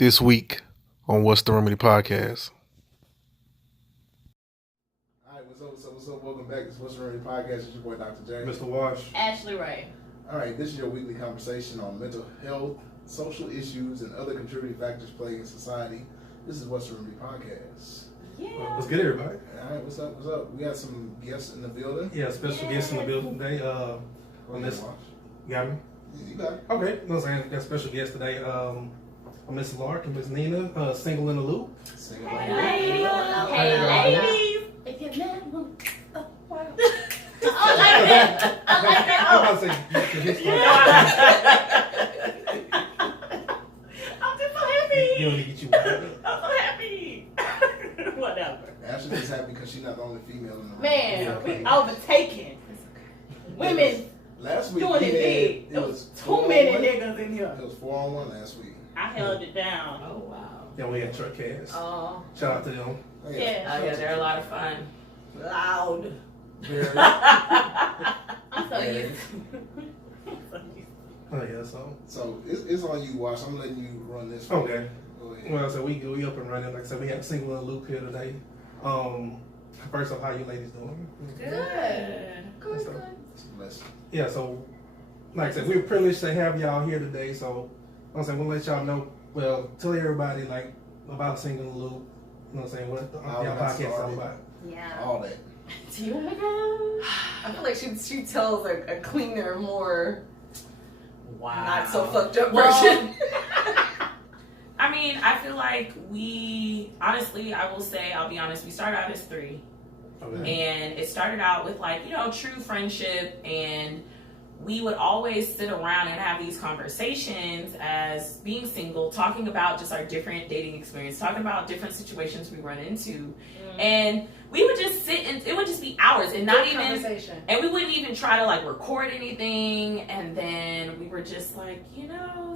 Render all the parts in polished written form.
this week on What's the Remedy podcast. All right, what's up? Welcome back. This is What's the Remedy podcast. It's your boy, Dr. J. Mr. Wash. Ashley Ray. All right, this is your weekly conversation on mental health, social issues, and other contributing factors plaguing society. This is What's the Remedy podcast. Yeah. What's good, everybody? All right, what's up? We got some guests in the building. Yeah, special guests in the building today. On this, you got me? Yeah, you got it. Okay, no, I'm saying we got special guests today. Miss Lark and Miss Nina, single in the loop. Sing Hey, about ladies. Hey, Ladies. If you're mad, I I'm like that. about to say, I'm just so happy. you don't need to get you wild. I'm so happy. Whatever. Ashley is happy because she's not the only female in the room. Man, Yeah, we okay. overtaken. Women Last week doing we it had- big. There was too many niggas in here. It was 4-on-1 last week. I held it down. Oh wow. Then we had truck cast. Oh Shout out to them. Oh, Yeah. they're a lot of fun. Loud. Very. I'm so Yeah. used. Oh yeah, so So it's on you, Wash. I'm letting you run this. okay. Go ahead. Well, so we up and running. Like I said, we have single in the loop here today. First off, how you ladies doing? Good. Good, good. It's a blessing. Yeah, so like I said, we're privileged to have y'all here today. So I'm saying we'll let y'all know. Well, tell everybody like about single in the loop. You know what I'm saying? What How y'all it got podcast is all started. about? Yeah. All that. Do you want to go? I feel like she tells a cleaner, more Wow. not so fucked up Well, version. I mean, I feel like honestly, I will say, I'll be honest, we started out as 3. Okay. And it started out with true friendship, and we would always sit around and have these conversations as being single, talking about just our different dating experience, talking about different situations we run into. And we would just sit and it would just be hours and not Good even conversation. and we wouldn't even try to record anything, and then we were just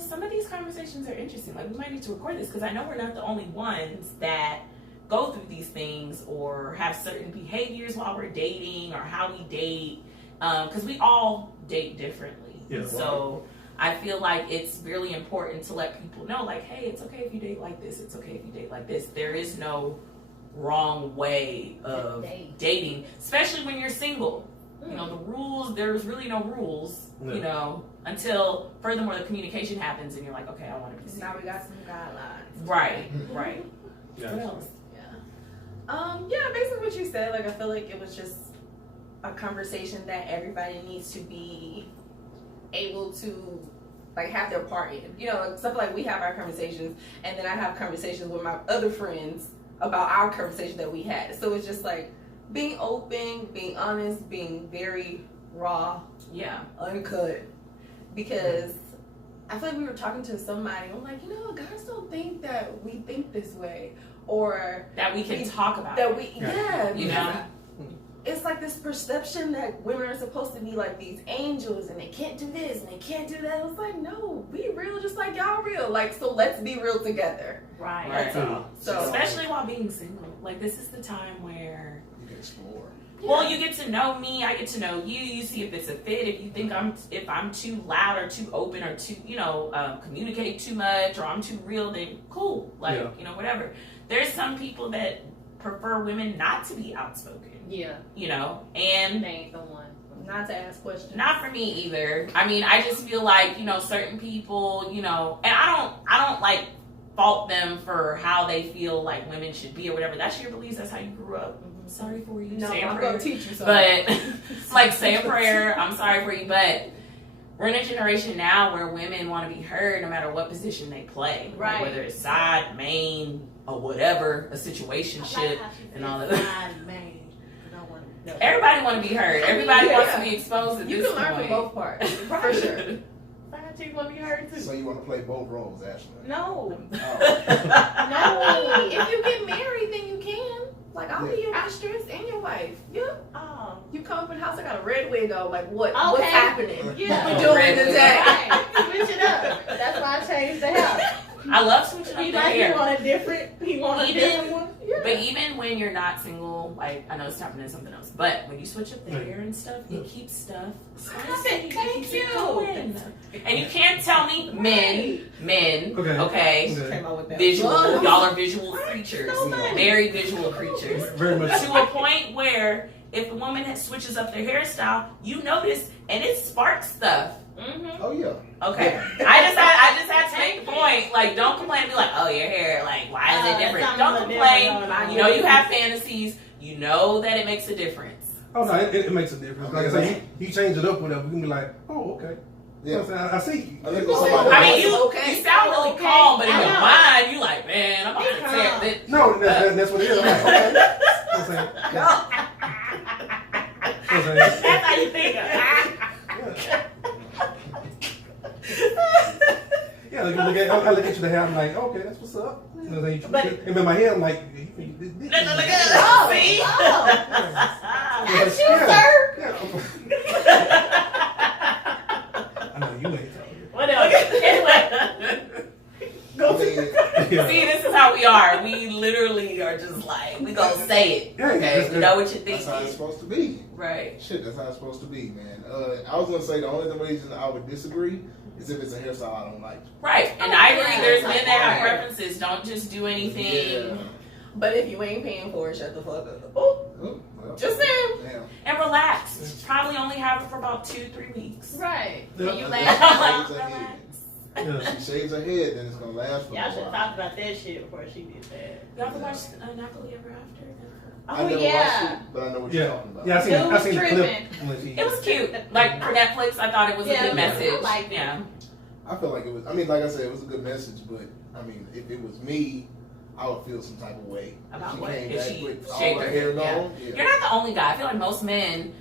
some of these conversations are interesting. We might need to record this because I know we're not the only ones that go through these things or have certain behaviors while we're dating or how we date, because we all date differently. Yeah. So I feel like it's really important to let people know, hey, it's okay if you date like this. It's okay if you date like this. There is no wrong way of dating, especially when you're single. You know, the rules, there's really no rules, until furthermore the communication happens and you're like, okay, I want to be single. Now we got some guidelines. Right. Yeah. What else? Yeah, basically what you said. I feel like it was just a conversation that everybody needs to be able to have their part in. Stuff like we have our conversations, and then I have conversations with my other friends about our conversation that we had. So it's just being open, being honest, being very raw, uncut. Because I feel like we were talking to somebody, I'm like, guys don't think that we think this way, or That we can talk about. that it. we, You know? it's this perception that women are supposed to be these angels and they can't do this and they can't do that. I was like, no, be real just like y'all real. So let's be real together. Right. That's all. So Especially while being single. This is the time where You can explore. well, you get to know me, I get to know you. You see if it's a fit. If you think if I'm too loud or too open or too, communicate too much, or I'm too real, then cool. Whatever. There's some people that prefer women not to be outspoken. Yeah. And They ain't the one. not to ask questions. not for me either. I mean, I just feel certain people, and I don't fault them for how they feel women should be or whatever. That's your beliefs. That's how you grew up. I'm sorry for you. No, Say a I'm prayer. gonna teach you something. But say a prayer. I'm sorry for you, but we're in a generation now where women want to be heard no matter what position they play. Right. Whether it's side, main, or whatever, a situationship and all of that. Everybody want to be heard. Everybody wants to be exposed at You this can learn point. from both parts, for sure. Side chicks want to be heard too. So you want to play both roles, Ashley? No, Oh. no. If you get married, then you can. I'll be Yeah. your mistress and your wife. Yep. Oh. You come up in the house, I got a red wig on. What's Okay. happening? Yeah. We doing Red today. Right. Switch it up. That's why I changed the hair. I love switching up He the hair. want a different. He want a Even- different one. Yeah. But even when you're not single, know, like, I know it's tapping into something else, but when you switch up the hair and stuff, it keeps stuff spicy. Thank you. And you can't tell me men, okay? Came out with that. Visual, y'all are visual creatures, very visual creatures. Very much. To a point where if a woman switches up their hairstyle, you notice, and it sparks stuff. Mm-hmm. Oh yeah. Okay. I just had to make the point. Like, don't complain and be like, oh, your hair, like, why is it different? Don't complain. You know you have fantasies. You know that it makes a difference. Oh no, it makes a difference. Like I say, you change it up, whatever. You can be like, oh, okay. Yeah. I see. I mean, you sound really calm, but in your mind, you like, man, I'm about to tear this. No, that's what it is. I'm like, okay. I'm saying, That's how you think of it. Yeah, I look at you the hair, I'm like, okay, that's what's up. And in my head, I'm like, See? That's you, sir. I know you ain't talking. Whatever. Anyway. See, this is how we are. We literally are just like, we gonna say it. Okay, we know what you think. That's how it's supposed to be. Right. Shit, that's how it's supposed to be, man. I was gonna say the only reason I would disagree is if it's a hairstyle I don't like. Right, and I agree. There's men that have preferences. Don't just do anything. Yeah. But if you ain't paying for it, shut the fuck up. Oh, Well, just saying. damn. And relax. Probably only have it for about 2-3 weeks. Right. Yeah. And you That's laugh. what Relax. Yeah. She shaves her head, then it's gonna last for Y'all a should have while. talked about that shit before she did that. Y'all ever watched Napoli Ever After? I Oh never yeah. watched it, but I know what you're talking about. Yeah, I seen the clip. Tripping. When she- It was cute. Like, for Netflix, I thought it was a Yeah, good message. I liked it. Yeah. I feel like it was. I mean, like I said, it was a good message, but I mean, if it was me, I would feel some type of way. About She what? came If back she with all shaved her her hair head, yeah. gone. Yeah. You're not the only guy. I feel like most men,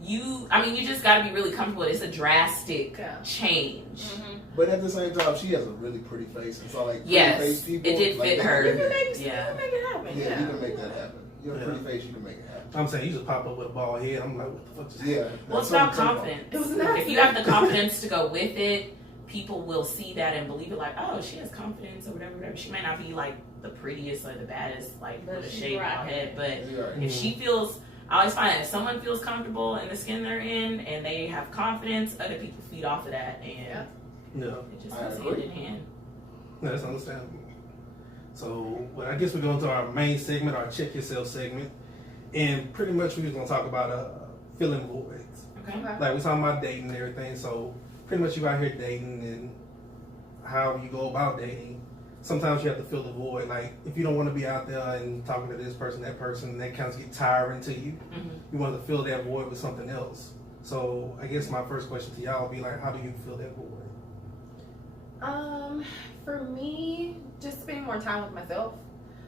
you just got to be really comfortable. It's a drastic Yeah. change. Mm-hmm. But at the same time, she has a really pretty face, and so like Yes, pretty face people, it did like, fit they her. can You make can it- make, Yeah. you can make it happen. Yeah, Yeah. you can make that happen. You have a Yeah. pretty face, you can make it happen. I'm saying, you just pop up with a bald head. I'm like, what the fuck just Yeah. Well, it's that's about something to confidence. It was nice. If you have the confidence to go with it, people will see that and believe it. Like, oh, she has confidence or whatever. She might not be like the prettiest or the baddest, like But with a she's shaved rocking. head, but think about. if she feels, I always find that if someone feels comfortable in the skin they're in and they have confidence, other people feed off of that, and Yeah. No, it just I goes hand agree. in hand. no, that's understandable. So, well, I guess we're going to our main segment, our check yourself segment, and pretty much we're just going to talk about filling voids. Okay. Like we're talking about dating and everything. So, pretty much you out here dating and how you go about dating. Sometimes you have to fill the void. Like if you don't want to be out there and talking to this person, that kind of get tiring to you. Mhm. You want to fill that void with something else. So I guess my first question to y'all would be like, how do you fill that void? For me, just spending more time with myself,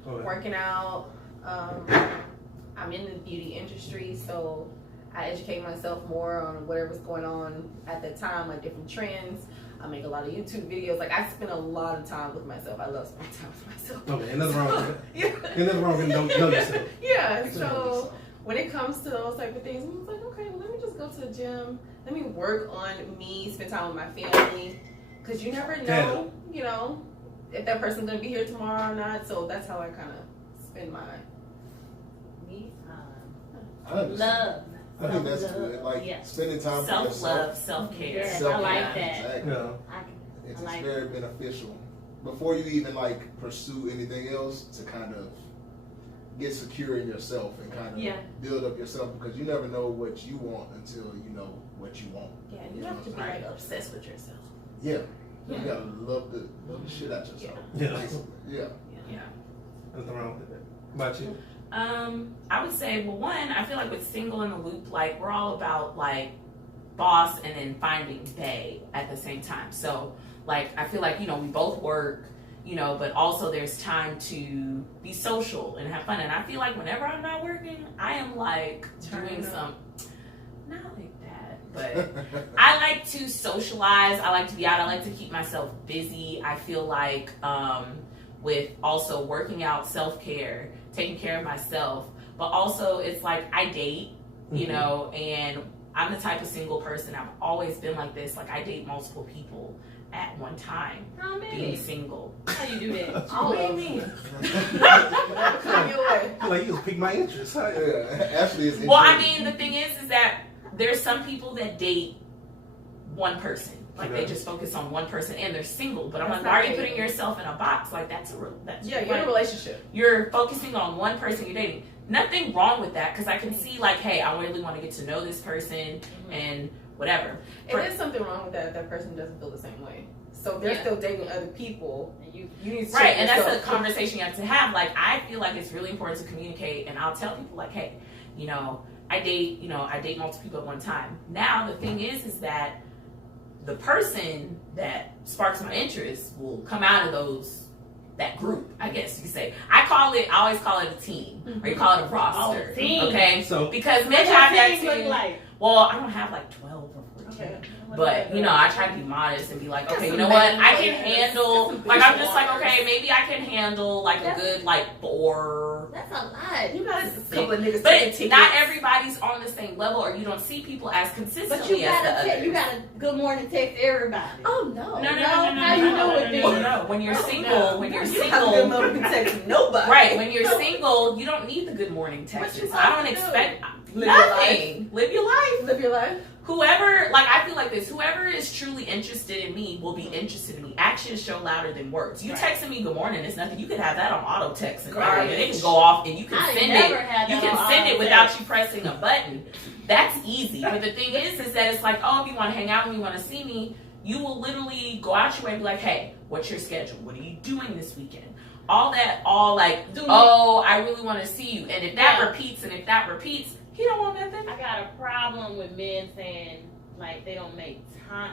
Okay. working out. I'm in the beauty industry, so I educate myself more on whatever's going on at the time, like different trends. I make a lot of YouTube videos. Like I spend a lot of time with myself. I love spending time with myself. Okay, and nothing wrong with that. Yeah. And nothing wrong with know yourself. Yeah. So when it comes to those type of things, I'm like, okay, well, let me just go to the gym. Let me work on me, spend time with my family, because you never know, you know, if that person's gonna be here tomorrow or not. So that's how I kind of spend my Me I understand. love. I think that's Self-love. good. Like Yeah. spending time for Self yourself. love, self care. Yes, I Self-care. like that. Exactly. Yeah. It's I like very beneficial before you even like pursue anything else to kind of get secure in yourself and kind of Yeah. build up yourself because you never know what you want until you know what you want. yeah. You have to be Right. like obsessed with yourself. Yeah. Yeah. You gotta love the shit out yourself. Yeah. Basically. Yeah. Yeah. Nothing wrong with that. What about you? I would say, well, one, I feel like with Single in the Loop, like we're all about like boss and then finding bae at the same time. So like I feel like, you know, we both work, you know, but also there's time to be social and have fun. And I feel like whenever I'm not working, I am like doing some, not like that, but I like to socialize. I like to be out. I like to keep myself busy. I feel like with also working out, self-care, taking care of myself, but also it's like I date, you know, and I'm the type of single person. I've always been like this. Like I date multiple people at one time, How being many? single. How you you do that. All what do you mean? Whatever come your way. Like you just piqued my interest. Huh? Yeah, Ashley is. Well, I mean, the thing is that there's some people that date one person. Like they just focus on one person and they're single. But I'm like, why are you putting yourself in a box? Like that's you're in a relationship. You're focusing on one person you're dating. Nothing wrong with that because I can see like, hey, I really want to get to know this person and whatever. And there's something wrong with that if that person doesn't feel the same way. So they're still dating other people, and you need to right, and that's a conversation you have to have. Like I feel like it's really important to communicate, and I'll tell people like, hey, I date multiple people at one time. Now the thing is that the person that sparks my interest will come out of that group, I guess you could say. I always call it a team, or you call it a roster. Team. Okay, So because men have that look too. like? Well, I don't have like 12 or 14. Okay. But, I try to be modest and be like, okay, you know what? I can handle, like, I'm just like, okay, maybe I can handle, like, a good, like, 4. That's a lot. You got a couple of niggas But taking tickets. not everybody's on the same level, or you don't see people as But consistently you as the gotta others. you gotta good morning text everybody. Oh no. No. How you doing, bitch? No. When you're single, You have good motive to text nobody. right, when you're single, you don't need the good morning texts. you I don't supposed to expect Live your life. nothing. Live your life. Live your life. Whoever, like, I feel like this, whoever is truly interested in me will be interested in me. Actions show louder than words. You texting me good morning is nothing. You can have that on auto text and it can go off and you can send it. You can send it without you pressing a button. That's easy. But the thing is that it's like, oh, if you want to hang out with me, you want to see me, you will literally go out your way and be like, hey, what's your schedule? What are you doing this weekend? All like, oh, I really want to see you. And if that repeats, he don't want nothing. I got a problem with men saying like they don't make time,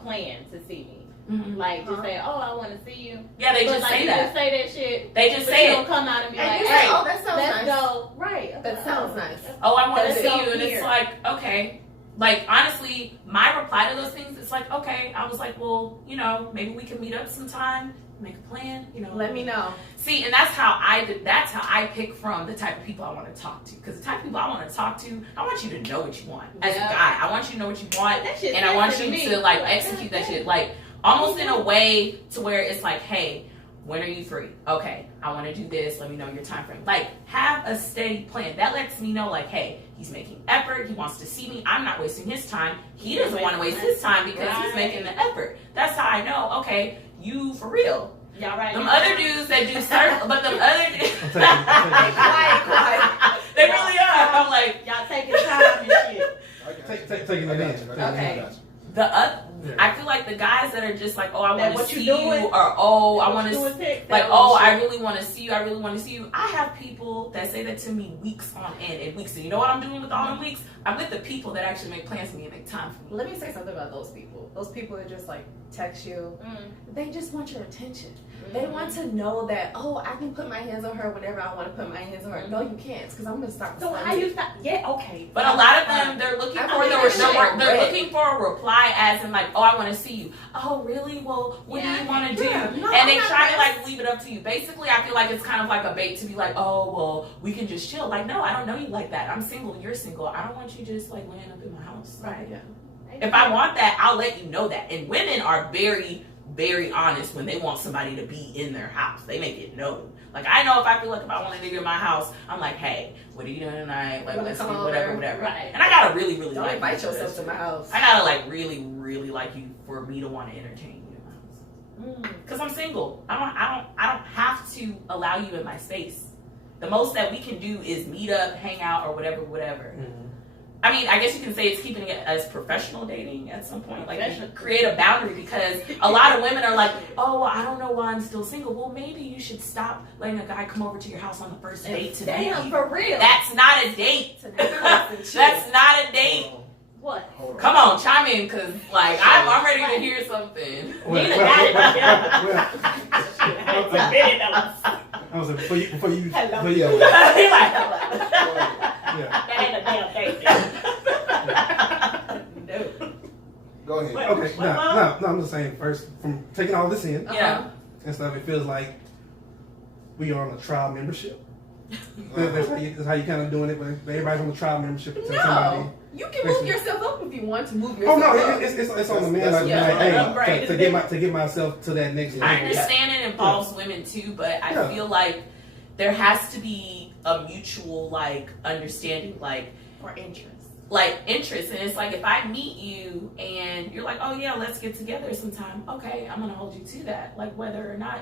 plans to see me. Mm-hmm. Like just say, oh, I want to see you. Yeah, they But just say that. Just say that shit. They just but say you it. don't come out and be like, you hey, say, oh, that sounds let's nice. go. Right. That sounds nice. Oh, I want to Let's see go you. And here. it's like, okay. Like, honestly, my reply to those things, it's like, okay. I was like, well, maybe we can meet up sometime, make a plan, Let me know. See, and that's how I pick from the type of people I want to talk to. Because the type of people I want to talk to, I want you to know what you want. As a guy, I want you to know what you want. That shit And I want you me. to, like, execute that shit. Like, almost in a way to where it's like, hey, when are you free? Okay, I want to do this. Let me know your time frame. Like, have a steady plan. That lets me know, like, hey, he's making effort. He wants to see me. I'm not wasting his time. He doesn't want to waste his time because he's making the effort. That's how I know, okay, you for real. Y'all right. Them other dudes that do certain, but them other dudes, Quiet. they really are. I'm like, y'all taking time and shit. Taking it in. Okay. I feel like the guys that are just like, oh, I That want to what see you you, doing? or oh, I want to, like, oh, I really. really want to see you. I really want to see you. I have people that say that to me weeks on end and weeks. And you know what I'm doing with all them weeks? I'm with the people that actually make plans for me and make time for me. Let me say something about those people. Those people that just like text you. They just want your attention. They want to know that, oh, I can put my hands on her whenever I want to put my hands on her. No, you can't, because I'm gonna stop. So how you stop? Yeah, okay. But a lot of them, they're looking they're looking for a reply as in like, oh, I want to see you. Oh, really? Well, what do you want to do? No, and they I'm try not to like leave it up to you. Basically, I feel like it's kind of like a bait to be like, oh, well, we can just chill. Like, no, I don't know you like that. I'm single. You're single. I don't want you just like laying up in my house. Right. Yeah. If I want that, I'll let you know that. And women are very, very honest when they want somebody to be in their house. They make it known. Like, I know if I feel like if I want a nigga in my house, I'm like, hey, what are you doing tonight? Like, let's do whatever. Right. And I gotta really, really Don't like invite you. yourself to my house. I gotta like really, really like you for me to want to entertain you in my house. Cause I'm single. I don't have to allow you in my space. The most that we can do is meet up, hang out, or whatever. I mean, I guess you can say it's keeping it as professional dating at some point. Like, you create a boundary because a lot of women are like, oh, well, I don't know why I'm still single. Well, maybe you should stop letting a guy come over to your house on the first date to meet you. For real. That's not a date. That's not a date. What? Come on, chime in, because, like, I'm ready to hear something. I was like, before you He like, hello. That ain't a damn thing. Go ahead. Okay, no, I'm just saying, first, from taking all this in Yeah. and stuff, it feels like we are on a trial membership. That's how you kind of doing it, but everybody's on the trial membership until somebody You can move yourself up if you want to move Oh yourself no, up. it's on the man. Like, hey, to get myself to that next level. I understand it involves women too, but I feel like there has to be a mutual like understanding, like Or interest. Like interest, and it's like if I meet you and you're like, oh yeah, let's get together sometime. Okay, I'm gonna hold you to that, like whether or not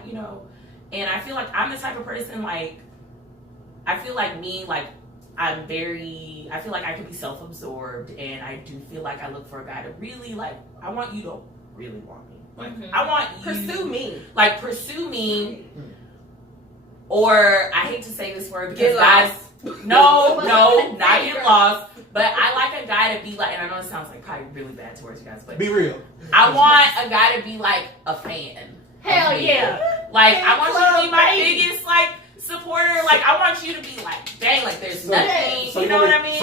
And I feel like I'm the type of person like I feel like me like I feel like I can be self-absorbed, and I do feel like I look for a guy to really like. I want you to really want me. Like I want you pursue me. Like pursue me, or I hate to say this word because Get guys. lost. No, not get lost. But I like a guy to be like, and I know it sounds like probably really bad towards you guys, but be real. I want a guy to be like a fan. Hell yeah. Like I want you to be my biggest like supporter. Like I want you to be like, dang, like there's nothing. So you know what I mean?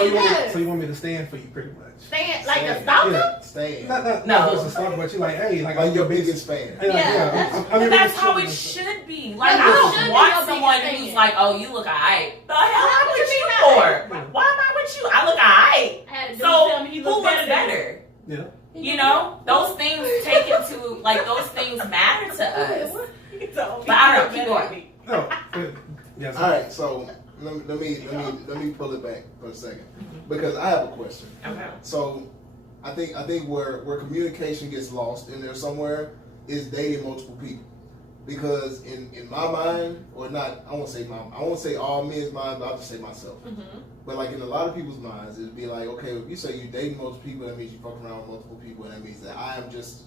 So you want me to stand for you, pretty much? Stand like a stalker? Yeah. Stand. No, it's a stalker, but you like, hey, like I'm your biggest fan. But that's how it should be. Like I don't want someone who's like, oh, you look alright. The hell am I with you for? Why am I with you? I look alright. So who looks better? Yeah. You know, those things take into those things matter to us. But I don't know. Keep going. No. Yes. All right, so let me pull it back for a second because I have a question. Okay. So I think where communication gets lost in there somewhere is dating multiple people. Because in my mind, or not, I won't say all men's minds, but I'll just say myself. But like in a lot of people's minds, it'd be like, okay, if you say you dating multiple people, that means you fuck around with multiple people, and that means that I am just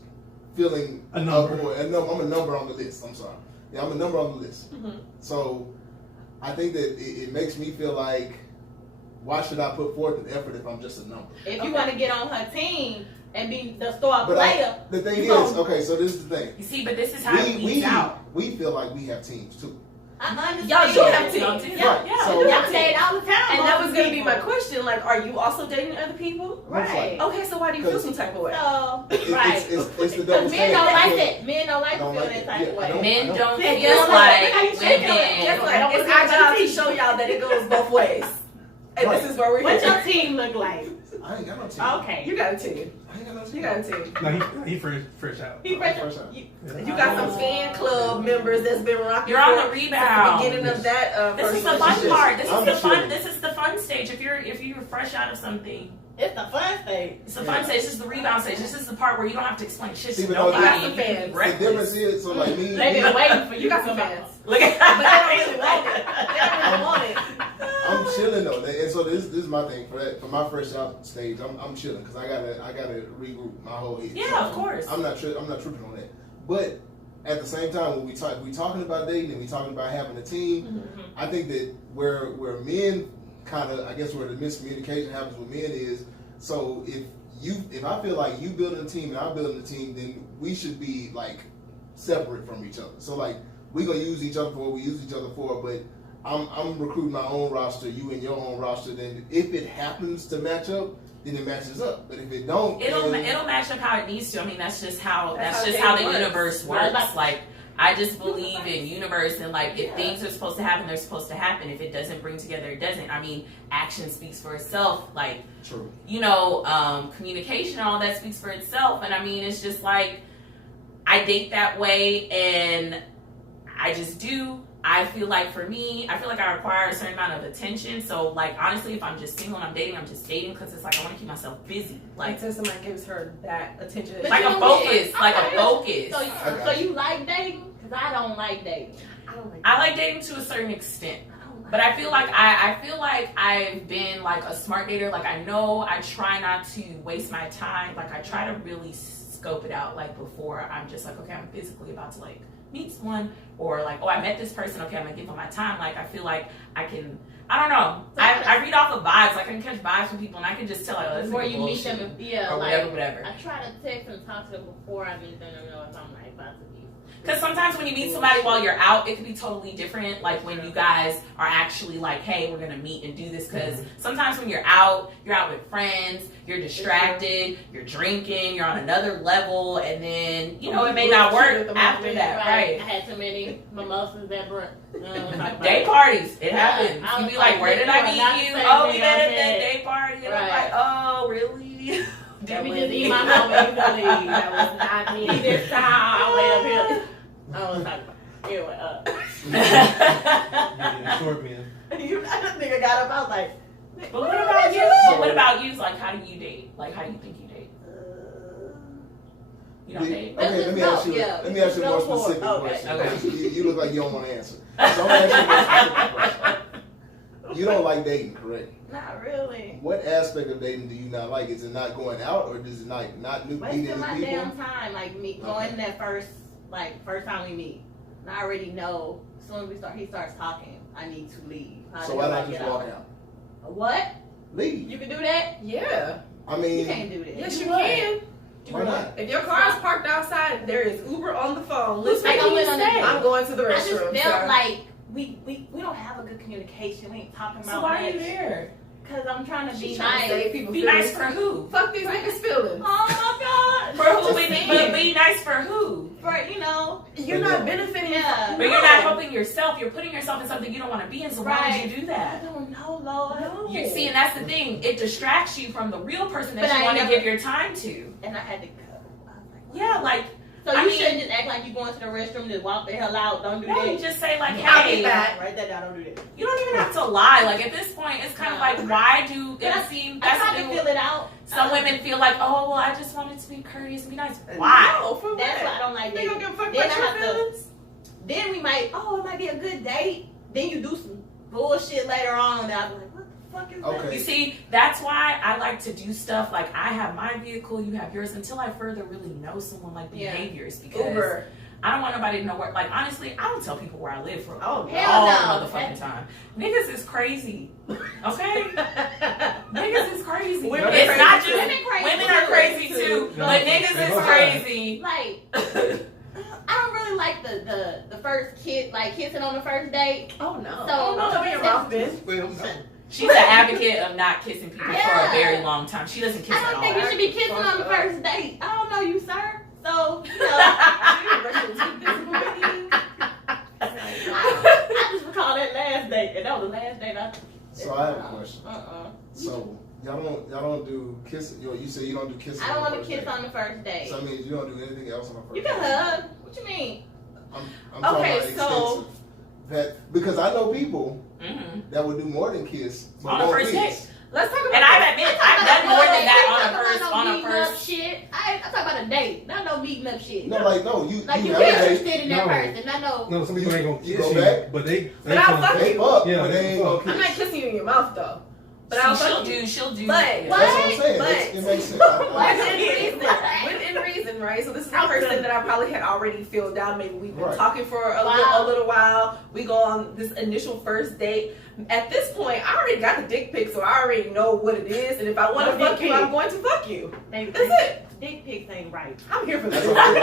feeling a number. I'm a number on the list. I'm sorry. Yeah, I'm a number on the list. So I think that it makes me feel like, why should I put forth an effort if I'm just a number? If you want to get on her team and be the star player. The thing is, okay, so this is the thing. You see, but this is how it weeds out. We feel like we have teams too. Y'all do have teams. Yeah. So, y'all date all the time. And that was going to be my question. Like, are you also dating other people? Right. Okay, so why do you feel some type of way? So, it's the double Because men don't standard. like that. Men don't like to feel like that it. type of Yeah, way. Men don't They feel don't like like women. It's our job to show y'all that it goes both ways. And this is where we're What here. your team look like? I ain't got no team. Okay. You got a team. I ain't got no team. You got a team. No, he fresh out. He fresh Fresh out. you- You got some fan club members that's been rocking. You're on the since rebound. the beginning of that. This first is the fun relationship. part. This I'm is the fun. sure. This is the fun stage. If you're fresh out of something, It's the fun stage. it's the fun stage. This is the rebound stage. This is the part where you don't have to explain shit See, to but no, nobody. you got some and you fans. be The reckless. difference is, so like me, They've been waiting for You you got to some come fans. out. Look at But they don't really want it. They don't really want it. I'm chilling though, and so this is my thing for my first out stage. I'm chilling because I gotta regroup my whole head. Yeah, So of course. I'm not tripping on that. But at the same time, when we talking about dating and we talking about having a team, I think that where men kind of, I guess where the miscommunication happens with men is, so if I feel like you building a team and I'm building a team, then we should be like separate from each other. So like we gonna use each other for what we use each other for, but I'm recruiting my own roster, you and your own roster. Then if it happens to match up, then it matches up. But if it don't, it'll then, match up how it needs to. I mean, that's just how That's the how dating universe works. works. Like I just believe in universe, and like if things are supposed to happen, they're supposed to happen. If it doesn't bring together, it doesn't. I mean, action speaks for itself. Like true. Communication, all that speaks for itself. And I mean, it's just like I date that way, and I just do. I feel like for me, I feel like I require a certain amount of attention. So, like, honestly, if I'm just single and I'm just dating because it's like I want to keep myself busy. Like, Until somebody gives her that attention. But like you a don't focus. get- Like a okay. focus. So you like dating? Because I don't like dating. I don't like I like dating to a certain extent. But I feel like I feel like I've been like a smart dater. Like I know I try not to waste my time. Like I try to really scope it out like before I'm just like, okay, I'm physically about to like meet someone, or like, oh, I met this person, okay, I'm gonna give them my time. Like I feel like I can, I don't know. I read off of vibes. Like I can catch vibes from people and I can just tell like, oh, this Before nigga you meet bullshit. them, yeah, or like whatever. I try to text and talk to them before I meet them to know if I'm like about to be. Because sometimes when you meet somebody while you're out, it can be totally different. Like when you guys are actually like, hey, we're gonna meet and do this. Because sometimes when you're out with friends, you're distracted, you're drinking, you're on another level, and then you know it may not work after that, right? I had too many mimosas that brought day parties. It happens. I You was be like, where did I meet you? Oh, we met at that day party. And I'm like, oh, really? Let me just eat my homies to leave. That was not me this time. Way up here. I was talking about. Anyway, Short man. you nigga got up. I was like, but what about you? But what about you? Like, how do you date? Like, how do you think you date? You don't date? Okay, let me ask you a more specific question. Okay. You look like you don't want to answer. So I'm gonna ask you a more specific question. You don't like dating, correct? not really. What aspect of dating do you not like? Is it not going out, or does it not meeting Wasting new my people? damn time, like me going that first time we meet. And I already know as soon as he starts talking, I need to leave. So why not just walk out? What? Leave. You can do that? Yeah. I You mean, can't do that. Yes, you can. why not? If your car is parked outside, there is Uber on the phone. Who's Listen, making you stay? I'm going to the I just restroom. felt sir. like we don't have a good communication. We ain't talking about So why are you much. there? Because I'm trying to be She's trying to nice. save people Be feelings. nice for who? Fuck these niggas' feelings. Oh my God. For who? But be nice for who? For, you know. You're not benefiting. Yeah. But you're not helping yourself. You're putting yourself in something you don't want to be in. So why would you do I that? don't know, Lord. No. You see, and that's the thing. It distracts you from the real person that But you I want to never- give your time to. And I had to go. I was like, what? Yeah, like So I you mean- shouldn't just act like you going to the restroom, just walk the hell out. Don't do no, you that. just say like, I'll be hey, back. Write that down. Don't do that. you don't even have to lie. Like at this point, it's kind of like, why do But it seem? I That's tried the to thing. fill it out. Some women feel like, oh, well, I just wanted to be courteous and be nice. Why? No, for That's why I what? don't like They dating. don't give a fuck Then about I your have to- feelings. Then we might, it might be a good date. Then you do some bullshit later on, and I'll be like, what the fuck is Okay. You see, that's why I like to do stuff like I have my vehicle, you have yours, until I further really know someone like Yeah. behaviors, because Uber. I don't want nobody to know where. Like honestly, I don't tell people where I live for Oh, all hell the no. motherfucking time. Niggas is crazy. Okay, niggas is crazy. Women It's are not crazy just too. women are crazy too, No, but niggas they is both crazy. Like, I don't really like the first kid, like kissing on the first date. Oh no. So- Don't tell me your mouth, bitch. She's an advocate of not kissing people for a Yeah. very long time. She doesn't kiss I at don't all. think you should be kissing on the first date. I don't know you, sir. So, you know, I just recall that last date, and that was the last date I. So I have a question. Uh-uh. So y'all don't do kissing. You say you don't do kissing. I don't on want the to first kiss date. on the first date. So that means you don't do anything else on the first You date. can hug. What you mean? I'm talking Okay, about so- extensive. That because I know people Mhm. that would do more than kiss but On the won't first kiss. date. Let's talk about And I've admitted I've done more than that I'm on a up first. shit. I talk about a date, not no meeting up shit. No, like no, you Like you have a interested date. in that No. person, not no. No, some people ain't gonna You kiss go you, back? but they But I'll come- fuck They you. fuck, Yeah, but they they ain't fuck. gonna I'm not kiss. kissing you in your mouth though. But See, I'll she'll fuck do. you. She'll do. But- yeah. That's what I'm saying. But- It makes sense. Within reason, right? So this is a person that I probably had already filled out. Maybe we've been Right. talking for a Wow. little while. We go on this initial first date. At this point, I already got the dick pic, so I already know what it is. And if I want to No fuck dick you, pic. I'm going to fuck you. That's That's it. Dick pics ain't right. I'm here for That's this. okay. I'm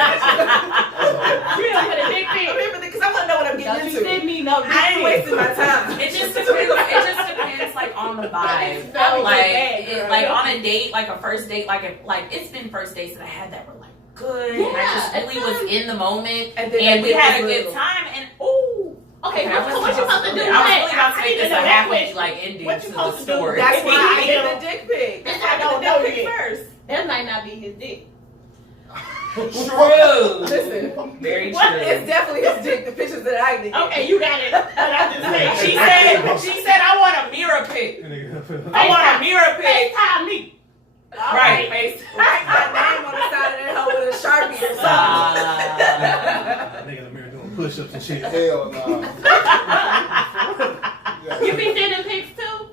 You don't put a dick pic. here for this because I want to know what I'm Don't getting you into. send me no dick I ain't pic. wasting my time. It just depends like on the vibe. That was Like bad, girl. like on a date, like a first date, like it's been first dates that I had that were like good. and I Yeah, just really it's was fun. in the moment, And then and we it had a was good little. time. And ooh, Okay, I so what you supposed to do? I was really about to I make need this to a know half that inch like ending What to you the supposed to do? story. That's why I You get know. the dick pic. That's why I I don't got know the dick pic yet. first. That might not be his dick. True. Listen, Very what true. is definitely his dick? The pictures that I get. Okay, you got it. But I'm just saying. She said I want a mirror pic. I want a mirror pic. FaceTime me. All Right, face. Write my name on the side of that hoe with a Sharpie or something. Nigga in the mirror doing push-ups and shit. Hell no. You be sending pics too?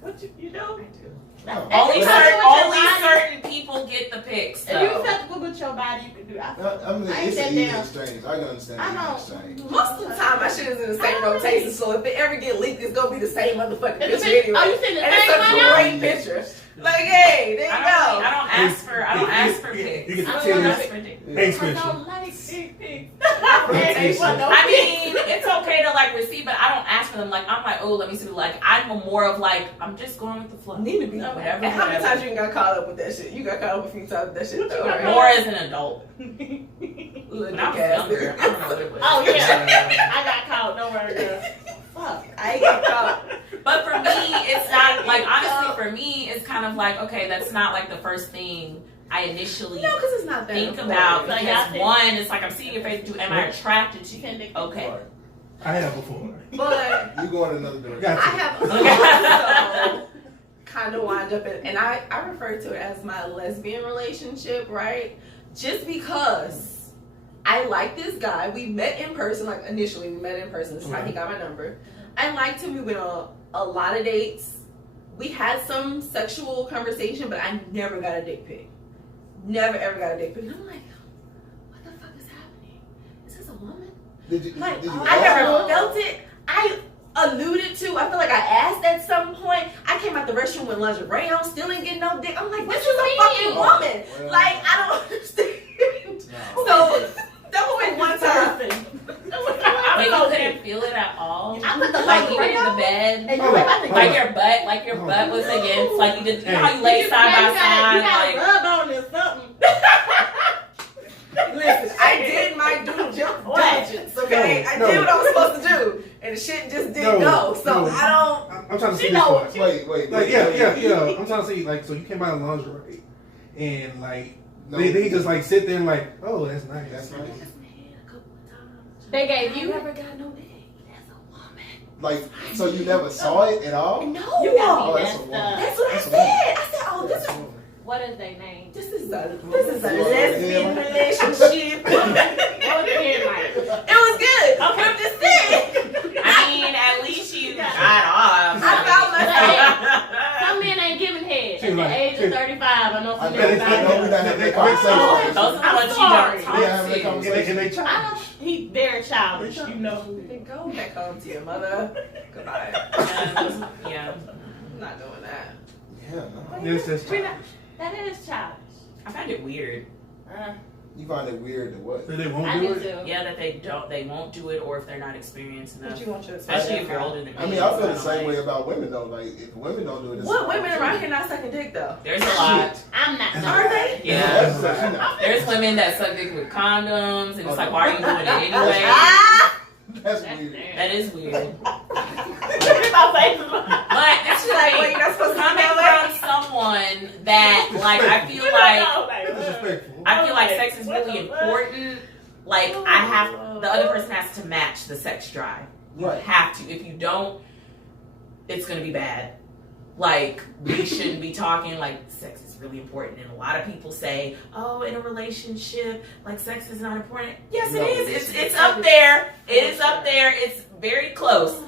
What you do? Only If you certain, comfortable with your only body- certain people get the pics. If you though. comfortable with your body, you can do that. I mean, I ain't it's that an easy down. exchange. I can understand I the know. exchange. Most of the time, my shit is in the same rotation, so if it ever get leaked, it's gonna be the same motherfucking It's a picture pic- anyway. Oh, you sending the And it's same a one now? great picture. Like, hey, there you I go. don't ask for You pics. get the I don't titties. ask for pics. Face I picture. don't like See, I mean, it's okay to like receive, but I don't ask for them. Like, I'm like, oh, let me see. Like, I'm more of like, I'm just going with the flow. Need to be whatever. And how many times you got caught up with that shit? You got caught up a few times with that shit, though, right? More as an adult. When When I was younger, I don't know what it was. Oh yeah, I got caught. Don't worry, girl. Fuck, I ain't got caught. But for me, it's not like, honestly, for me, it's kind of like, okay, that's not like the first thing I initially No, because it's not that think important. about. Like, Because I think- one, it's like I'm seeing your face. Am I attracted to you? Okay. Right. I have before. But You going another direction. Got I you. have also kind of wind up in, and I refer to it as my lesbian relationship, right? Just because I like this guy. We met in person, like initially we met in person. This is how he got my number. I liked him. We went on a lot of dates. We had some sexual conversation, but I never got a dick pic. Never ever got a dick pic. And I'm like, what the fuck is happening? Is this a woman? Did you Like, ask I never her? felt it. I alluded to. I feel like I asked at some point. I came out the restroom with lingerie on, still ain't getting no dick. I'm like, this is a fucking woman. Well, Like, I don't understand. no. So that was one time. Wait, you couldn't feel it at all? I put the Like, lingerie even in the on, bed? and you Hold went on, back to hold Like your butt was against, like you did, you know how you lay side by side, You like. got rub on or something. Listen, I did my due diligence, okay? I did what I was supposed to do. And the shit just didn't go. So I don't. I'm trying to see She this know part. what Wait. Like, yeah. I'm trying to see, like, so you came out of lingerie, and like, No. they just like sit there and like, oh, that's nice. That's nice. They gave you. never got no dick. Like, so you never saw it at all? No. You got Oh, me that's a messed woman. up. That's what I That's a said. woman. I said, oh, this That's is. a woman. What is their name? This is a You want lesbian to relationship. What was the head like? It was good. Okay. I'm just saying. I mean, at least you got off. I found myself. Some men ain't giving head. She At the like- age of 35, I know I some know men we not not giving having that Oh, conversation. Those are the I'm ones you sorry. don't talk We having that to. conversation. And they I childish. don't, he's very childish, you know. Go back home to your mother. Goodbye. Yeah. I'm not doing that. Yeah, no. It's just We're not- childish. That is childish. I find it weird. You find it weird that what? So they won't I do do it. too. Yeah, that they won't do it, or if they're not experienced enough. What you want your Especially if you're older than me. I mean, I feel the so, same like, way about women though. Like, if women don't do it, it's What fine. women around here not sucking dick though? There's a lot. I'm not. Are they? Yeah. That's There's women that suck dick with condoms, and it's like, why are you doing it anyway? Ah! That's That's weird. nasty. That is weird. My face is like- But it's just Like, like, wait, you're not supposed to coming do that from someone that, like, I feel You like, know, like, Disrespectful. I feel like sex is really important. Like, I have, the other person has to match the sex drive. You Right. have to. If you don't, it's gonna be bad. Like, we shouldn't be talking like sex is really important. And a lot of people say, oh, in a relationship, like sex is not important. Yes, No, it is. It's up there. It is up there. It's very close.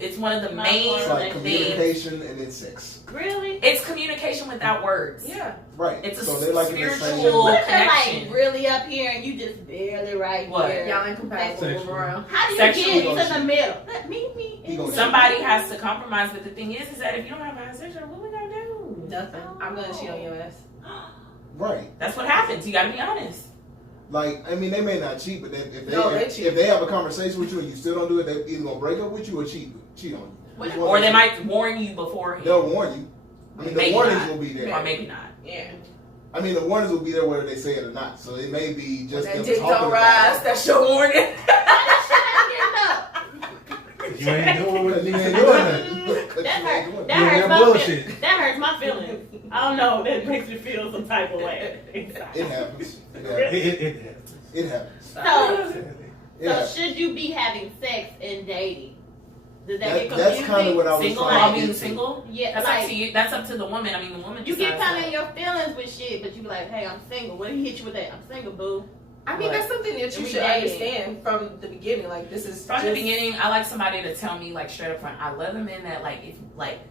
It's one of the main It's like things. communication and then sex. Really? It's communication without words. Yeah. Right. It's a so they're like in the spiritual same. What if they're connection. like really up here and you just barely right What? here? Y'all incompatible. Sexual. Move around. How do you Sexually get gonna to the shoot. middle? Let me. He gonna shoot. Somebody has to compromise, but the thing is that if you don't have a sexual, what we gonna do? Nothing. I'm gonna cheat on your ass. Right. That's what happens. You gotta be honest. Like, I mean, they may not cheat, but if No, they cheat. if they have a conversation with you and you still don't do it, they're either gonna break up with you or cheat on you. Which one Or is they it? might warn you beforehand. They'll warn you. I mean, the Maybe warnings not. will be there. Or maybe not. Yeah. I mean, the warnings will be there whether they say it or not. So it may be just That them dick talking don't about rise. it. That's your warning. You ain't doing what Because you you ain't ain't doing doing that. that. 'Cause That you hurt. ain't doing That Yeah, hurts that my bullshit. feelings. That hurts my feelings. I don't know. That makes me feel some type of way. It happens. It It, happens. it happens. It happens. So, It so happens. should you be having sex and dating? Does that get That's confusing? kind of what I was Single trying while to being get to. single? Yeah, That's like up to you. That's up to the woman. I mean, the woman you get decides kind of that. in your feelings with shit, but you be like, "Hey, I'm single." What do you hit you with that? I'm single, boo. I mean, What? that's something that you Every should day. understand from the beginning. Like, this is From the just- beginning, I like somebody to tell me like straight up front. I love them in that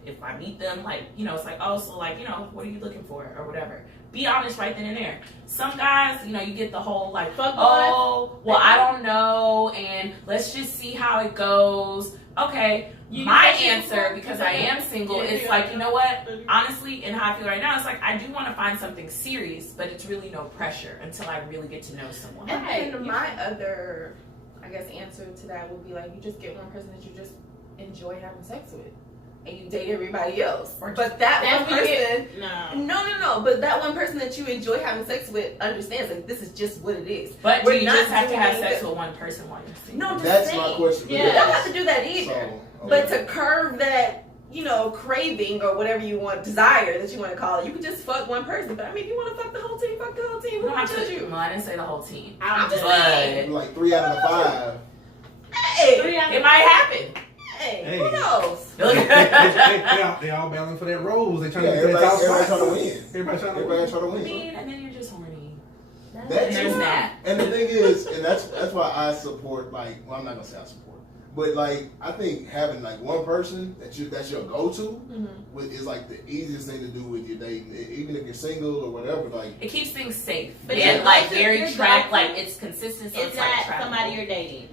if I meet them, like, you know, it's like, oh, so like, you know, what are you looking for or whatever. be honest right then and there. Some guys, you get the whole like, Fuck oh, well, I don't know, and let's just see how it goes. Okay, my answer, because I am single, it's like, you know what? Honestly, and how I feel right now, it's like I do want to find something serious, but it's really no pressure until I really get to know someone. And my other, I guess, answer to that would be like, you just get one person that you just enjoy having sex with, and you date everybody else. But that one person, no. But that one person that you enjoy having sex with understands like this is just what it is. But do you just have to have sex with one person while you're single? No, that's my question. You don't have to do that either. So, okay. But to curb that, craving or whatever you want, desire that you want to call it, you can just fuck one person. But I mean, if you want to fuck the whole team, fuck the whole team. Who I judge you? Well, I didn't say the whole team. I'm just saying. Like 3 out of the 5. Hey, it might happen. Hey, who knows? they all battling for that rose. They trying to get that top Everybody spot. trying to win. Everybody trying to win. I mean, and then you're just horny. That's There's that. And the thing is, and that's why I support, like, well, I'm not gonna say I support, but like I think having like one person that's your go-to is like the easiest thing to do with your dating, even if you're single or whatever. Like it keeps things safe, But and it's like also very your track, go-to. like it's consistent. So Is it's like that trackable. somebody you're dating?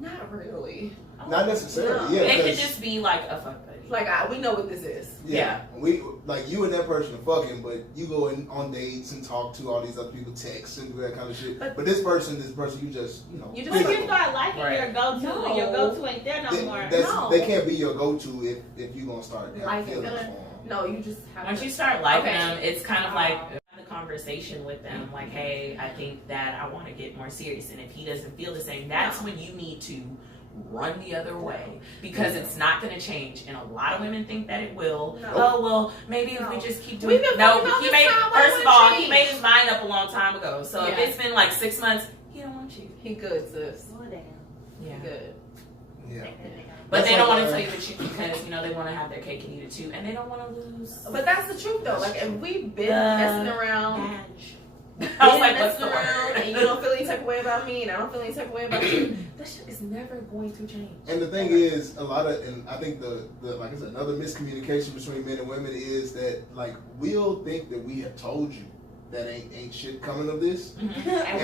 Not really. not necessarily, No. yeah. It could 'cause- just be like a fuck buddy. Like we know what this is. Yeah. We like you and that person are fucking, but you go on dates and talk to all these other people, text and do that kind of shit. But this person, you just You just When like you start liking your go-to, and your go-to ain't there no more. they can't be your go-to if you gonna start having Liking feelings them. for them. No, you just have Once to. you start liking Okay. them, it's kind of like have the conversation with them, like, hey, I think that I want to get more serious, and if he doesn't feel the same, that's when you need to run the other way, because it's not going to change, and a lot of women think that it will. No. Oh well, maybe if we just keep doing. We've been No, fucking all he this made. time, why First would of it all, he change? made his mind up a long time ago. So if Yeah. it's been like 6 months, he don't want you. He good, sis. Oh, damn. Yeah. He good. Yeah. But That's they don't like, want to tell you the truth because they want to have their cake and eat it too, and they don't want to lose. But that's the truth though. Like if we've been messing around. I was like, what's the around word? and you don't feel any type of way about me, and I don't feel any type of way about you. That shit is never going to change. And the thing is, and I think the like I said, another miscommunication between men and women is that like we'll think that we have told you that ain't shit coming of this. And we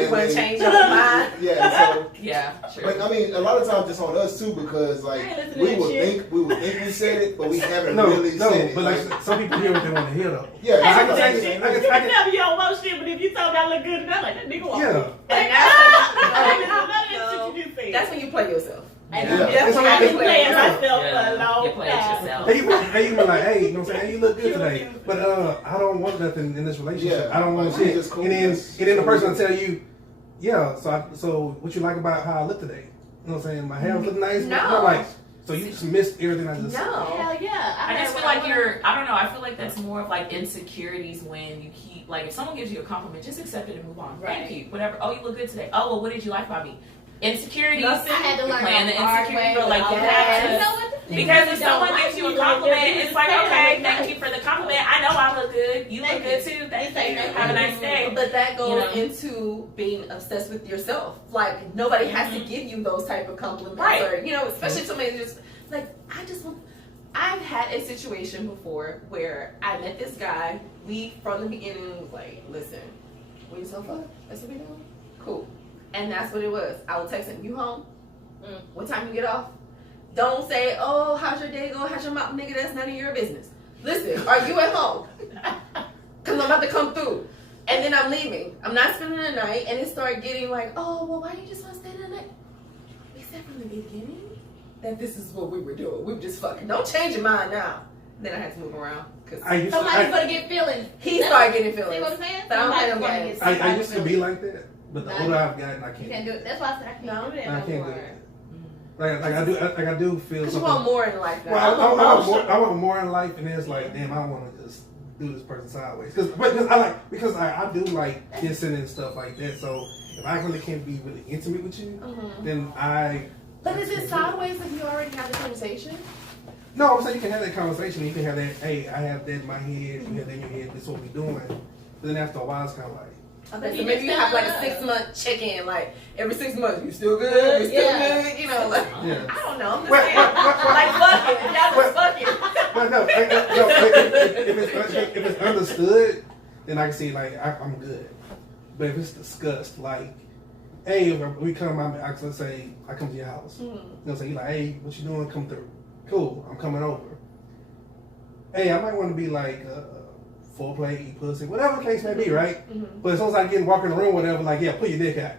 And want to then- change our mind. Yeah, so Yeah, sure. but I mean, a lot of times it's on us too because like I ain't listening to we that would shit. think we said it, but we haven't No, really said it. but like some people hear what they want to hear though. Yeah, I can that's tell what you, I'm I saying. can tell me you don't want shit, but if you told me I look good, and I'm like, that nigga want yeah. And that's when you play yourself. And Yeah. I've been It's playing okay. myself Yeah, for a long you play it time. yourself. Hey, you be like, hey, you know what I'm saying? Hey, you look good today. But I don't want nothing in this relationship. Yeah. I don't want Like, shit. just cool. And then the person will tell you, yeah, so what you like about how I look today? You know what I'm saying? My hair look nice. No. I'm like, so you just missed everything I just said. No. Hell yeah. I just feel like I don't know, I feel like that's more of like insecurities when you keep, like if someone gives you a compliment, just accept it and move on. Right. Thank you, whatever. Oh, you look good today. Oh, well, what did you like about me? Insecurities. I had to You're learn playing the the hard insecurity, way. but like you Yes. have You to. know what? Because if If you don't someone like gives you a you, like, compliment, your it's like, business okay, plan, thank you for the compliment. I know I look good. You look Thank good you. too. Thank Thank you. you. Have a nice day. But that goes You know? into being obsessed with yourself. Like nobody has to give you those type of compliments, Right. or especially somebody just like I just want. I've had a situation before where I met this guy. We from the beginning was like, listen, we just gonna fuck. That's what we doing. Cool. And that's what it was. I would text him, you home? What time you get off? Don't say, oh, how's your day going? How's your mom? Nigga, that's none of your business. Listen, are you at home? Because I'm about to come through. And then I'm leaving. I'm not spending the night. And it started getting like, oh, well, why do you just want to stay the night? We said from the beginning that this is what we were doing. We were just fucking. Don't change your mind now. Then I had to move around. Because Somebody's gonna get feelings. he started getting feelings. See what I'm saying? But I'm Somebody's like, gonna yes. get I used to be like that, but the Nah. older I've gotten, I You can't. can't do it. That's why I said I can't do that I can't no do more. it. Like I do feel Because you something. want more in life now. Well, I want more in life, and then it's like, damn, I want to just do this person sideways. Because I do like kissing and stuff like that. So if I really can't be really intimate with you, then I. But is it sideways if you already have the conversation? No, I'm saying you can have that conversation. You can have that. Hey, I have that in my head. You have that in your head. This is what we're doing. But then after a while, it's kind of like. Okay, so maybe you have like a 6-month check-in, like every 6 months, you still good? You still good? You know, like Yeah. I don't know. I'm just Well, saying. Like fuck it, y'all just fuck it. But no, if it's understood, then I can see like I'm good. But if it's discussed, like, hey, if we come, let's say I come to your house. You know what I'm saying? You're like, hey, what you doing? Come through. Cool, I'm coming over. Hey, I might want to be like foreplay, eat pussy, whatever the case may be, right? But as soon as I get walk in the room, whatever, like, yeah, put your dick out.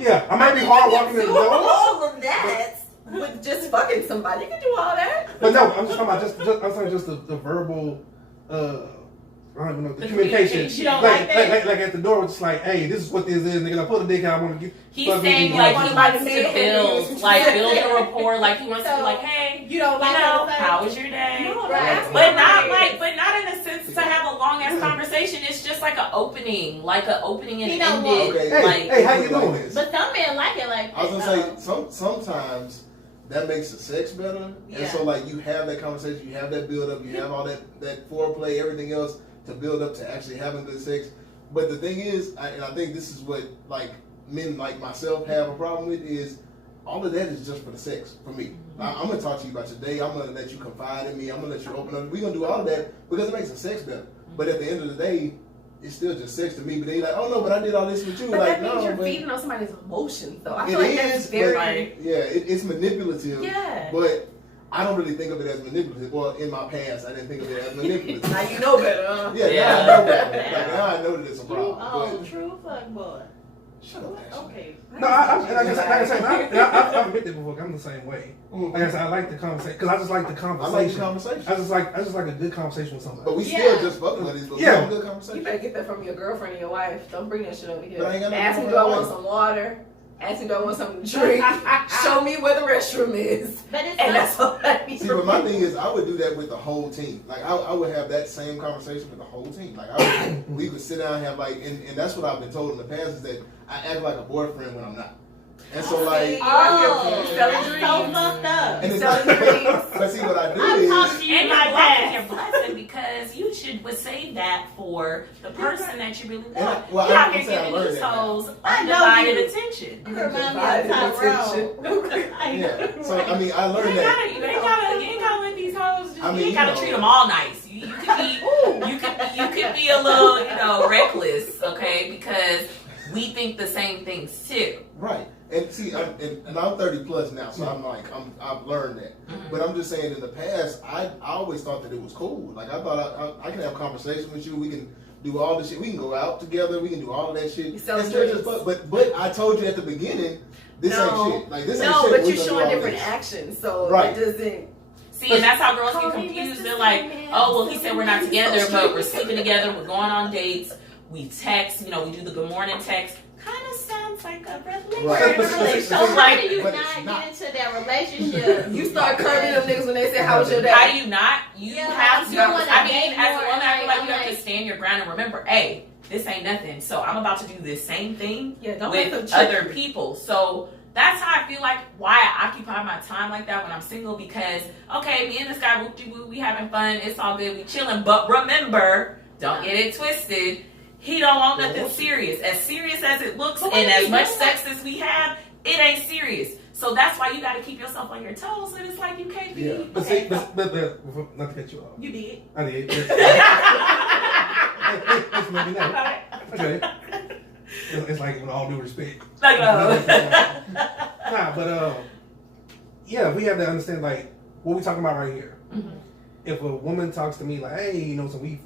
Yeah, I might be hard walking in the door. All of that with just fucking somebody. You can do all that. But no, I'm just talking about I'm saying just the verbal, I don't even know, the communication. You don't like that? Like at the door, it's like, hey, this is what this is, nigga. I put a dick out, I want to get. He's saying like he wants to build a rapport, like he wants to be like, hey, you don't like that? how was your day? No, Right. But not in a sense to have a long ass conversation. It's just like an opening and You know ended. Okay. Like, Hey, how you doing? But some men like it like I was gonna say sometimes that makes the sex better, Yeah. and so like you have that conversation, you have that build up, you have all that foreplay, everything else to build up to actually having good sex. But the thing is, and I think this is what like men like myself have a problem with is all of that is just for the sex for me. I'm gonna talk to you about your day. I'm gonna let you confide in me. I'm gonna let you open up. We're gonna do all of that because it makes the sex better. But at the end of the day, it's still just sex to me. But they like, oh no, but I did all this with you. But like, that means no, you're but feeding on somebody's emotions, though. I it feel like that's is, very. but, yeah, it's manipulative. Yeah. But I don't really think of it as manipulative. Well, in my past, I didn't think of it as manipulative. Now you know better, huh? Yeah, Yeah. now I know better. Like, now I know that it's a problem. But, true fuck boy. shut up, Ashley. Okay. No, like I said, I've admitted it before. I'm the same way. Like I said, I like the conversation because I just like the I like the conversation. conversation. I just like a good conversation with somebody. But we Yeah. still just fucking with these, but Yeah. we have a good You conversation. better get that from your girlfriend or your wife. Don't bring that shit over here. But I ain't got no Ask me, do girlfriend I or want wife. some water? Ask me, do I want something to drink? Show me where the restroom is. But it's And that's all I need See, from but my you. thing is, I would do that with the whole team. Like, I would have that same conversation with the whole team. Like, we would sit down and have, like, and that's what I've been told in the past is that I act like a boyfriend when I'm not. And so, like, Oh, Selling that's so dreams. fucked up. and it's selling not, dreams. but see, what I do I'm is, talking to you and you're like blocking your that. blessing because you would save that for the person that you really And I- want. well, You're I out would here say I giving learned these that now. hoes I know undivided you. attention. You remind me of Divided Tyrone. yeah. So, I mean, I You learned ain't that. gotta let these hoes. Just, I mean, you ain't gotta you know. treat them all nice. You could be a little, reckless, okay? Because we think the same things too. Right. And see, and I'm 30 plus now, so I'm like, I've learned that. But I'm just saying, in the past, I always thought that it was cool. Like, I thought I can have conversations with you. We can do all this shit. We can go out together. We can do all of that shit. You selling It's just dreams. but I told you at the beginning, this ain't shit. Like, this ain't No, shit. but We're you're gonna do showing all different this. actions, so Right. it doesn't. See, and that's how girls get Call me confused. Mr. They're like, Sandman. oh, well, he said we're not together, So but we're sleeping together. We're going on dates. We text. We do the good morning text. Kind of sounds like a relationship. Right. We're in a relationship. So why do you But not it's not. get into that relationship? You start curving them niggas when they say, "How was your day?" How do you not? You Yeah, have to. you wanna I mean, date as a more, woman, I feel like I'm you have to like- stand your ground and remember, hey, this ain't nothing. So I'm about to do this same thing Yeah, don't let them with trick other you. people. So that's how I feel like why I occupy my time like that when I'm single, because okay, me and this guy whoop-de-woo, we having fun, it's all good, we chilling, but remember, don't get it twisted, he don't want nothing serious as it looks, But and what if as he much don't sex as we have, it ain't serious. So that's why you got to keep yourself on your toes, and it's like you can't be. Yeah. But see, but not to cut you off. You did. I did. It's maybe not. Okay. It's like with all due respect. Like, Nah, but yeah, we have to understand like what we talking about right here. Mhm. If a woman talks to me like, hey, so we,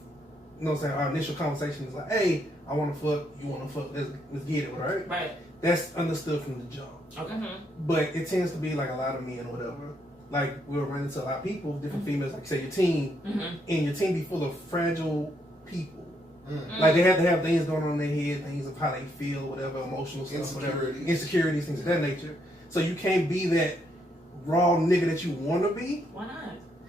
what I'm saying, our initial conversation is like, hey, I want to fuck, you want to fuck, let's get it, right? Right. That's understood from the jump. Okay. But it tends to be like a lot of men or whatever. Like we'll run into a lot of people, different females, like say your team, Mm-hmm. and your team be full of fragile people. Mm. Like they have to have things going on in their head, things of how they feel, whatever, emotional stuff, whatever, insecurities, things of that nature. So you can't be that raw nigga that you want to be. Why not?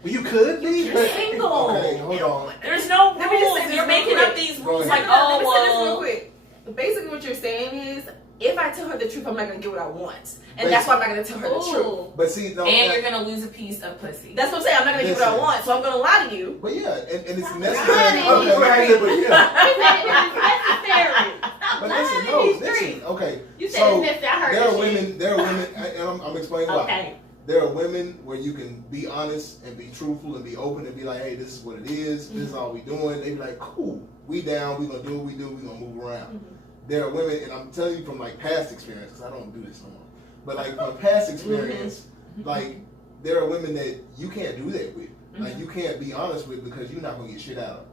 Well, you could be. You're But single. Okay, hold on. There's no Let me just say rules. this You're real making quick. up these Go rules ahead. like, Let me oh, say this real well. quick. Basically, what you're saying is, if I tell her the truth, I'm not gonna get what I want, and that's why I'm not gonna tell her the truth. Ooh. But see, no, And that- you're going to lose a piece of pussy. That's what I'm saying. I'm not gonna get what I want, so I'm gonna lie to you. but yeah, and it's Honey. necessary. Right, Okay, but yeah. He said it was necessary. Stop But lying listen, in no, these listen. streets. Okay, You said so it's necessary. I heard there are that shit. women, and I'm explaining why. Okay. there are women where you can be honest and be truthful and be open and be like, hey, this is what it is. This is all we doing. They be like, cool, we down. We gonna do what we do. We gonna move around. There are women, and I'm telling you from like past experience, because I don't do this no more. But like from past experience, like there are women that you can't do that with. Like you can't be honest with because you're not gonna get shit out of them.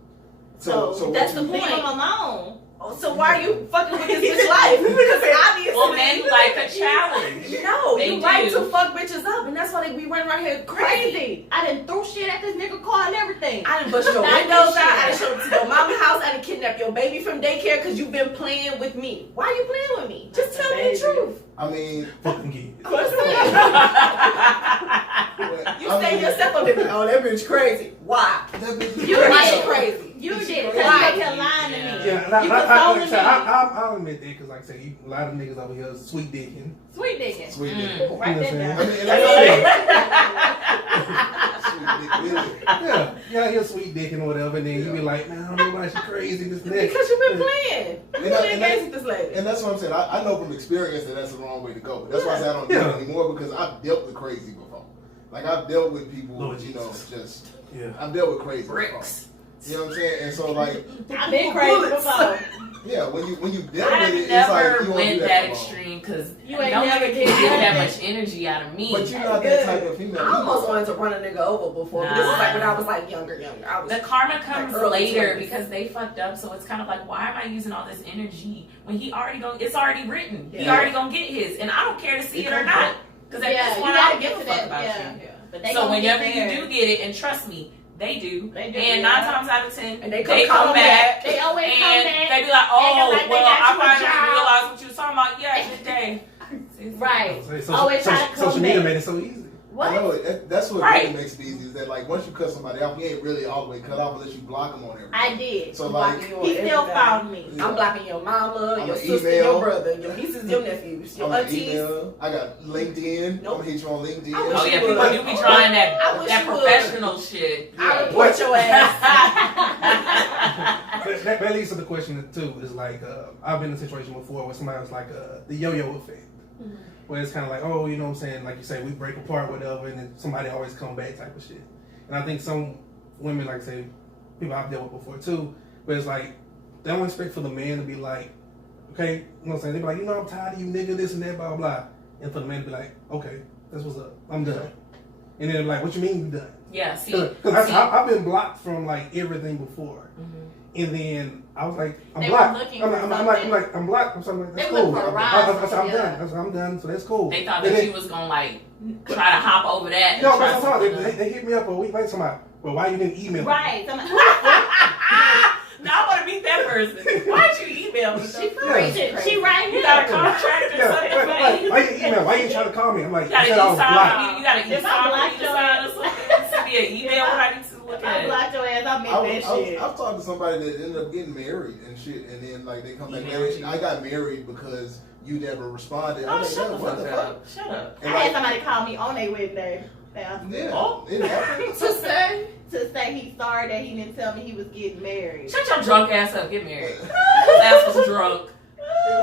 So that's the what point. you- Leave them alone. So why are you fucking with this bitch life? Because obviously, Well, men like a challenge. No, They you like do. to fuck bitches up, and that's why they be running around here crazy. Crazy. I done threw shit at this nigga car and everything. I done bust your Not windows this out. I done shit. showed up to your mama's house. I done kidnapped your baby from daycare because you've been playing with me. Why are you playing with me? Just tell me the truth. I mean, Fucking kids. You say yourself up there, oh, that bitch crazy. Why? that bitch You Why did. she crazy? You She's did. crazy. Because you're lying to me. Yeah, You like consoling I said, me. I'll admit that because, like I said, a lot of niggas over here sweet dicking. Sweet digging. Sweet dick. You know Write what that I'm down. I mean, and that's sweet dick, really. Yeah, you're sweet dicking or whatever, and then you be like, man, I don't know why she crazy, this and that. Because you've been playing. And You I- been and I- engaged with this lady. And that's what I'm saying. I know from experience that that's the wrong way to go. That's why I say I don't do Yeah. it anymore because I've dealt with crazy before. Like I've dealt with people, Lord you know, Jesus. just Yeah. I've dealt with crazy Bricks. before. You know what I'm saying? And so like, I've been crazy before. yeah, when you dealt I with it, it's like never you won't went do that that no more. extreme because You no ain't nigga never can did get that nothing. much energy out of me. But you're not Good. that type of female. I almost wanted to run a nigga over before, but this is like when I was like younger. I was The karma comes Like early later 20s. because they fucked up. So it's kind of like, why am I using all this energy when he already it's already written. He Yeah. already gonna get his, and I don't care to see It it or comes not. up. Because at Yeah, this you point, I gotta don't get give a to fuck that, about yeah. you. But they So gonna get whenever you there. do get it, and trust me, they do. They do, And yeah. 9 times out of 10, And they they come come back. They always come And back. they be like, oh, acting like they well, got I you a finally job. realized what you was talking about. Yeah, good day. Right. So, Always try to come social media back. made it so easy. What? I know that's what Right. really makes it easy is that like once you cut somebody off, you ain't really all the way cut off unless you block them on everything. I did. So I'm like, blocking you on He still everything. found me. Yeah. I'm blocking your mama, On your the sister, email. your brother, your nieces, your nephews, your on my aunties. email, I got LinkedIn. Nope. I'm gonna hit you on LinkedIn. I wish Oh, you yeah, would. people do be trying I that wish that you would. professional shit. I report your ass. But that leads to the question too. Is like I've been in a situation before where somebody was like the yo-yo effect, where it's kind of like, oh, you know what I'm saying, like you say, we break apart, whatever, and then somebody always come back type of shit. And I think some women, like I say, people I've dealt with before too, but it's like they don't expect for the man to be like, okay, you know what I'm saying, they be like, you know, I'm tired of you, nigga, this and that, blah blah blah, and for the man to be like, okay, that's what's up, I'm done. And then they're like, what you mean you done? Yeah, see. Because I've been blocked from like everything before. And then I was like, I'm They were blocked. looking I'm for like, I'm blocked. I'm like, They that's were cool. looking for a I rise, said, I'm yeah. done. I said, I'm done. So that's cool. They thought And that then- you was gonna like try to hop over that. And No, try that's all. something They hit me up a week later. Somebody, well, why you didn't email me? Right. Somebody, Now I want to meet that person. Why'd you email me? she Yeah. she right You here. got a contract or Yeah, something? why you email? Why you trying to call me? I'm like, You I got said I was an blocked. e-sign. You got an If I e-sign blocked for you to your sign or ass. something. Send me an email when I need to look I at it. blocked your ass. I missed that shit. I've talked to somebody that ended up getting married and shit, and then like they come back. He married you. I got married because you never responded. I'm Oh, like, shut the "Yo, what fuck the fuck?" up. Shut up. I And had like, somebody call me on their wedding day. Now, yeah, Oh. it happened. to say he's sorry that he didn't tell me he was getting married. Shut your drunk ass up. Get married. His ass was drunk.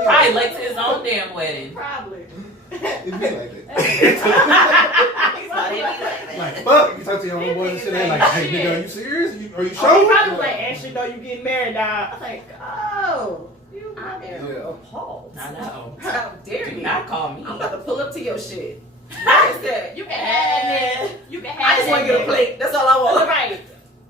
Probably late to his own damn wedding. Probably. It be like that. He's not in like Like, fuck. You talk to your homeboys and shit. They're like, hey, nigga, are you serious? Are you Oh, he sure? probably was like, actually, no, you getting married, dog. I was like, oh. You I am Yeah. appalled. I know. How dare Do you? not call me. I'm about to pull up to your shit. What is that? You can have that. You can have I just want to get a that. plate. That's all I want. Right.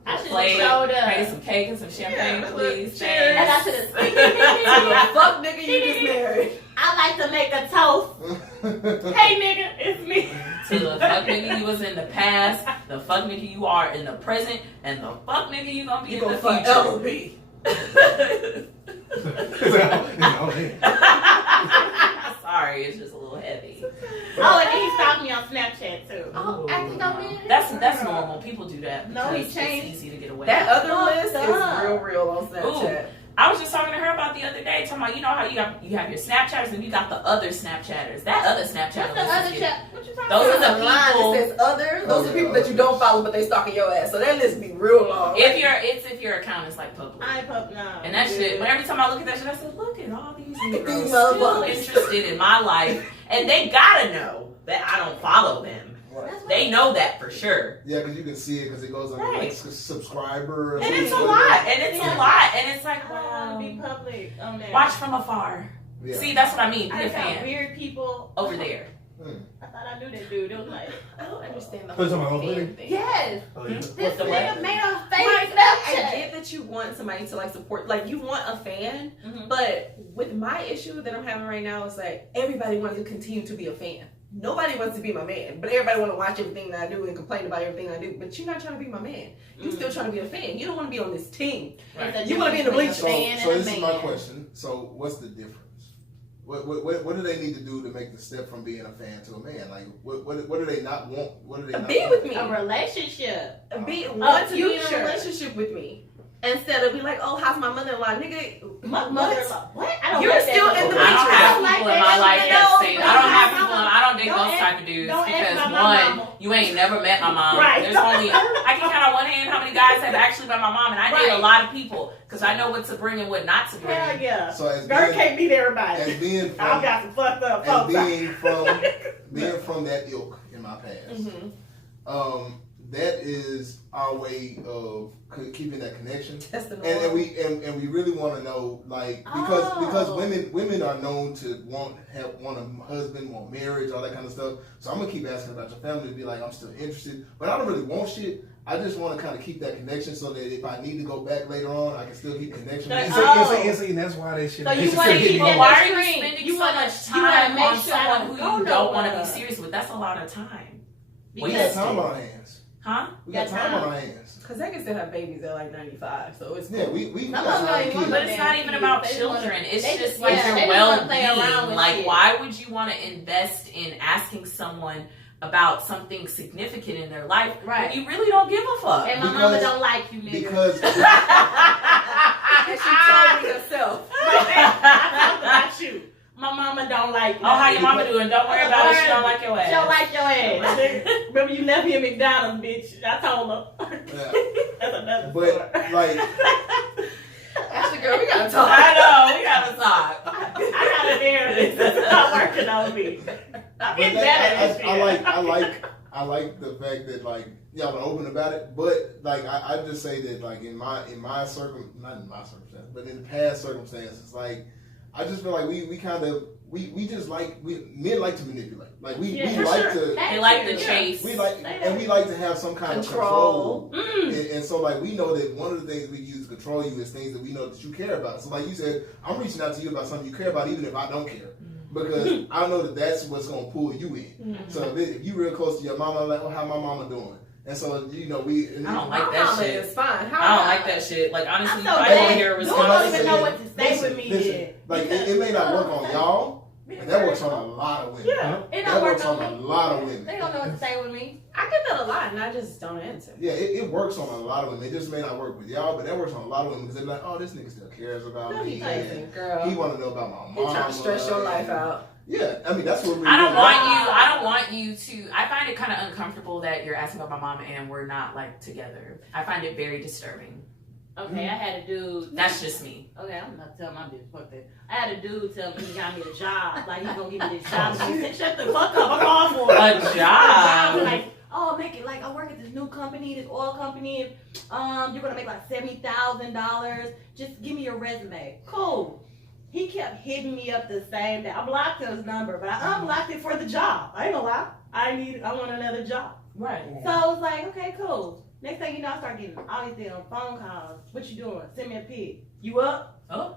I should have Plate, showed pay up. some cake and some champagne, Yeah, please. cheers. And I Thanks. should have. Fuck nigga, you just married. I like to make a toast. Hey, nigga, it's me. To the fuck nigga you was in the past, the fuck nigga you are in the present, and the fuck nigga you gonna be You in the gonna future. forever be. Oh, damn. Sorry, it's just a little heavy. Oh, and then he stalked me on Snapchat, too. Oh, acting up in That's normal. People do that. No, he because changed. It's easy to get away. That with. other list up. is real on Snapchat. I was just talking to her about the other day, talking about, you know how you have your Snapchatters and you got the other Snapchatters. That other Snapchatter What's the list other is good. chat? What you talking Those about? are the line people- that says other. Those are people that you don't follow, but they stalking your ass. So that list be real long. If your account is like public. I ain't pup now. And that shit, when every time I look at that shit, I said, look at all these at Negroes these still motherfuckers. interested in my life. And they gotta know that I don't follow them. they know that for sure. Yeah, because you can see it because it goes on Right. like subscriber. Or And something. it's a lot. And it's a lot. And it's like, I don't want to be public on there. watch from afar. Yeah. See, that's what I mean. Be I a found fan. weird people Over there. I thought I knew that dude. It was like, I don't understand the Who's whole talking about fan over thing. yes, Oh, yeah. this What the nigga what? made a Like, fake I Snapchat. get that you want somebody to like support, like you want a fan, Mhm. but with my issue that I'm having right now, it's like everybody wants to continue to be a fan. Nobody wants to be my man, but everybody want to watch everything that I do and complain about everything I do. But you're not trying to be my man. You still trying to be a fan. You don't want to be on this team. Right. You wanna be in the bleachers. So this is my question. So what's the difference? What do they need to do to make the step from being a fan to a man? Like what do they not want? What do they not Be want? with me. A relationship. Want to be in a future. relationship with me. Instead of be like, oh, how's my mother-in-law? Nigga, My what? mother-in-law. What? I don't You're like that still no in the more. I don't have bleachers. people in my life that say that. I don't have people. I don't date Don't those ask- type of dudes don't ask because about my one, mama. you ain't never met my mom. Right. There's only I can count on one hand how many guys have actually met my mom, and I date a Right. lot of people because I know what to bring and what not to bring. Hell yeah. So as Girl being, can't beat everybody. as being I've from, got some fucked up as folks. being from that ilk in my past, Mm-hmm. that is our way of keeping that connection. That's the norm. And we really want to know, like, because Oh. women are known to want a husband, want marriage, all that kind of stuff. So I'm gonna keep asking about your family to be like, I'm still interested, but I don't really want shit. I just want to kind of keep that connection so that if I need to go back later on, I can still keep connection. That- with And you. see, and that's why that shit. So you it's wanna still keep hitting But that me. why are you extreme. spending You so wanna- much you wanna time make on sure I someone don't who go you don't want to nowhere. be serious with? That's a lot of time. We got Because time on our hands. Huh? We got Got time on time. our hands. Because they can still have babies at like 95, so it's Yeah, cool. we Some got of them time don't to even keep. But it's not even about They just wanna- children. It's they just just- like yeah, your they just wanna play around well-being. with Like, shit. why would you want to invest in asking someone about something significant in their life Right. when you really don't give a fuck? And my Because- mama don't like you, nigga. Because And she told me herself. I talked about you. My mama don't like you. Oh, how your mama doing? Don't worry about it. She don't like your She don't ass. like your ass. Remember you left me at McDonald's, bitch. I told her. yeah, That's another but story. like Actually, girl, we gotta talk. I know. We gotta talk. I got a narrative that's not working on me. I'm But getting that, better at this I like the fact that like y'all are open about it. But like I just say that like in my not in my circumstance, but in past circumstances, like I just feel like we kind of we just like men like to manipulate. Like we Yeah, for like sure. to They like the Yeah. chase. we like and we like to have some kind of Control. control. And so like we know that one of the things we use to control you is things that we know that you care about. So like you said, I'm reaching out to you about something you care about, even if I don't care. Because I know that that's what's gonna pull you in. So if you real close to your mama, like, oh, how my mama doing? And so we. I don't like My that mama shit. is fine. How I don't like that shit. Like, honestly, I'm you so probably glad. don't hear a You response. don't even know what to say with me Listen, yet. like it may not work on y'all, and that works on a lot of women. Yeah, it That don't works work on a on me. lot of women. They don't know what to say with me. I get that a lot, and I just don't answer. Yeah, it works on a lot of women. It just may not work with y'all, but that works on a lot of women because they're like, oh, this nigga still cares about No, me. he and doesn't, girl. He want to know about my He mom. trying to stress your life out. Yeah, I mean that's what we. I don't really want like. you. I don't want you to. I find it kind of uncomfortable that you're asking about my mom and we're not like together. I find it very disturbing. Okay, I had a dude. That's just me. Okay, I'm not telling my bitch fuck that. I had a dude tell me he got me the job. Like he's gonna give me this job. And I said, shut the fuck up. I'm all for it. A job. Like, oh, make it like I work at this new company, this oil company. And, you're gonna make like $70,000. Just give me your resume. Cool. He kept hitting me up the same day. I blocked his number, but I unblocked it for the job. I ain't gonna lie. I want another job. Right. So I was like, okay, cool. Next thing you know, I start getting all these damn phone calls. What you doing? Send me a pic. You up? Oh.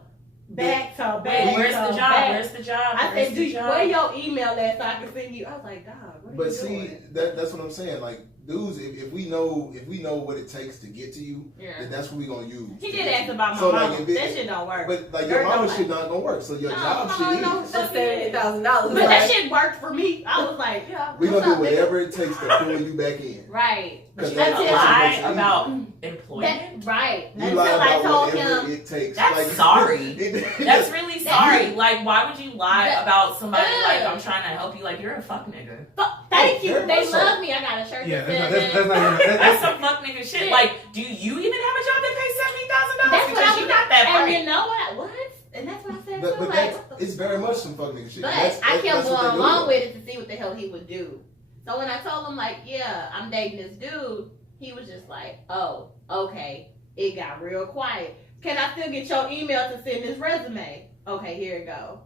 Back to Wait, back. where's to the job? back. Where's the job? I Where's said, the job? where your email at so I can send you? I was like, God, what are But you see, doing? that's what I'm saying. Like, dudes, if we know what it takes to get to you, Yeah. then that's what we gonna use. He did ask about my So, mama. like, if it- that shit don't work. But like your Girl, mama don't shit like- not gonna work. So your No, job no, shit no, is. That's $70,000. But that shit worked for me. I was like, yeah. We what's gonna do up, nigga? whatever it takes to pull you back in. Right. But you That's didn't what lie makes it about easy. employment. Right. You Until lie I about told whatever him. it takes. That's sorry. That's That's really sorry. Like, why would you lie That- about somebody like Ugh. I'm trying to help you? Like, you're a fuck nigga. Thank Oh, you. very They much so. love me. I got a shirt Yeah, that that's says not that. even. That's some fuck nigga shit. Yeah. Like, do you even have a job that pays $70,000? That's what Because I you're was not that And bright. you know what? What? And that's what I said but too. that's Like, it's very much some fuck nigga shit. but That's I kept what going they do. along with it to see what the hell he would do. So when I told him like, yeah, I'm dating this dude, he was just like, oh, okay. It got real quiet. Can I still get your email to send this resume? Okay, here it go.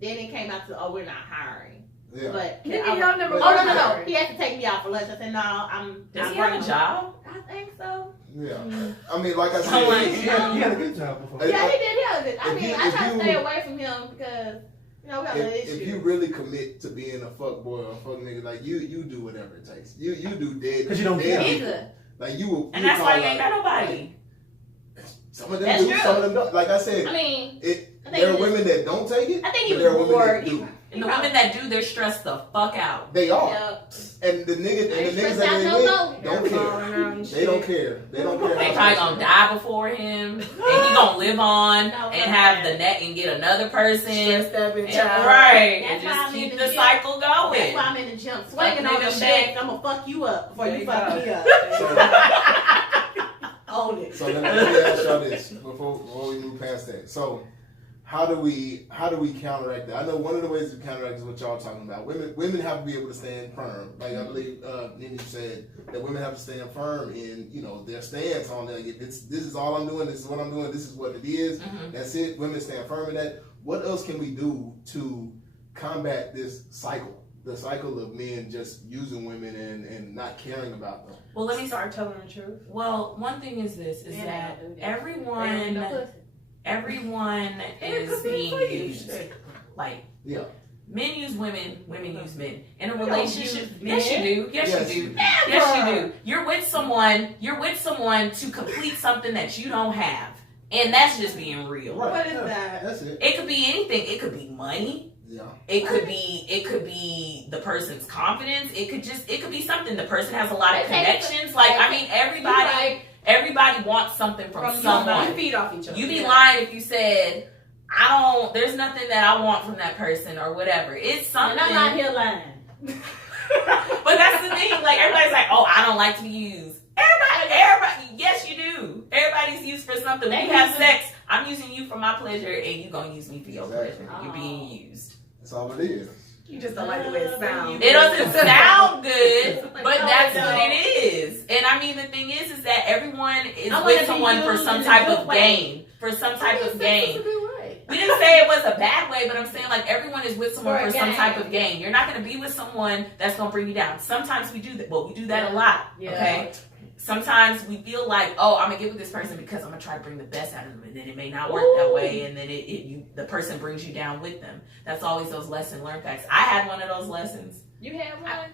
Then it came out to, oh, we're not hiring. Yeah. But Y'all never no. He had to take me out for lunch. I said, no, Does I'm he have a working. job? I think so. Yeah. I mean, like I I'm like, said, He had a good job before. Yeah, he did. He had a good. I If mean, you- I if try to you- stay away from him because, we got little issues. if you really commit to being a fuck boy or a fuck nigga, like you do whatever it takes. You do dead. 'Cause you don't dead care. people. Either. Like you will. And you that's call why you ain't out- got nobody. Some of them That's do. true. Some of them don't. Like I said, I mean, I think there are he women that don't take it. I think he but there are was women bored. that do. And the women that do, they're stressed the fuck out. They are. Yep. And the niggas Ain't that stressed they out no with more. don't care. They don't care. They don't care. They how probably much- gonna die before him, and he gonna live on No, and fuck have that. the net and get another person. Stressed up and And- child. right, That's and why just I'm in keep the the gym. cycle That's going. why I'm in the gym swinging on nigga them shit. bags. I'm gonna fuck you up before There you you fuck go. me up. Own it. So let me ask y'all this before we move past that. So how do we counteract that? I know one of the ways to counteract is what y'all talking about. Women have to be able to stand firm. Like I believe Nini said that women have to stand firm in their stance on that. This is all I'm doing. This is what I'm doing. This is what it is. Mhm. That's it. Women stand firm in that. What else can we do to combat this cycle? The cycle of men just using women and not caring about them. Well, let me Start telling the truth. Well, one thing is this: is Men that ain't gonna do that. They don't need no everyone is being used. Like Yeah. men use women, women use men. In a don't relationship, use yes you men. do. Yes Yes, you you do. do. Yes you do. You're with someone to complete something that you don't have. And that's just being real. Right. What is Yeah. that? That's it. It could be anything. It could be money. Yeah. It could be the person's confidence. It could be something. The person has a lot of connections. Like I mean, everybody wants something from You someone. feed off each other. You'd be lying if you said, there's nothing that I want from that person or whatever. It's something. And I'm not here lying. But that's the thing. Like everybody's like, oh, I don't like to be used. Everybody, yes, you do. Everybody's used for something. When you have sex, I'm using you for my pleasure, and you're gonna use me for your Exactly. pleasure. You're being used. That's all it is. You just don't like the way it sounds. It doesn't sound good, but No, that's it what don't. it is. And I mean, the thing is that everyone is I wanna with be someone for used some in a type good of way. gain. For some type of gain. Way. We didn't say it was a bad way, but I'm saying like everyone is with someone For a for some gain. type of gain. You're not going to be with someone that's going to bring you down. Sometimes we do that. Well, we do that a lot. Yeah. Okay. Sometimes we feel like, oh, I'm gonna get with this person because I'm gonna try to bring the best out of them, and then it may not work that way, and then the person brings you down with them. That's always those lesson learned facts. I had one of those lessons. You had one?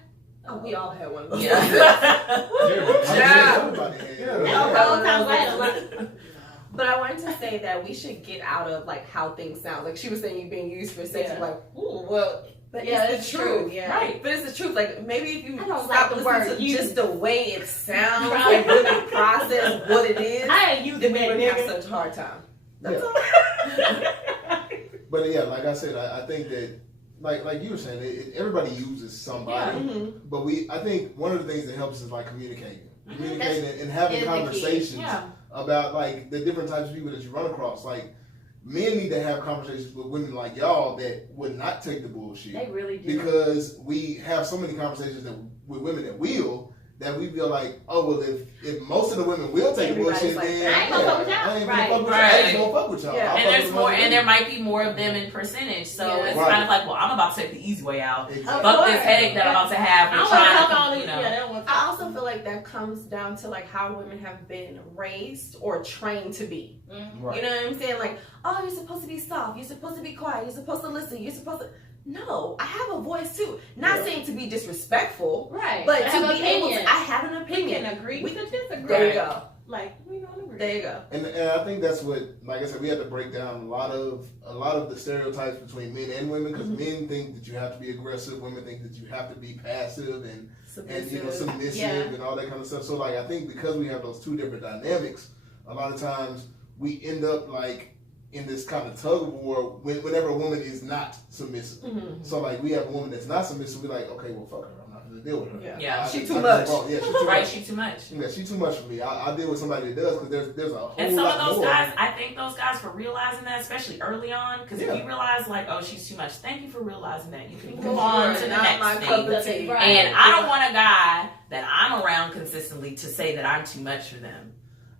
Oh, we all had one of those. Yeah. Everybody had. Yeah. The whole time I had a lot. But I wanted to say that we should get out of like how things sound. Like she was saying, you being used for sex. Yeah. Like, ooh, well, but Yeah, it's the truth. Yeah. Right. But it's the truth. Like maybe if you I don't stop like the listening word to use. just the way it sounds Right. and really process what it is, I ain't using then we that wouldn't have nigga. such a hard time. That's Yeah. all. But yeah, like I said, I think that like you were saying, everybody uses somebody. Mhm. But I think one of the things that helps is like communicating and having is the key. conversations Yeah. about like the different types of people that you run across. Like men need to have conversations with women like y'all that would not take the bullshit. They really do. Because we have so many conversations with women that we feel like, oh well, if most of the women will take the Everybody's bullshit, like then that. I ain't gonna fuck with y'all. I ain't Right. gonna fuck with y'all. I ain't Right. gonna fuck with y'all. Yeah. I'll And fuck there's with more, the and there women. might be more of them in percentage. So Yeah. it's Right. kind of like, well, I'm about to take the easy way out. Exactly. Fuck this headache that I'm about to have. I with don't want to trying talk to, all these. you know. Yeah, they don't want to I talk. also feel like that comes down to like how women have been raised or trained to be. Right. You know what I'm saying? Like, oh, you're supposed to be soft. You're supposed to be quiet. You're supposed to listen. You're supposed to. No, I have a voice too. Not Yeah. saying to be disrespectful, Right. but I to have be able opinion. to. I have an We opinion. can agree. We- We can disagree. There you go. Like, we don't agree. There you go. And I think that's what, like I said, we have to break down a lot of the stereotypes between men and women because men think that you have to be aggressive, women think that you have to be passive and submissive Yeah. and all that kind of stuff. So like I think because we have those two different dynamics, a lot of times we end up like in this kind of tug of war whenever a woman is not submissive. Mm-hmm. So like we have a woman that's not submissive, we're like, okay, well fuck her, I'm not gonna to deal with her. Yeah. She too much. Yeah, she's too Right, much. she too much. Yeah, she's too much for me. I deal with somebody that does because there's a whole And some lot of those more. guys, I thank those guys for realizing that, especially early on. Because if you realize, like, oh, she's too much, thank you for realizing that. You can move on to the next thing. Right. And I don't want a guy that I'm around consistently to say that I'm too much for them.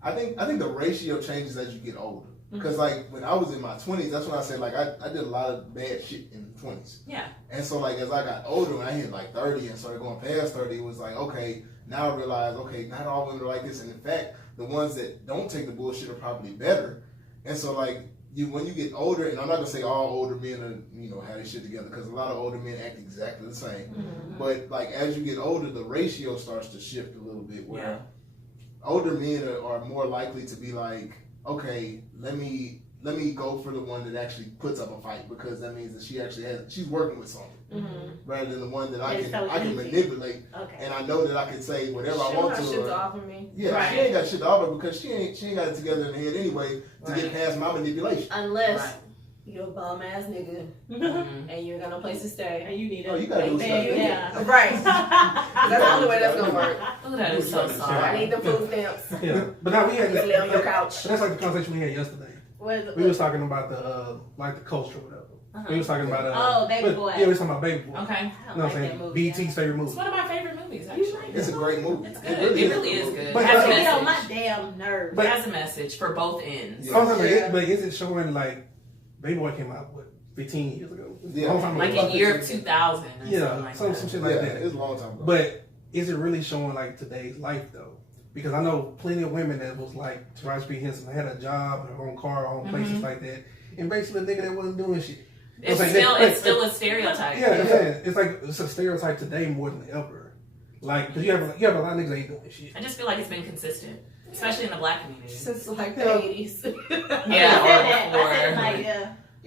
I think the ratio changes as you get older. Because like when I was in my 20s, that's when I said like I did a lot of bad shit in the 20s. Yeah. And so like as I got older, when I hit like 30 and started going past 30, it was like, okay, now I realize, okay, not all women are like this. And in fact, the ones that don't take the bullshit are probably better. And so like when you get older, and I'm not gonna say all older men are, have their shit together, because a lot of older men act exactly the same. But like as you get older, the ratio starts to shift a little bit where older men are more likely to be like, okay, let me go for the one that actually puts up a fight, because that means that she's working with something, rather than the one that I can manipulate, and I know that I can say whatever I want to her. Shit to offer me. Yeah, she ain't got shit to offer because she ain't got it together in the head anyway to get past my manipulation. Unless you're a bum ass nigga and you're gonna place to stay. And you need you gotta do something. Yeah. Right. That's the only way that's gonna work. Oh, that is so sorry. I need the food stamps. Yeah, but now we had Lay on your couch. That's like the conversation we had yesterday. We was talking about the the culture or whatever. We was talking about Baby Boy. Yeah, we was talking about Baby Boy. Okay. You know what I'm saying? BT's favorite movie. It's one of my favorite movies, actually. It's a great movie. It's good. It really is good. But It has a Get on my message. damn nerves. It has a message for both ends. But is it showing like Baby Boy came out 15 years ago? Yeah. Like in year 2000 or something like some that. shit like that. It was a long time ago. But is it really showing like today's life though? Because I know plenty of women that was like Taraji P. Henson, had a job, her own car, her own places like that, and basically a nigga that wasn't doing shit. It's still a stereotype. Yeah, it's a stereotype today more than ever. Like, cause you have a lot of niggas that ain't doing shit. I just feel like it's been consistent, especially in the black community. Since like the 80s.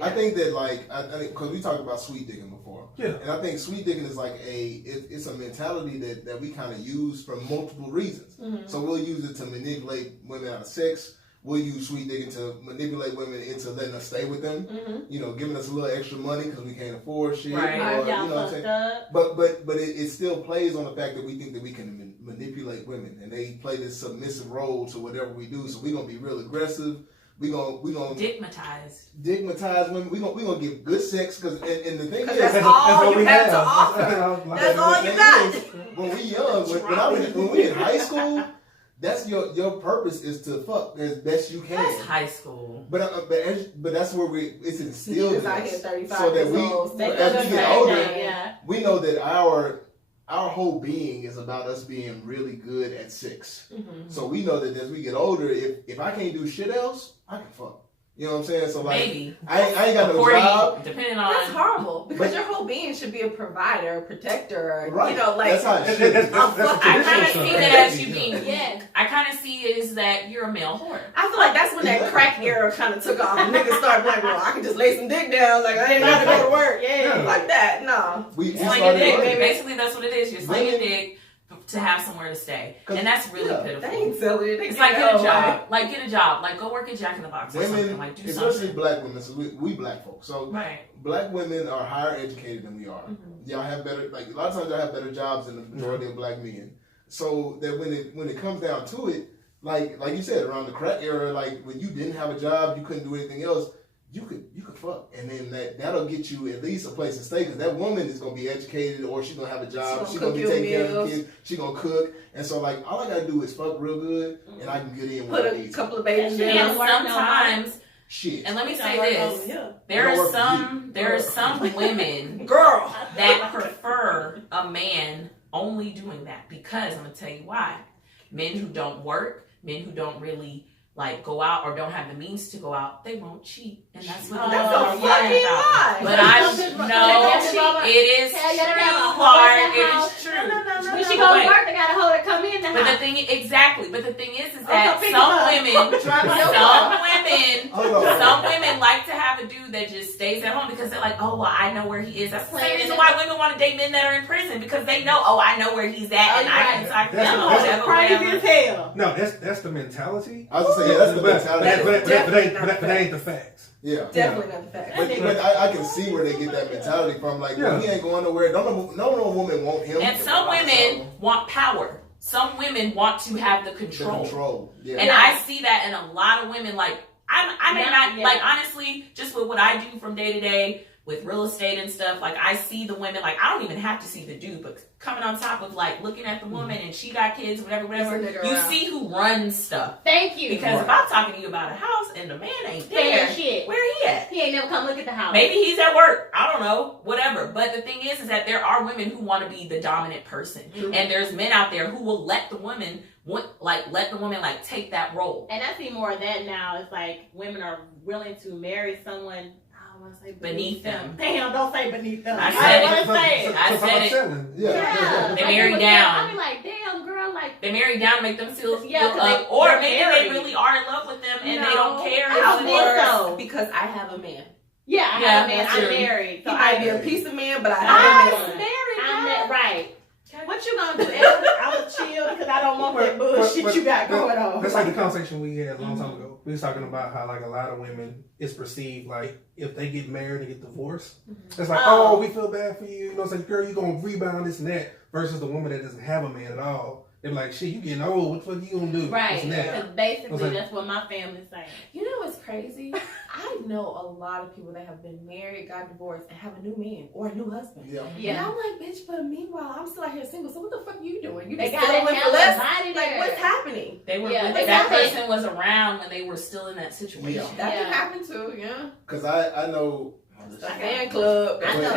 I think that I think because we talked about sweet digging before, and I think sweet digging is like it's a mentality that we kind of use for multiple reasons. So we'll use it to manipulate women out of sex. We'll use sweet digging to manipulate women into letting us stay with them. Giving us a little extra money because we can't afford shit. Right. Or, you know what I'm saying? But it still plays on the fact that we think that we can manipulate women, and they play this submissive role to whatever we do. So we're gonna be real aggressive. We gonna stigmatize women. We gonna give good sex because and the thing is that's all you have to offer. That's all you got. When we young, when we in high school, that's your purpose is to fuck as best you can. That's high school. But that's where it's instilled in I us. hit 35 So that as we get older, we know that our whole being is about us being really good at sex. So we know that as we get older, if I can't do shit else, I can fuck. You know what I'm saying? So like, maybe I ain't got no job. Depending on that's horrible because your whole being should be a provider, a protector. Right. Like that's how it should. I kind of see that as you being. Yeah. I kind of see it as that you're a male whore. I feel like that's when that crack era kind of took off. And niggas started like, well, I can just lay some dick down. Like I ain't got to go to work. Yeah, like that. No. We sling a dick, baby. Basically, that's what it is. You're slinging dick to have somewhere to stay, and that's really pitiful. They ain't selling it. It's like get a job. Like get a job. Like go work at Jack in the Box or something. Like do especially something. Black women. So we black folks. So black women are higher educated than we are. Y'all have better. Like a lot of times y'all have better jobs than the majority of black men. So that when it comes down to it, like you said, around the crack era, like when you didn't have a job, you couldn't do anything else. You could fuck, and then that'll get you at least a place to stay, because that woman is gonna be educated, or she's gonna have a job, she's gonna be taking care of the kids, she's gonna cook, and so like all I gotta do is fuck real good, and I can get in. Put a couple of babies in. And sometimes, shit. And let me say this: there are some women, girl, that prefer a man only doing that, because I'm gonna tell you why. Men who don't work, men who don't really go out or don't have the means to go out, they won't cheat, and that's what that's a fucking lie. But it is true. It is true. When she go to work, they gotta hold her come in the house. But the thing, exactly. But the thing is that some women like to have a dude that just stays at home because they're like, oh, well, I know where he is. That's the same reason why women want to date men that are in prison because they know, oh, I know where he's at, and I can talk to him. That's crazy as hell. No, that's the mentality. I was gonna say, yeah, that's the mentality. But that ain't the facts. Yeah, definitely not the fact. But I can see where they get that mentality from. Like, well, he ain't going nowhere. No woman want him. And some women want power. Some women want to have the control. Yeah. And I see that in a lot of women. Like, I may not, like, honestly, just with what I do from day to day with real estate and stuff, like, I see the women, like, I don't even have to see the dude, but coming on top of, like, looking at the woman and she got kids, whatever, you see who runs stuff. Thank you. Because if I'm talking to you about a house and the man ain't there, where he at? He ain't never come look at the house. Maybe he's at work. I don't know. Whatever. But the thing is that there are women who want to be the dominant person. Mm-hmm. And there's men out there who will let the woman take that role. And I see more of that now. It's like women are willing to marry someone, I want to say beneath them. Damn, don't say beneath them. I said it. Yeah. They marry down. I be like, damn, girl, like. They marry down to make them feel up. Or maybe they really are in love with them and they don't care. I don't think so. Because I have a man. Yeah, I have a man. I'm married. So I be a piece of man, but I have a man. I'm married. Right. What you gonna do, Ellen? I was chill because I don't want that bullshit you got going on. That's like the conversation we had a long time ago. We was talking about how like a lot of women, it's perceived like if they get married and get divorced, it's like, oh, we feel bad for you. You know, it's like, girl, you gonna rebound this and that. Versus the woman that doesn't have a man at all. They're like, shit, you getting old. What the fuck you gonna do? Right. Because basically that's what my family's saying. You know what's crazy? I know a lot of people that have been married, got divorced, and have a new man or a new husband. Yeah. And I'm like, bitch, but meanwhile, I'm still out here single. So what the fuck are you doing? You they just got with less. Like, what's happening? They were. That person was around when they were still in that situation. Yeah. That can happen too. Yeah. Because I know. A fan club. I know. I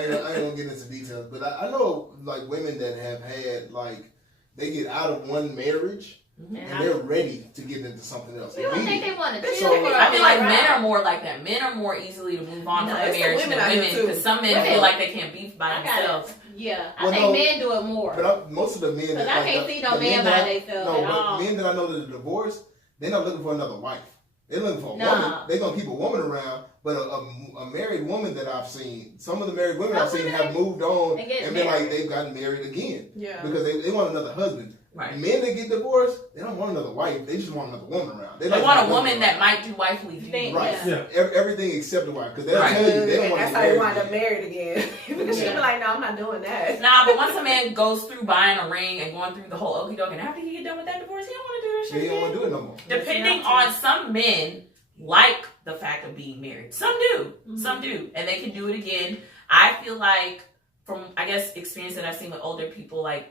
ain't gonna get into details, but I know like women that have had like they get out of one marriage and they're ready to get into something else. You don't think they want to chill? I feel like men are more like that. Men are more easily to move on from a marriage than women because some men feel like they can't be by themselves. Yeah, I think men do it more. But most of the men that I can't see no man by themselves at all. Men that I know that are divorced, they're not looking for another wife. They're looking for a woman. They're gonna keep a woman around. But a married woman that I've seen, some of the married women I've seen have moved on and been like they've gotten married again. Yeah. Because they want another husband. Right. Men that get divorced, they don't want another wife. They just want another woman around. They want a woman that might do wifely things. Right. Yeah. Everything except the wife. Because they'll tell you they don't want to get married. That's how you wind up married again. Because she'll be like, no, I'm not doing that. Nah, but once a man goes through buying a ring and going through the whole okie doke, and after he get done with that divorce, he don't want to do that shit. He don't want to do it no more. Depending on some men, like the fact of being married. Some do. Some do. And they can do it again. I feel like from, I guess, experience that I've seen with older people, like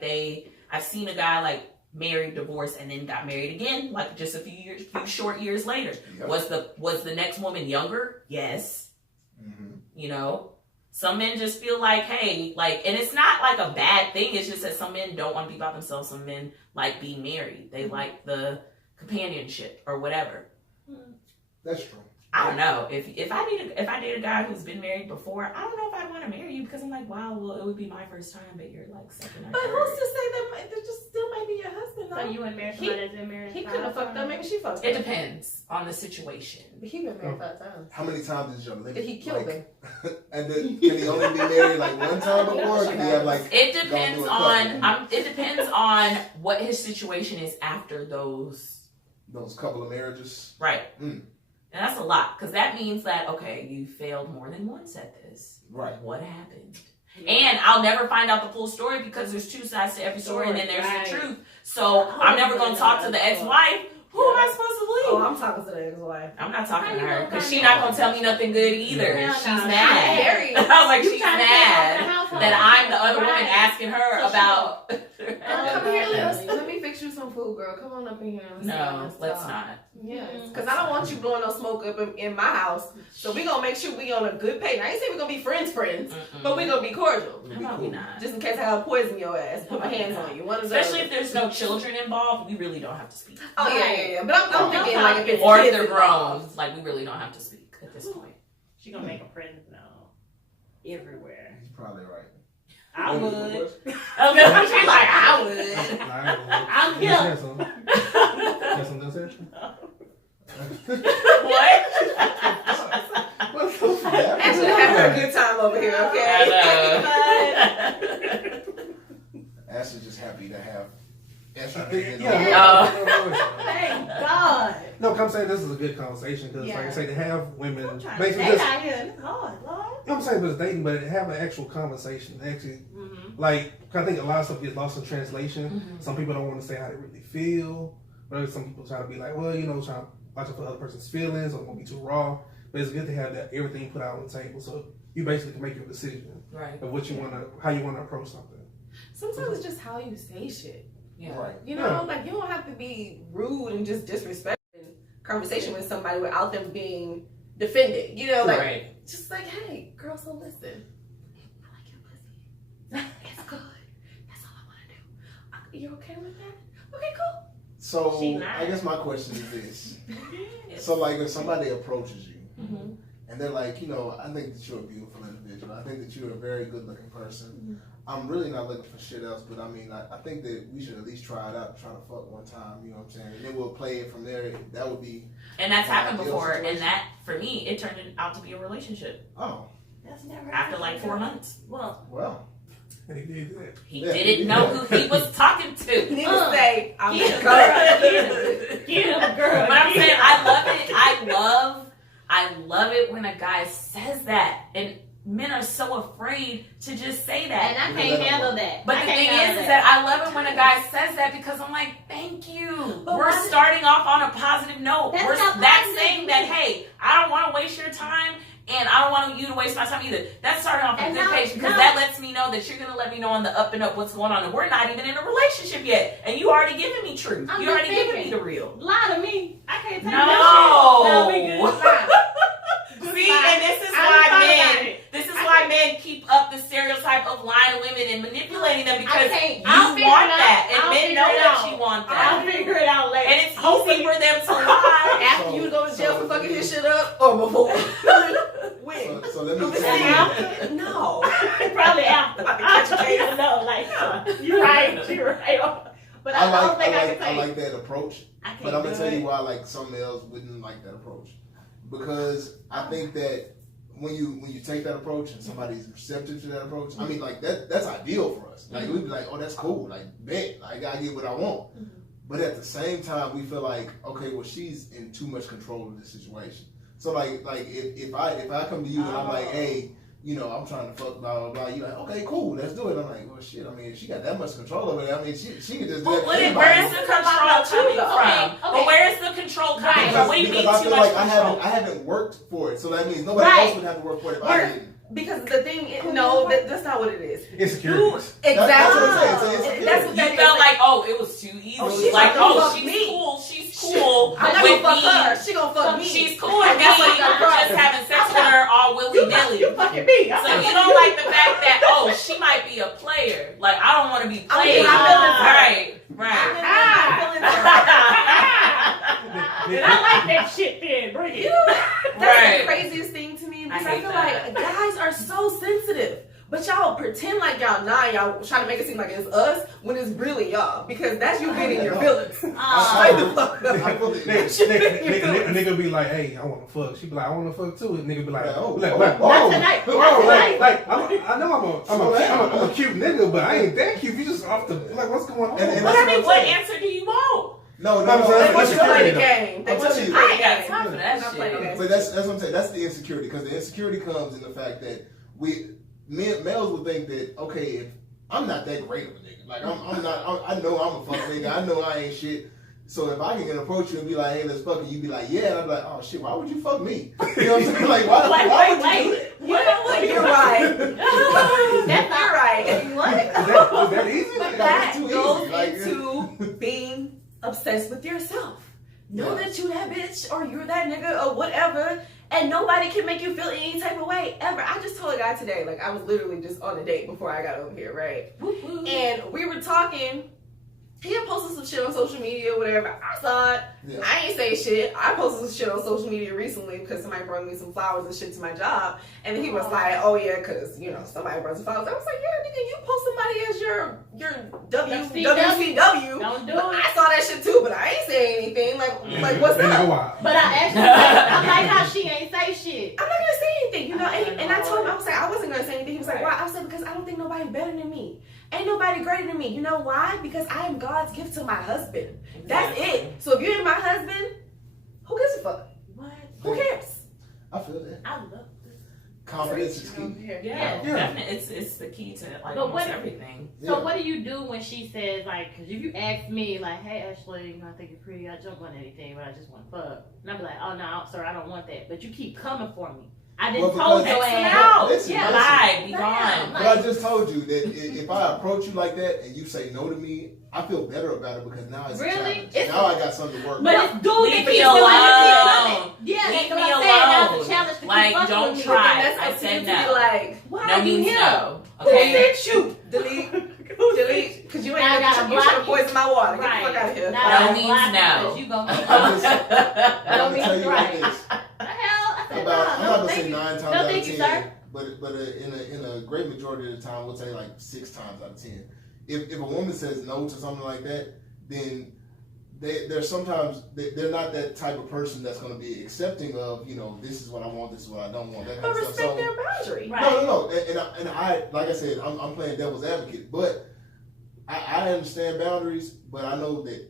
I've seen a guy like married, divorced, and then got married again, like just a few short years later. Yep. Was the next woman younger? Yes. Mm-hmm. You know? Some men just feel like, hey, like, and it's not like a bad thing. It's just that some men don't want to be by themselves. Some men like being married. They like the companionship or whatever. That's true. I don't know. If I date a guy who's been married before, I don't know if I'd want to marry you because I'm like, wow, well, it would be my first time, but you're like second or But third. who's to say that just still might be your husband? So you and married somebody that's been married? He could have fucked up. Maybe she fucked up. It depends on the situation. But he been married 5 times. How many times is your limit? Did he kill them? And then, can he only be married like one time before? Or can he have like? It depends on. It depends on what his situation is after those couple of marriages. Right. And that's a lot, because that means that, okay, you failed more than once at this. Right. What happened? Yeah. And I'll never find out the full story because there's 2 sides to every story, and then there's the truth. So I'm never going to talk to the ex-wife. Who am I supposed to believe? Oh, I'm talking to the ex-wife. I'm not talking to her, because she's not going to tell me nothing good either. No, she's mad. I was like, she's mad that I'm the other woman asking her about... Come here, let me fix you some food, girl. Come on up in here. No, let's not. Yes, because I don't want you blowing no smoke up in my house. So we're going to make sure we on a good page. I ain't saying we're going to be friends, but we're going to be cordial. How about we not? Just in case I have poison your ass. Put my hands on you. Especially if there's no children involved, we really don't have to speak. Oh, yeah. But I'm thinking like if it's or if they're grown, like we really don't have to speak at this point. She's going to make a presence now everywhere. He's probably right. I would. She's like, I would. I'm Yes, here. yes, some. Yes, some does that. What? What's so bad? Actually, having a good time over here, okay? Ashley's just happy to have Ashley. Thank God. No, I'm saying this is a good conversation because, like I say, to have women I'm trying to basically stay just, out here. It's hard, Lord. I'm saying it's dating, but have an actual conversation. Actually, like, I think a lot of stuff gets lost in translation. Some people don't want to say how they really feel, but some people try to be like, well, you know, trying to watch out for the other person's feelings or won't be too raw. But it's good to have that everything put out on the table, so you basically can make your decision of what you want to, how you want to approach something. Sometimes it's just how you say shit. Yeah. Right. You know, like you don't have to be rude and just disrespectful in conversation with somebody without them being defended. You know, like just like, hey, girl, so listen. I like your pussy. It's good. That's all I want to do. You okay with that? Okay, cool. So She I guess my question is this. So like if somebody approaches you and they're like, you know, I think that you're a beautiful individual. I think that you're a very good looking person. I'm really not looking for shit else, but I mean, I think that we should at least try it out, try to fuck one time, you know what I'm saying? And then we'll play it from there. That would be. And that's happened ideal before, situation. and that, for me, it turned out to be a relationship Oh, That's never after like 4 months. well. And he did that. He Yeah, didn't know who he was talking You to. need to say, I'm Get him, girl. girl. Get him, girl. But I'm saying, I love it. I love it when a guy says that. And men are so afraid to just say that. And I can't handle that. But the thing is that I love it when a guy says that because I'm like, thank you. We're starting off on a positive note. That's saying that, hey, I don't want to waste your time and I don't want you to waste my time either. That's starting off on a good page because that lets me know that you're going to let me know on the up and up what's going on. And we're not even in a relationship yet. And you already giving me truth. You already giving me the real. Lie to me. I can't take No. that shit. No, we good. See, and this is why men keep up the stereotype of lying to women and manipulating them because you want that, and men know that you want that. I'll figure it out later. And it's easy for them to lie. After you go to jail for fucking his shit up, or before? When? So let me tell you. No. Probably after. I don't even know. Like, you're right. You're right. But I don't think I can take. I like that approach. I can't But I'm gonna do tell it. you why like some males wouldn't like that approach. Because I think that when you take that approach and somebody's receptive to that approach, I mean like that's ideal for us. Like we'd be like, oh that's cool, like bet, like I get what I want. But at the same time we feel like, okay, well she's in too much control of the situation. So like if I come to you and I'm like, hey, you know, I'm trying to fuck blah blah blah, you're like, okay, cool, let's do it. I'm like, well shit, I mean if she got that much control over it, I mean she can just do that. Where is the control coming from? But where is the control coming from? What do you mean Because I too feel much like control? I haven't worked for it, so that means nobody else would have to work for it if I didn't. Because the thing is, no, that's not what it is. Insecurities. Exactly. That's what I'm saying. It's insecurity. That's what You that is. felt like, oh, it was too easy. Oh, It was she's like, not gonna oh, fuck she's me. cool. She's cool I'm not with gonna fuck me. her. She gonna fuck me. She's cool with me. That's what I'm Just having sex with her all willy nilly. You fucking me. So you don't like the fact that she might be a player. Like I don't want to be played. Right. And I like that shit then. Bring it. That's the craziest thing to me because I hate feel that. like guys are so sensitive. But y'all pretend like y'all trying to make it seem like it's us when it's really y'all. Because that's you getting your feelings. Straight the fuck up. Nigga be like, hey, I want to fuck. She be like, I want to fuck too. And nigga be like, Oh, Not tonight. Not tonight. like I know I'm a cute nigga, but I ain't that cute. You just off the like, what's going on? And But I mean, that's what I'm saying. answer do you want? No. They want you to play the Insecurity, game. They I'm want telling you to you. I play ain't the got game. time for that Not playing shit. games. But that's what I'm saying. That's the insecurity because the insecurity comes in the fact that males will think that okay, if I'm not that great of a nigga, like I know I'm a fuck nigga. I know I ain't shit. So if I can approach you and be like, hey, let's fuck, and you be like, yeah, and I'm like, oh shit, why would you fuck me? You know what I'm saying? Like, why would you do that? You know what? You're right. That's not right. What? Is that easy? But Like, that it's too goes easy. Like, into being obsessed with yourself. Know Yeah. that you that bitch or you're that nigga or whatever, and nobody can make you feel any type of way ever. I just told a guy today, like I was literally just on a date before I got over here, right? And we were talking, he had posted some shit on social media or whatever. I saw it. Yeah. I ain't say shit. I posted some shit on social media recently because somebody brought me some flowers and shit to my job. And he was like, oh yeah, because, you know, somebody brought some flowers. I was like, yeah, nigga, you post somebody as your WCW. Don't do But it. I saw that shit too, but I ain't saying anything. Like what's up? But I actually I like how she ain't say shit. I'm not gonna say anything, you know. And I told him, I was like, I wasn't gonna say anything. He was like, why? I said, because I don't think nobody's better than me. Ain't nobody greater than me. You know why? Because I am God's gift to my husband. That's it. So if you ain't my husband, who gives a fuck? What? Who cares? I feel that. I love this. Confidence is key. Yeah, definitely. It's the key to like But almost everything. So what do you do when she says, like, because if you ask me, like, hey, Ashley, you know, I think you're pretty, I don't want anything, but I just want to fuck. And I'll be like, oh, no, sir, I don't want that. But you keep coming for me. I didn't Well, told your X ass. out. Listen, Yeah. Lie, be Damn. gone. But I just told you that if I approach you like that and you say no to me, I feel better about it because now it's Really? a challenge. It's- Now I got something to work But with. it's dude Leave that me keeps doing alone. it. Yeah, Leave that's me what I'm saying. Now alone. it's a challenge to keep Like, fucking don't with me. try. And that's I up to said you to no. be like, Why No are you means here? no. who Okay. sent you? Delete. Because you ain't Now I gotta you should have block you. poisoned my water. Get Right. the fuck out of here. Now No I gotta means block you no. because you gonna keep I'm just- I I'm don't gonna tell you like mean this. the hell? I said, About, I'm not no, gonna thank say you. 9 times No, out of thank you, 10, sir. but in a great majority of the time, we'll say like 6 times out of 10. If a woman says no to something like that, then they're sometimes they're not that type of person that's going to be accepting of, you know, this is what I want, this is what I don't want, that kind But of stuff. respect their boundary. Right. No. And I like I said, I'm playing devil's advocate, but I understand boundaries, but I know that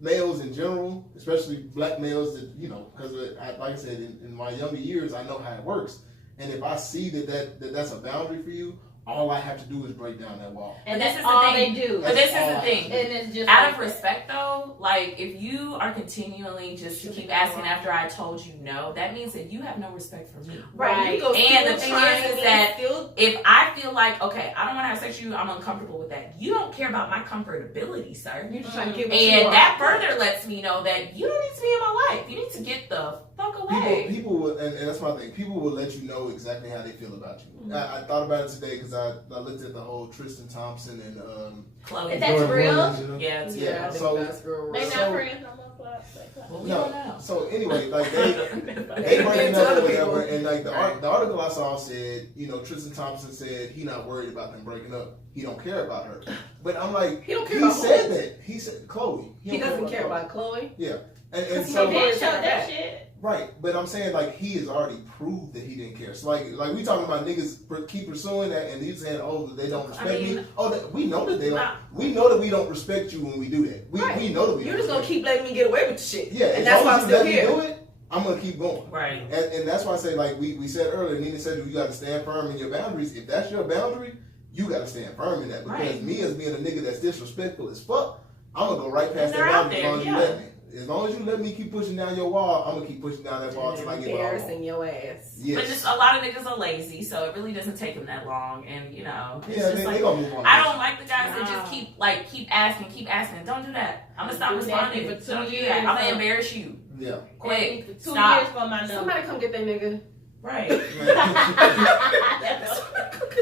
males in general, especially black males, that, you know, because like I said, in my younger years, I know how it works. And if I see that's a boundary for you, all I have to do is break down that wall. And But this that's is the all thing. they do. But this is all the I thing. have to And do. it's just Out like of respect, though, like if you are continually just to keep asking after I told you no, that means that you have no respect for me. Right. You go And the still thing trying is to that still if I feel like, okay, I don't want to have sex with you, I'm uncomfortable with that. You don't care about my comfortability, sir. you're just trying to get what you And want. that further lets me know that you don't need to be in my life. You need to get the fuck away. People will, and that's my thing. People will let you know exactly how they feel about you. I thought about it today because I looked at the whole Tristan Thompson and Chloe. Is that real? Yeah, it's Yeah, I think so- that's real. They not So- friends no more. well, we no. don't know. So anyway, like they They breaking to up or other whatever, people. and like the article I saw said, you know, Tristan Thompson said he not worried about them breaking up. He don't care about her. But I'm like, He don't care he about said who? that. He said Chloe. He doesn't care Chloe. about Chloe. Yeah, and He so don't They care. did show that shit. right. But I'm saying like he has already proved that he didn't care. So like we talking about niggas keep pursuing that, and he's saying, oh, they don't respect me. Oh, we know that they don't. We know that we don't respect you when we do that. We Right. know that we. You're don't just gonna respect keep letting me get away with the shit. you. Yeah, and as that's long why as I'm you still let here. me do it, I'm gonna keep going. Right. And that's why I say, like we said earlier, Nina said you got to stand firm in your boundaries. If that's your boundary, you got to stand firm in that. Because Right. me as being a nigga that's disrespectful as fuck, I'm gonna go right past They're that out boundary as there, long as you yeah. let me. As long as you let me keep pushing down your wall, I'm gonna keep pushing down that wall until I get what I want. Embarrassing your ass. Yes. But just a lot of niggas are lazy, so it really doesn't take them that long. And you know, it's yeah, just they like gonna move on. I don't like the guys that No. just keep asking. Don't do that. I'm gonna stop Been asking responding. for 2 Don't do years that. I'm gonna now. embarrass you. Yeah. Quick. For 2 Stop. years for my number. Somebody come get that nigga. Right. That's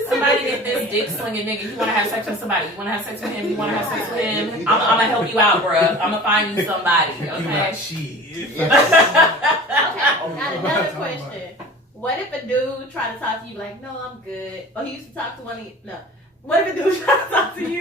Somebody get this dick slinging nigga. You want to have sex with somebody? You want to have sex with him? You want to have sex with him? I'm gonna help you out, bruh. I'm gonna find you somebody. You Okay. like shit. Okay, got another question. What if a dude try to talk to you like, no, I'm good? Or he used to talk to one of you. No. What if a dude try to talk to you?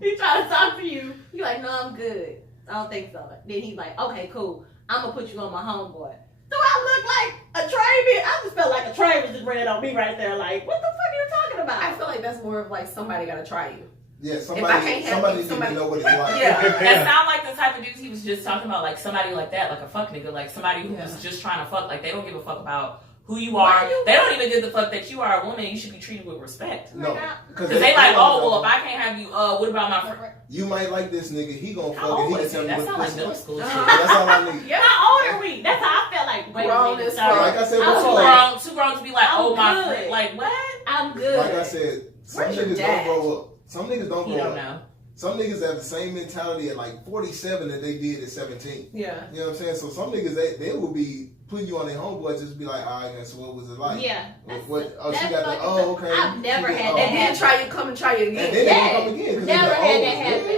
He try to talk to you. You like, no, I'm good. I don't think so. Then he's like, okay, cool. I'm gonna put you on my homeboy. Do I look like a train? I just felt like a train was just ran on me right there. Like, what the fuck are you talking about? I feel like that's more of like somebody gotta try you. Yeah, I somebody can't have somebody you, needs somebody- to know what it's like. Yeah. That sound like the type of dudes he was just talking about, like somebody like that, like a fuck nigga, like somebody who was just trying to fuck. Like they don't give a fuck about who you are. They don't even give the fuck that you are a woman. You should be treated with respect. No. Because they like, oh well, if I can't have you, what about my friend? You might like this nigga, he gonna How fuck old and he is can he? tell me That what sound the like pussy middle like. school shit. That's all I need. Yeah. How old are we? That's how I felt like. Wait a Grown minute, as sorry. Like I said I'm before, Too grown to be like, I'm oh my good. friend. Like what? I'm good. like I said, some Where's your niggas dad? don't grow up. Some niggas don't You grow don't up. know. Some niggas have the same mentality at like 47 that they did at 17. Yeah. You know what I'm saying? So some niggas, they will be putting you on their homeboy just be like, all right, so what was it like? Yeah. What? Oh, she that's got the, fucking- oh, okay. I've never She did- had oh. that And then try you, come and try you And again. then they Yeah. gonna come again. 'cause Never they had like, that happen.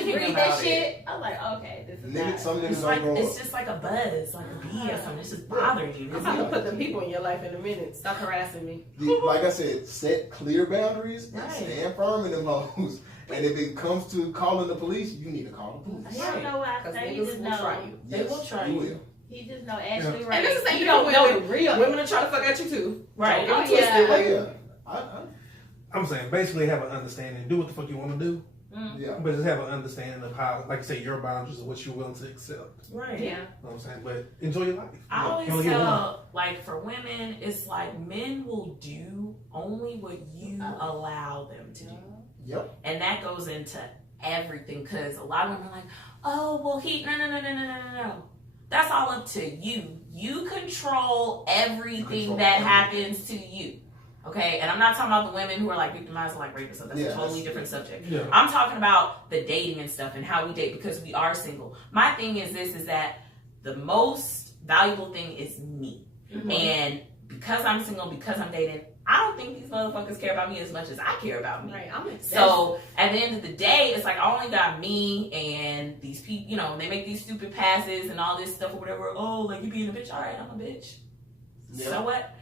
thinking read about that it. shit. I'm like, okay, this is not. Some It's niggas like don't grow it's up. just like a buzz, like a bee or something. It's just bothering you. I'm gonna put the people in your life in a minute. Stop harassing me. Like I said, set clear boundaries and Right. stand firm in them hoes. And if it comes to calling the police, you need to call the police. You don't know what I Because say. You niggas just will know. try you. They will try you you. will. He just know Ashley Yeah. right. And it's the same You thing don't with know women. the real. Women are trying to fuck at you too. Right. Don't Oh, get it twisted. yeah. Oh, yeah. I'm saying basically have an understanding. Do what the fuck you want to do, Yeah. but just have an understanding of how, like you say, your boundaries and what you're willing to accept. Right. Yeah. You know what I'm saying? But enjoy your life. I You always only get one. tell, like, for women, it's like men will do only what you allow them to do. Yep. And that goes into everything, because a lot of women are like, oh, well, no. That's all up to you. You control everything that happens to you. Okay? And I'm not talking about the women who are like victimized like rapists. So that's a totally different subject. Yeah. I'm talking about the dating and stuff and how we date, because we are single. My thing is this, is that the most valuable thing is me. And because I'm single, because I'm dating, I don't think these motherfuckers care about me as much as I care about me. Right. I'm excited. So at the end of the day, it's like I only got me and these people, you know, they make these stupid passes and all this stuff or whatever. Oh, like you being a bitch. All right, I'm a bitch. Yeah. So what?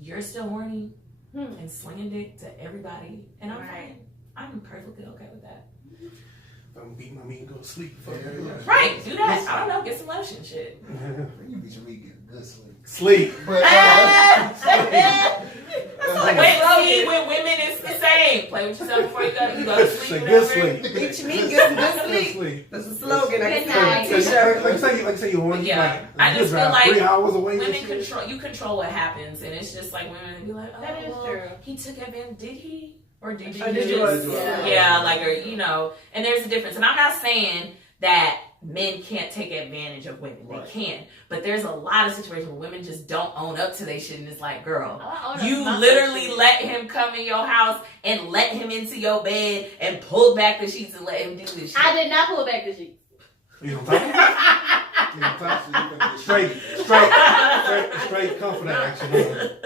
You're still horny and slinging dick to everybody. And I'm fine. I'm perfectly okay with that. I'm beating my meat and go to sleep. Fuck Yeah, that. yeah. Right, do that. I don't know, get some lotion shit. You beat your meat, get a good sleep. Sleep. But, Wait, see, with women it's the same. Play with yourself before you go to sleep. Say Whatever. good sleep. Beat your meat, get some good Good sleep. sleep. That's a slogan. I Good can see on a night. t-shirt. Like you say you horny. Yeah. Like, I you just feel drive like 3 hours away. and Women shit. control what happens, and it's just like women be like, oh, That is well, true. he took advantage. Did he? Or did you Or did you just? just- Yeah, like, or, you know, and there's a difference. And I'm not saying that men can't take advantage of women. They Right. can. But there's a lot of situations where women just don't own up to their shit, and it's like, girl, I own up you to my literally shit. let him come in your house and let him into your bed and pull back the sheets and let him do this shit. I did not pull back the sheet. You know what I'm talking about? Straight comfort action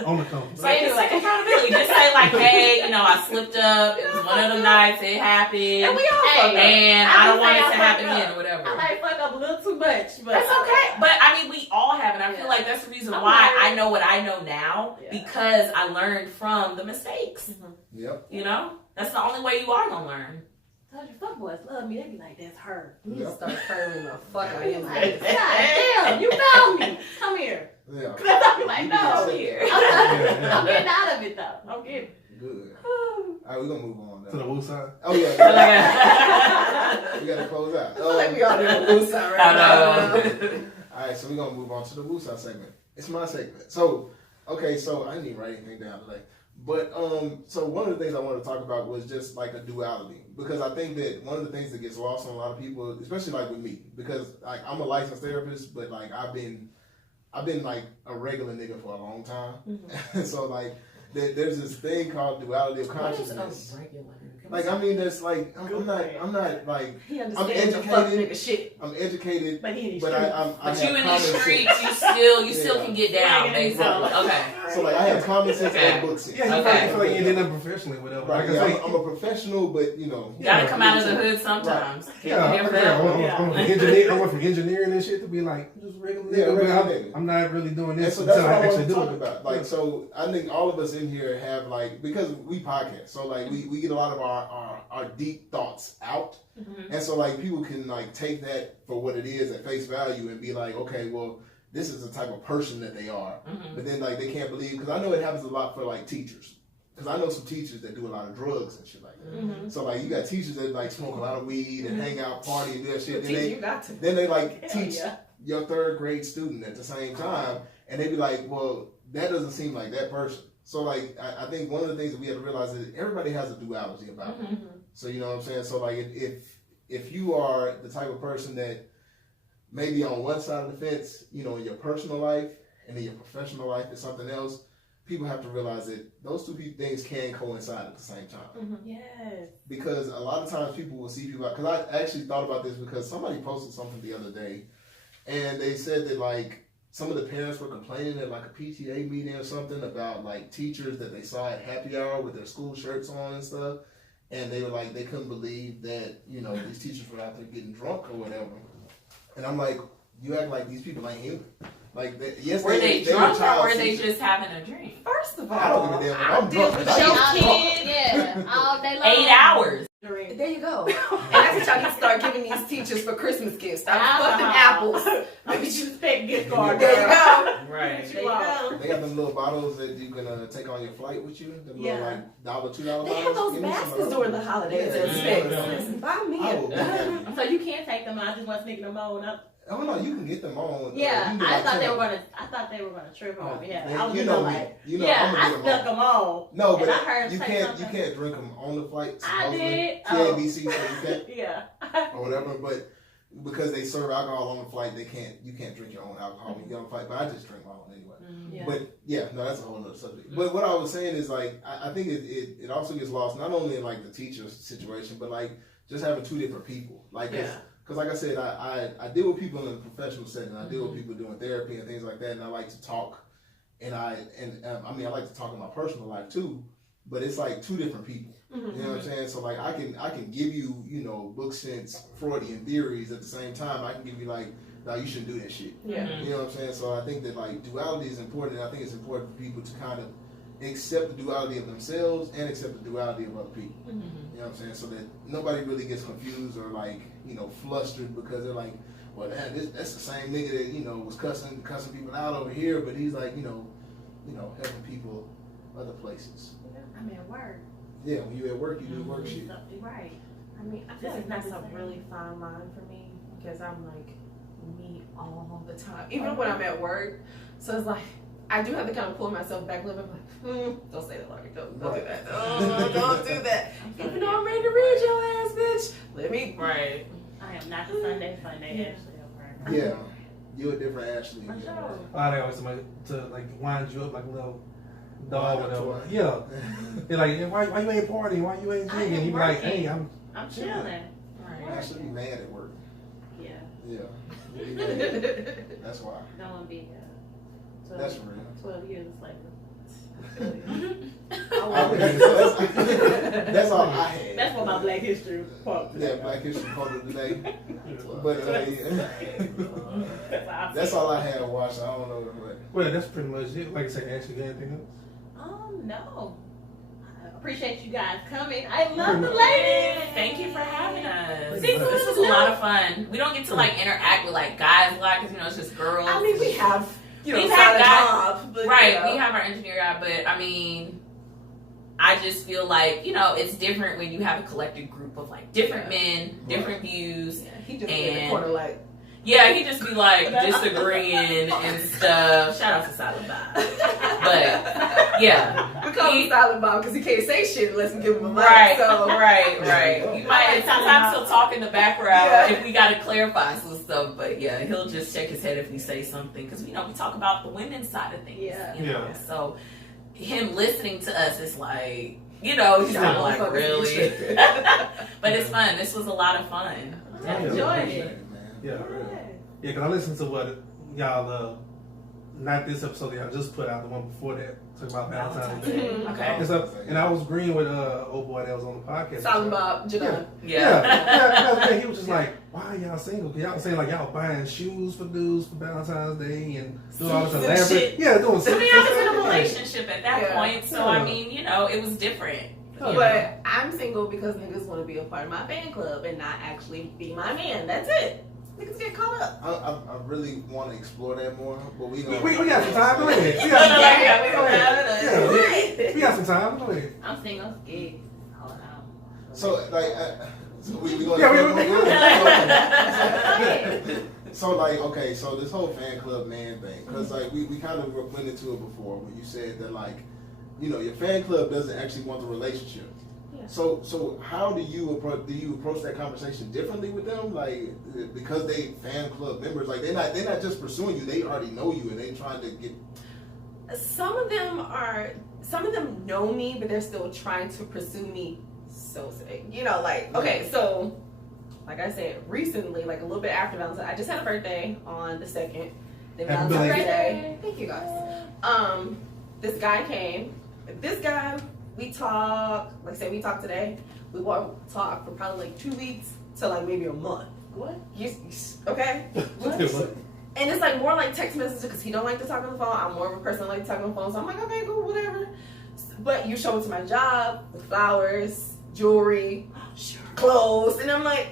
on the comfort. So it's like accountability. Just say like, hey, you know, I slipped up. It was one of them nights. It happened. And we all fuck up. And I don't want it to happen again or I whatever. might fuck up a little too much, but That's okay. But I mean, we all have it. I feel like that's the reason I'm why learning. I know what I know now, Yeah. because I learned from the mistakes. Yep. You know? That's the only way you are going to learn. Told you, fuck boys love me. They be like, that's her. You need to start curling the fuck out of him. Like, God damn, you found me. Come here. Yeah. I be like, no. Come here. I'm getting out of it though. I'm getting. Good. All right, we're gonna move on To the now. woo side. Oh yeah. We gotta close out. I feel like we all doing loose out right I now. know. All right, so we're gonna move on to the Woosah segment. It's my segment. So, okay, so I didn't even write anything down today. But so one of the things I wanted to talk about was just like a duality, because I think that one of the things that gets lost on a lot of people, especially like with me, because like I'm a licensed therapist, but like I've been like a regular nigga for a long time, and so like there's this thing called duality of consciousness. Like I mean, that's like I'm not like He I'm understands the fuck educated. nigga shit. I'm educated, But he but I But have you in common these sense. streets, you still Yeah. can get down, Right, basically. so- Okay. So like I have common sense Okay. and book sense. Yeah, you Okay. feel like you did that professionally, whatever. Right, Like yeah, I say, I'm a professional, but you know. You gotta come out of the hood sometimes. yeah, Can't be I'm here forever. from engineering. I went from engineering and shit to be like just regular Yeah, nigga. regular I'm- nigga. I'm not really doing And this so that's until what I I want actually to do talk it. about. Like, so I think all of us in here have like, because we podcast, so like we get a lot of our deep thoughts out, and so like people can like take that for what it is at face value and be like, okay, well, this is the type of person that they are, but then like they can't believe, because I know it happens a lot for like teachers, because I know some teachers that do a lot of drugs and shit like that. So like you got teachers that like smoke a lot of weed and hang out, party, and do that shit. Teach, you got to. Then they like Hell teach yeah. your third grade student at the same time, and they be like, well, that doesn't seem like that person. So like I think one of the things that we have to realize is everybody has a duality about it. So you know what I'm saying? So like if you are the type of person that maybe on one side of the fence, you know, in your personal life and in your professional life is something else, people have to realize that those two things can coincide at the same time. Yes. Because a lot of times people will see people, because I actually thought about this because somebody posted something the other day, and they said that like some of the parents were complaining at like a PTA meeting or something about like teachers that they saw at happy hour with their school shirts on and stuff. and they were like, they couldn't believe that, you know, these teachers were out there getting drunk or whatever. And I'm like, you act like these people ain't human. Like, yes, were they drunk or were they just having a drink? First of all, I don't give a damn. I'm drunk. Yeah, all day long. 8 hours. there you go. And that's what y'all need to start giving these teachers for Christmas gifts. Stop fucking apples. Make you expect gift card. There you go. Right. There you go. They got them little bottles that you can take on your flight with you. Them little like $1, $2 bottles. They have those Give me some of baskets those. during the holidays Yeah. at Spec's. Yeah. Listen, buy me I will do a. that. So you can't take them. I just want to sneak them on. Oh no, you can get them on. Yeah, you can get I like thought 10. they were gonna. I thought they were gonna trip Oh, on me. Yeah, man, I was you gonna know me. like. You know Yeah, I'm I gonna get stuck them them on. No, but And I heard you say can't something. drink them on the flight. I supposedly. did. TABC, so you can't Yeah. or whatever. But because they serve alcohol on the flight, you can't drink your own alcohol when you get on the flight. But I just drink my own anyway. Yeah. But yeah, no, that's a whole other subject. But what I was saying is like I think it also gets lost not only in like the teacher situation, but like just having two different people. Like because like I said, I deal with people in a professional setting. I deal with people doing therapy and things like that, and I like to talk. And I like to talk in my personal life too. But it's like two different people. You know what I'm saying? So like I can give you, you know, book sense Freudian theories at the same time. I can give you like, no, you shouldn't do that shit. Yeah. You know what I'm saying? So I think that like duality is important. And I think it's important for people to kind of accept the duality of themselves and accept the duality of other people. You know what I'm saying? So that nobody really gets confused or like, you know, flustered because they're like, well, that's the same nigga that, you know, was cussing people out over here, but he's like, you know, helping people other places. I'm at work. Yeah, when you at work, you do work shit. Right. I mean, I feel This like is that's not a the same. really fine line for me because I'm like me all the time, even when I'm at work. So it's like I do have to kind of pull myself back a little bit. Like, don't say that, Laurie. Don't do that. Oh, don't do that. Even though I'm ready to read your ass, bitch. Let me. Right. I am not the Sunday Ashley. Okay. Yeah, you're a different Ashley. For sure. They always somebody to like wind you up like a little dog or Wind up whatever. toy. Yeah. They're like, why you ain't partying? Why you ain't I drinking? am You be like, working. hey, I'm I'm chilling. Right. Ashley be mad at work. Yeah. Yeah. You be mad. That's why. Don't want to be 12, That's real. 12 years of slavery. That's all I had. That's what my Black History part. Yeah, Black History part of the day. But That's that's all I had watched. I don't know what. well, that's pretty much it. Like I said, Ashley, got anything else? No. I appreciate you guys coming. I love the ladies. Thank you for having us. Single This was is a lot of fun. We don't get to like interact with like guys a lot because you know it's just girls. I mean, we have We've had guys, job, but, right? You know. We have our engineer guy, but I mean, I just feel like it's different when you have a collected group of like different men, different views. Yeah, he just in the corner like. Yeah, he just be like disagreeing and stuff. Shout out to Silent Bob. But yeah, We call him Silent Bob because he can't say shit unless we give him a mic. right, So. right. You might sometimes he'll talk in the background Yeah. if we got to clarify some stuff. But yeah, he'll just shake his head if we say something because we talk about the women's side of things. Yeah. You know? Yeah. So him listening to us is like, he's kind of like really. But it's fun. This was a lot of fun. I enjoyed it. Man. Yeah. Yeah, because I listened to what y'all, not this episode that y'all just put out, the one before that, talking about Valentine's Day. Mhm. Okay. And, so, and I was agreeing with old boy that was on the podcast. Silent Bob, Jadon. Yeah, he was just like, why y'all single? Because y'all saying like y'all buying shoes for dudes for Valentine's Day and doing all this Some elaborate. shit. Yeah, doing To be some honest, in a shit. relationship at that Yeah. point, so I mean, it was different. But I'm single because niggas want to be a part of my fan club and not actually be my man. That's it. Niggas get caught up. I really want to explore that more, but we We got some time. Go ahead. We got some time. Go ahead. I'm single. Gig. All out. So like, so we going. So like, okay, so this whole fan club man thing, because like we kind of went into it before when you said that like, your fan club doesn't actually want the relationship. Yeah. So how do you approach that conversation differently with them? Like because they fan club members, like they're not just pursuing you, they already know you and they trying to get. Some of them know me, but they're still trying to pursue me. So okay, so like I said, recently, like a little bit after Valentine's, I just had a birthday on the 2nd. Then Happy Valentine's birthday. Day. Thank you guys. This guy came. This guy, we talked. Like I said, we talked today. We won't talk for probably like 2 weeks to like maybe a month. What? Okay? What? And it's like more like text messages because he don't like to talk on the phone. I'm more of a person that like to talk on the phone. So I'm like, okay, cool, whatever. But you show up to my job with flowers, jewelry, clothes. And I'm like,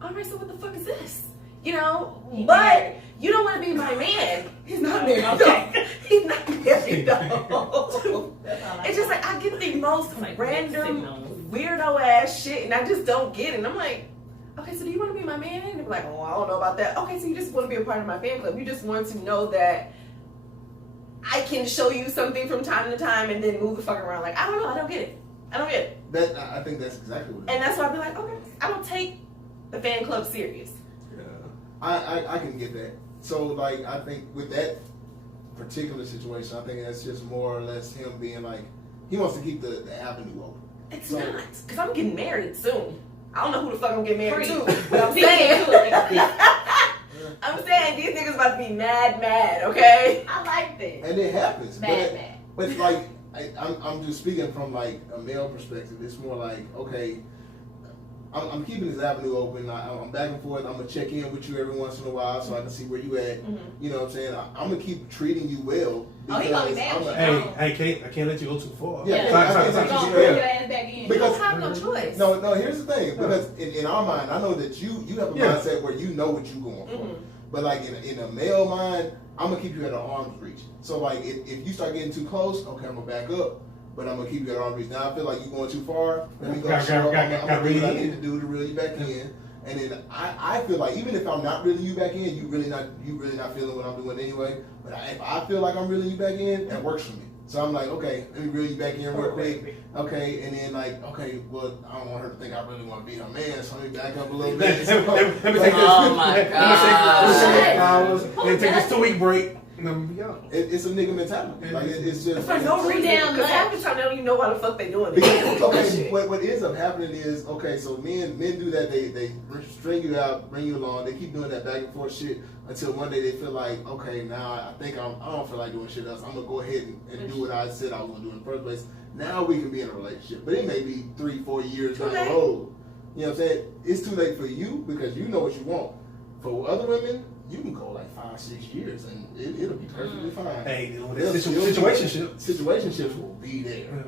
all right, so what the fuck is this? You know? But you don't want to be my man. He's not married. Okay. He's not married though. It's just like I get the most Like random signals. weirdo ass shit and I just don't get it. And I'm like, okay, so do you want to be my man? And they're like, oh, I don't know about that. Okay, so you just want to be a part of my fan club. You just want to know that I can show you something from time to time and then move the fuck around. Like, I don't know. I don't get it. I don't get it. That I think that's exactly what it is. And that's why I'd be like, okay, I don't take the fan club serious. I can get that. So like I think with that particular situation, I think that's just more or less him being like he wants to keep the avenue open. It's So- not. Because I'm getting married soon. I don't know who the fuck I'm getting married Free. to. But I'm saying I'm saying these niggas about to be mad, okay? I like this. And it happens. Mad. But like I'm just speaking from like a male perspective. It's more like, okay, I'm keeping this avenue open. I'm back and forth. I'm gonna check in with you every once in a while so I can see where you at. You know what I'm saying? I'm gonna keep treating you well. Oh, he gonna be mad I'm with like- Hey, I can't let you go too far. Yeah, Sorry. You gonna bring your ass back in. You Because- don't have no choice. No. Here's the thing. Because in our mind, I know that you have a Yeah. mindset where you know what you're going for. Mhm. But like in a male mind, I'm gonna keep you at an arm's reach. So like if you start getting too close, okay, I'm gonna back up. But I'm gonna keep you at arm's reach. Now I feel like you're going too far. Let me go. Got- show up. got- I'm got gonna do what I reel you need to do to reel you back in. And then I feel like even if I'm not reeling you back in, you really not feeling what I'm doing anyway. But if I feel like I'm reeling you back in, that works for me. So I'm like, okay, let me reel you back in real quick. Okay, and then like, okay, well, I don't want her to think I really want to be her man, so let me back up a little bit. Let me take this. Oh my Let me God. take hours and take this 2-week break. And I'm gonna be out. It's a nigga mentality. Like it's just For no reason. Damn Because much. half the time they don't even know why the fuck they doing it. Because, okay, what ends up happening is, okay, so men do that. They string you out, bring you along. They keep doing that back and forth shit until one day they feel like, okay, now I think I don't feel like doing shit else. I'm gonna go ahead and do what I said I was gonna do in the first place. Now we can be in a relationship, but it may be 3-4 years down the Okay. road. You know what I'm saying? It's too late for you because you know what you want. For other women, you can go like 5-6 years and it'll be perfectly fine. Hey, They'll still be- situationship. Situationships will be there.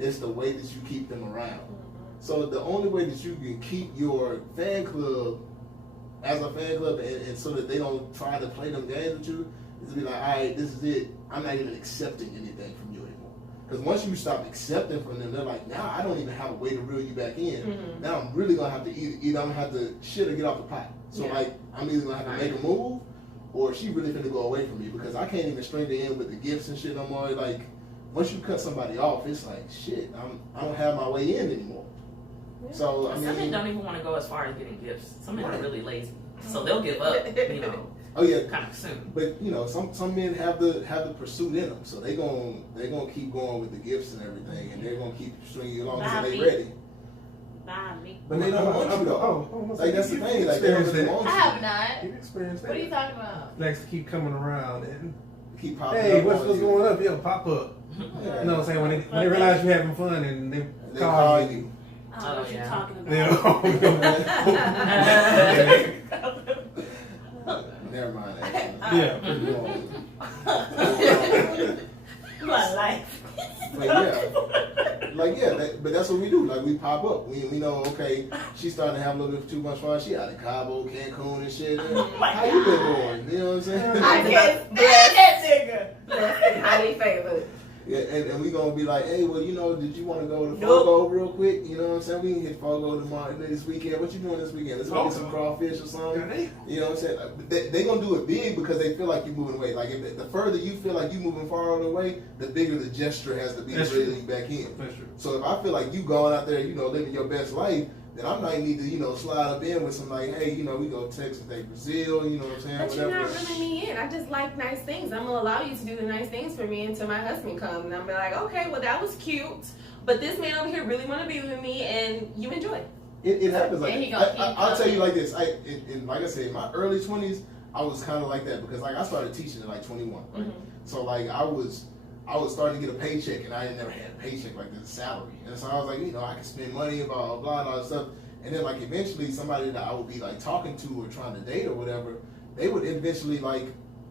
It's the way that you keep them around. So the only way that you can keep your fan club as a fan club and so that they don't try to play them games with you is to be like, all right, this is it. I'm not even accepting anything from you anymore. Because once you stop accepting from them, they're like, now I don't even have a way to reel you back in. Mhm. Now I'm really gonna have to either I'm gonna have to shit or get off the pot. So Yeah. like I'm either gonna have to make a move or she really finna go away from me because I can't even string her in with the gifts and shit no more. Like once you cut somebody off, it's like shit. I don't have my way in anymore. So I Some men mean, don't even want to go as far as getting gifts. Some men are Right. really lazy, so they'll give up. You know, oh yeah, kind of soon. but you know some men have the pursuit in them, so they're gonna keep going with the gifts and everything, and they're gonna keep stringing you along until they ready. Nah, me. But they don't want you though. Like that's the thing. Like they don't really want I you. have not. You've experienced that. What are you talking about? Likes to keep coming around and Keep popping hey, up what's on you. going up? Yo, pop up. Yeah. You know what I'm saying? When they realize you're having fun and they They call call you. you. I don't know what yeah. you're talking about. Never mind. Yeah. Pretty long. My life. But yeah, but that's what we do. Like we pop up. We know, okay, she's starting to have a little bit too much fun. She out in Cabo, Cancun and shit. my How you been going? You know what I'm saying? I can't stand that nigga. and highly favored. Yeah, and we gonna be like, hey, well, you know, did you want to go to Nope. Fogo real quick? You know what I'm saying? We can hit Fogo tomorrow this weekend. What you doing this weekend? Let's go get some crawfish or something. You know what I'm saying? They gonna do it big because they feel like you're moving away. Like if the further you feel like you're moving far away, the bigger the gesture has to be to That's reel true. you back in. That's true. So if I feel like you going out there, you know, living your best life, then I might need to, you know, slide up in with some like, hey, you know, we go Texas, they Brazil, you know what I'm saying? But Whatever. you're not reeling me in. I just like nice things. I'm gonna allow you to do the nice things for me until my husband comes, and I'm be like, okay, well that was cute, but this man over here really want to be with me, and you enjoy. It happens like And he that. gonna keep I'll tell you coming. like this. In like I said, in my early 20s, I was kind of like that because like I started teaching at like 21. Right? Mhm. So like I was I was starting to get a paycheck, and I had never had a paycheck like this, a salary. And so I was like, you know, I can spend money, blah, blah, blah, and all that stuff. And then, like, eventually somebody that I would be, like, talking to or trying to date or whatever, they would eventually, like,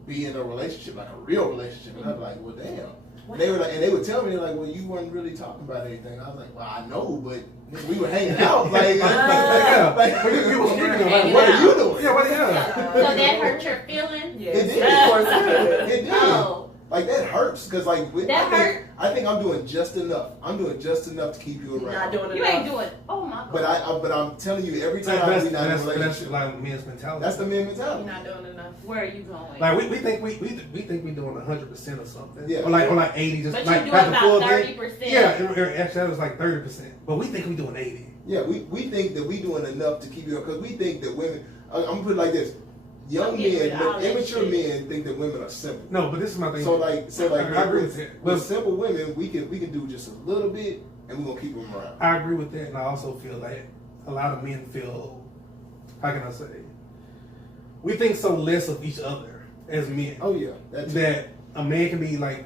be in a relationship, like a real relationship. And I'd be like, well, damn. And they were like, and they would tell me, like, well, you weren't really talking about anything. I was like, well, I know, but we were hanging out. Like, you were speaking, like, what are you doing? Yeah, what are you So that hurt your feelings? Yes. It did. Of course it did. It did. Oh. Like, that hurts, because, like, That I think I'm doing just enough. I'm doing just enough to keep you around. You're not doing You enough. ain't doing. Oh my god. But I'm telling you, every time That's we not in a relationship, like men's mentality. that's the man You're mentality. not doing enough. Where are you going? Like we think we think we're doing 100% or something. Yeah. Or like 80, just But like you not doing the full about thing. 30%. Yeah, actually that was like 30%. But we think we're doing 80. Yeah, we think that we doing enough to keep you up, because we think that women. I'm gonna put it like this: young I'm getting rid men, of all that immature shit. men think that women are simple. No, but this is my thing. So like I agree with that. with But simple women, we can do just a little bit, and we're gonna keep them around. I agree with that, and I also feel like a lot of men feel, how can I say, we think so less of each other as men Oh yeah, that's that a man can be like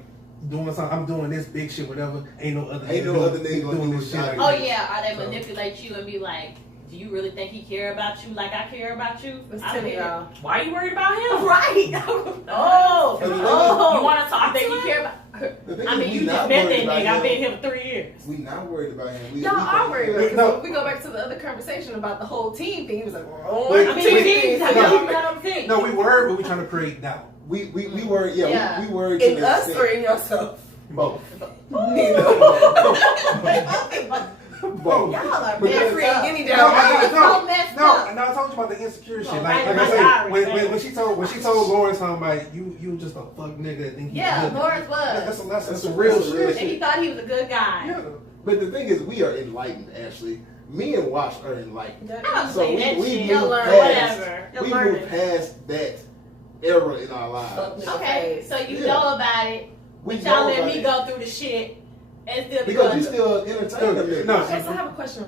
doing something. I'm doing this big shit, whatever. Ain't no other nigga gonna do this shit. what Like Oh that. yeah, or they So- manipulate you and be like, "Do you really think he care about you like I care about you?" Let's I tell mean, y'all. Why are you worried about him? Right. Oh, But the thing Oh, You want to I talk to think he him? care about. The thing I is, mean, we you just not met that worried about nigga. I've him. been here for 3 years. We not worried about him. Y'all are worried about it. No. If we go back to the other conversation about the whole team thing. He was like, oh, Wait, I mean, wait, we no. think. No, we were, but we trying to create doubt. We worried. Yeah, Yeah. we worried to in the us extent- or in yourself? both. Neither. Both. Y'all are But messed that's- up. Any No, damn so messed no, up. no, I told you about the insecure shit. No, Like right, I my said, diary, when man. when she told Lawrence, I'm like, you just a fuck nigga that think you Yeah, good. Lawrence was. That's some real shit. And he thought he was a good guy. Yeah. But the thing is, we are enlightened. Actually, me and Wash are enlightened. I don't So say that we shit. You'll moved learn. past. Whatever. You're We learning. moved past that era in our lives. Okay, so you Yeah. know about it, We but y'all know let about me it. go through the shit and still be Because going you to- still entertain them niggas. No. Okay, so I have a question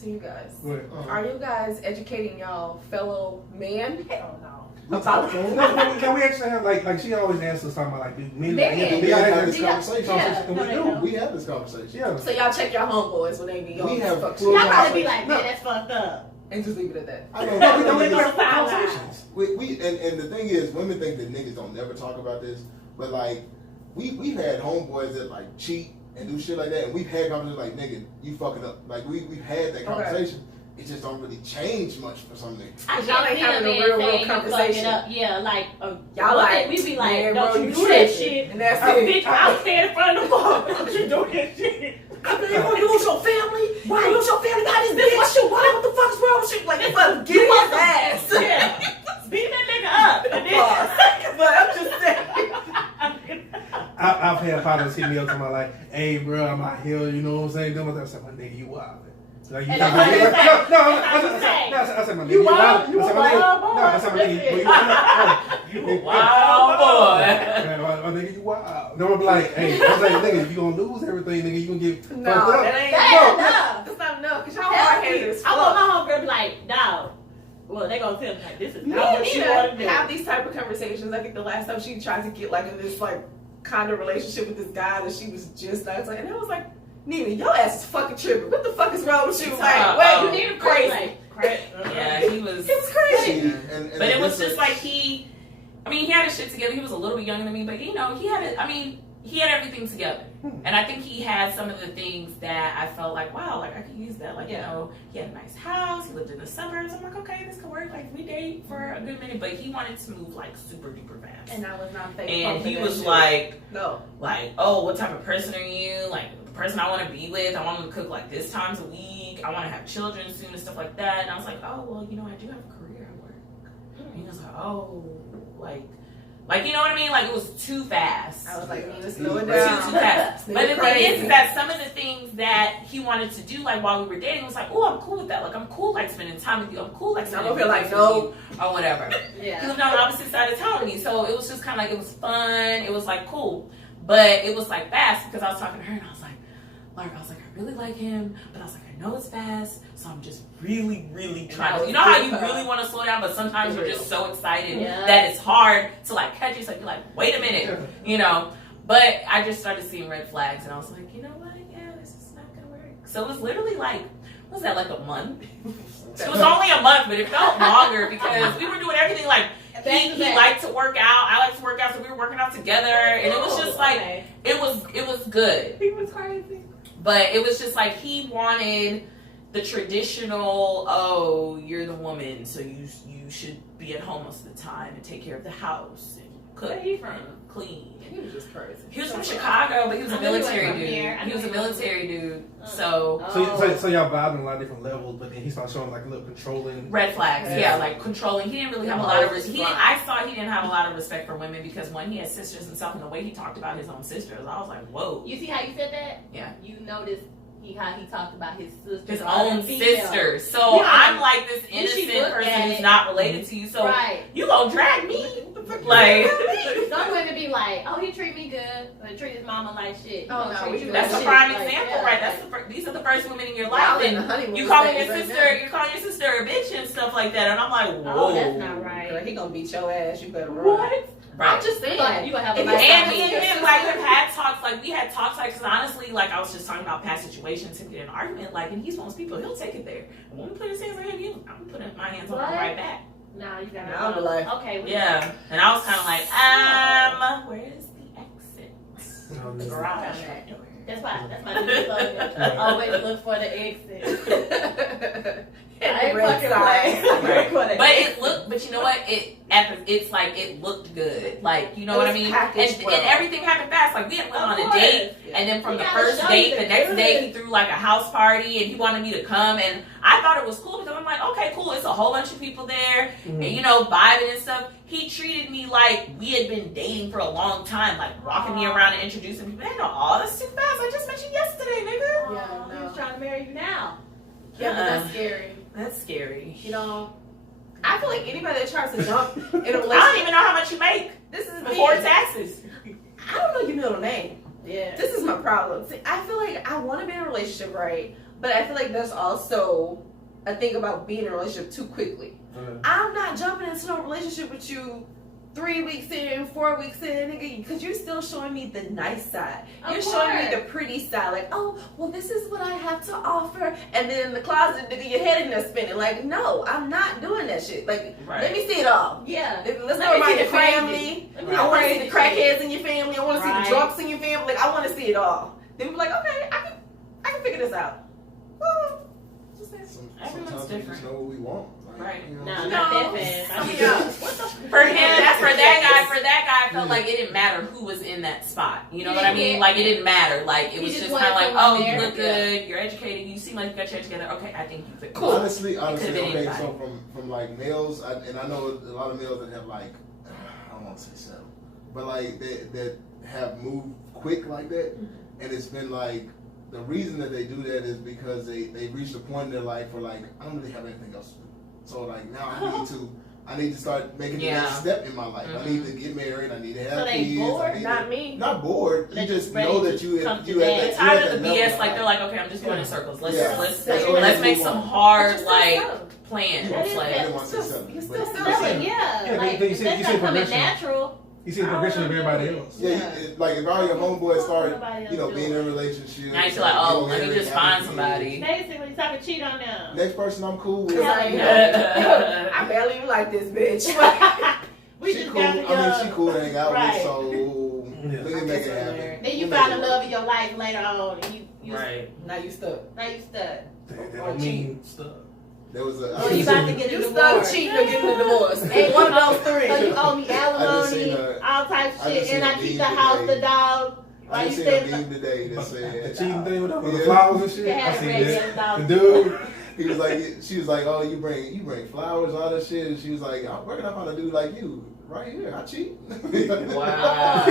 to you guys. Wait. Are you guys educating y'all fellow men? Hell no. We About talk to them. No, can we actually have like she always asks us talking about like men? Man. We have this Yeah. conversation. Yeah. And No, we they do. don't. We have this conversation. Yeah. So y'all check your homeboys when they be on We have fuck full shit. Y'all probably be like, No. man, that's fucked up. And just leave it at that. I don't No, we know. don't We're have gonna find conversations. And the thing is, women think that niggas don't never talk about this, but like we've had homeboys that like cheat and do shit like that, and we've had conversations like, nigga, you fucking up. Like we've had that conversation. It just don't really change much for some niggas. I Y'all ain't can't see a having a man real saying you conversation. fucking up. Yeah, like Y'all like, we be like, man, don't bro, you you do that tripping. shit. And that's Oh, it. bitch, I'll stand in front of the wall. Don't you do that shit. I mean, you lose your family? Why you lose your family? God, this bitch, what you want? What the fuck's wrong with you? Like, fuck, get his ass. Yeah, beat that nigga up. And then, But I'm just saying. I've had fathers hit me up to my like, hey bro, I'm out here, you know what I'm saying? Then I said, my nigga, you wild. Like, you And think that's what you say. I said, my nigga, You wild. wild? You I said, a my nigga, wild boy? no, I said, my nigga, you wild. You a wild boy. Man, my nigga, you wild. Then I'm like, hey, I was like, nigga, if you gonna lose everything, nigga, you gonna get No, fucked up. that ain't That enough. ain't That's not enough. Because y'all hard-headed as I want fuck. my homegirl to be like, dog. Well, they gonna tell me like, this is Me not and what you want to Nina do. have these type of conversations. I think the last time she tried to get like in this like kind of relationship with this guy that she was just not like, and I was like, Nina, your ass is fucking tripping. What the fuck is wrong with you? Like, wait, you need a crazy. crazy. Like, crazy. Yeah, he was. It was crazy. And But it was the just like he had his shit together. He was a little bit younger than me, but he had it. I mean, he had everything together. And I think he had some of the things that I felt like, wow, like I could use that. Like, you know, he had a nice house. He lived in the suburbs. I'm like, okay, this could work. Like, we date for a good minute. But he wanted to move like super duper fast. And I was not fake. And he pumping was that shit. like, no. oh, what type of person are you? Like, the person I want to be with, I want him to cook like this times a week. I want to have children soon and stuff like that. And I was like, oh, well, you know, I do have a career at work. And he was like, oh, like, you know what I mean? Like, it was too fast. I was like, Nina, slow it Too down. fast. But the thing Crazy. is that some of the things that he wanted to do, like while we were dating, was like, oh, I'm cool with that. Like, I'm cool, like spending time with you. I'm cool, like I spending don't feel like with no. you or whatever. He Yeah. lived on the opposite side of town with me, so it was just kind of like it was fun. It was like cool, but it was like fast because I was talking to her and I was like, Lark, I was like, I really like him, but I was like, I know it's fast, so I'm just really, really trying to. You know how you really want to slow down, but sometimes you're just so excited Yeah. that it's hard to like catch yourself. You're like, wait a minute, you know. But I just started seeing red flags, and I was like, you know what? Yeah, this is not gonna work. So it was literally like, what was that, like a month? It was only a month, but it felt longer because we were doing everything like. He liked to work out. I like to work out, so we were working out together, and it was just like it was good. He was crazy, but it was just like he wanted the traditional. Oh, you're the woman, so you should be at home most of the time and take care of the house and cook. Where he from? And clean. he was just crazy. He was from Chicago, but he was a military dude. He was a military dude, so So y'all vibed on a lot of different levels, but then he started showing like a little controlling. red flags, yeah, like controlling. He didn't really have a lot of I saw he didn't have a lot of respect for women because when he had sisters and stuff, and the way he talked about his own sisters, I was like, whoa. You see how you said that? Yeah. You noticed how he talked about his sisters. His own sisters. So I'm like this innocent person who's not related to you. So you gonna drag me? Like some women be like, oh, he treat me good, but treat his mama like shit. Oh, no, that's a prime example, right? These are the first women in your life, and you calling your sister a bitch and stuff like that, and I'm like, whoa, oh, that's not right. Girl, he gonna beat your ass. You better run. What? Right. I'm just saying. You gonna have a and nice me and him, like, we've had talks, like, because honestly, like, I was just talking about past situations, him getting an argument, like, and he's one of those people, he'll take it there. And when we put his hands on him, I'm putting my hands on him right back. No, you gotta. Now I'm like, okay. Yeah. And I was kind of like, where's the exit? The garage door. That's my new slogan. Always look for the exit. I ain't fucking playing. But you know what? It looked good. Like, you know what I mean? And everything happened fast. Like, we had went on a date, and then from the first date, the next day he threw like a house party, and he wanted me to come, and I thought it was cool because I'm like, okay, cool. It's a whole bunch of people there, and vibing and stuff. He treated me like we had been dating for a long time, like walking me around and introducing me. Man, oh, that's too fast. I just met you yesterday, nigga. Yeah, no. He was trying to marry you now. Yeah, but that's scary. That's scary. You know, I feel like anybody that tries to jump in a relationship. I don't even know how much you make. This is before taxes. I don't know your middle name. Yeah. This is my problem. See, I feel like I want to be in a relationship, right? But I feel like there's also a thing about being in a relationship too quickly. I'm not jumping into a relationship with you 3 weeks in, 4 weeks in, nigga, because you're still showing me the nice side. You're showing me the pretty side. Like, oh, well, this is what I have to offer. And then in the closet, nigga, your head in there spinning. Like, no, I'm not doing that shit. Like, let me see it all. Yeah. Let's know about your family. I want to see the crackheads in your family. I want to see the drunks in your family. Like, I want to see it all. Then be like, okay, I can figure this out. Well, everyone's different. We just know what we want. Right. You know, not that fast. For that guy, I felt like it didn't matter who was in that spot. You know what I mean? Like, it didn't matter. Like, it was just kind of like, oh, you look good, you're educated, you seem like you got your head together. Okay, I think you fit. Cool. Honestly, okay, so from like males, and I know a lot of males that have like, I don't want to say settle, but like that have moved quick like that, and it's been like, the reason that they do that is because they reached a point in their life where like, I don't really have anything else to do. So like now I need to start making the next step in my life. I need to get married. I need to have kids. Bored? Not me. Not bored. You just know that you at that. Tired of the BS. Like, they're like, okay, I'm just going in circles. Let's make some hard like plans. You still selling. Yeah. Like, that's not coming natural. You see the progression of everybody else. Yeah, like if all your homeboys start, being in a relationship. Now you feel like, oh, let me just find somebody. Basically, so I can cheat on them. Next person I'm cool with. I barely even like this bitch. She cool. She cool to hang out with, so let me make it happen. Then you find the love of your life later on, and you right. Now you stuck. That don't mean stuck. There was a. Oh, you about to get a divorce? Stuck cheating or getting a divorce. Ain't one of those three. So you owe me alimony, all types of shit, and I keep the house, the dog. I just seen a meme today that said the cheating thing with the flowers and shit. I seen that. The dude. He was like, she was like, oh, you bring flowers, all that shit, and she was like, I'm working up on a dude like you. Right here, I cheat. Wow.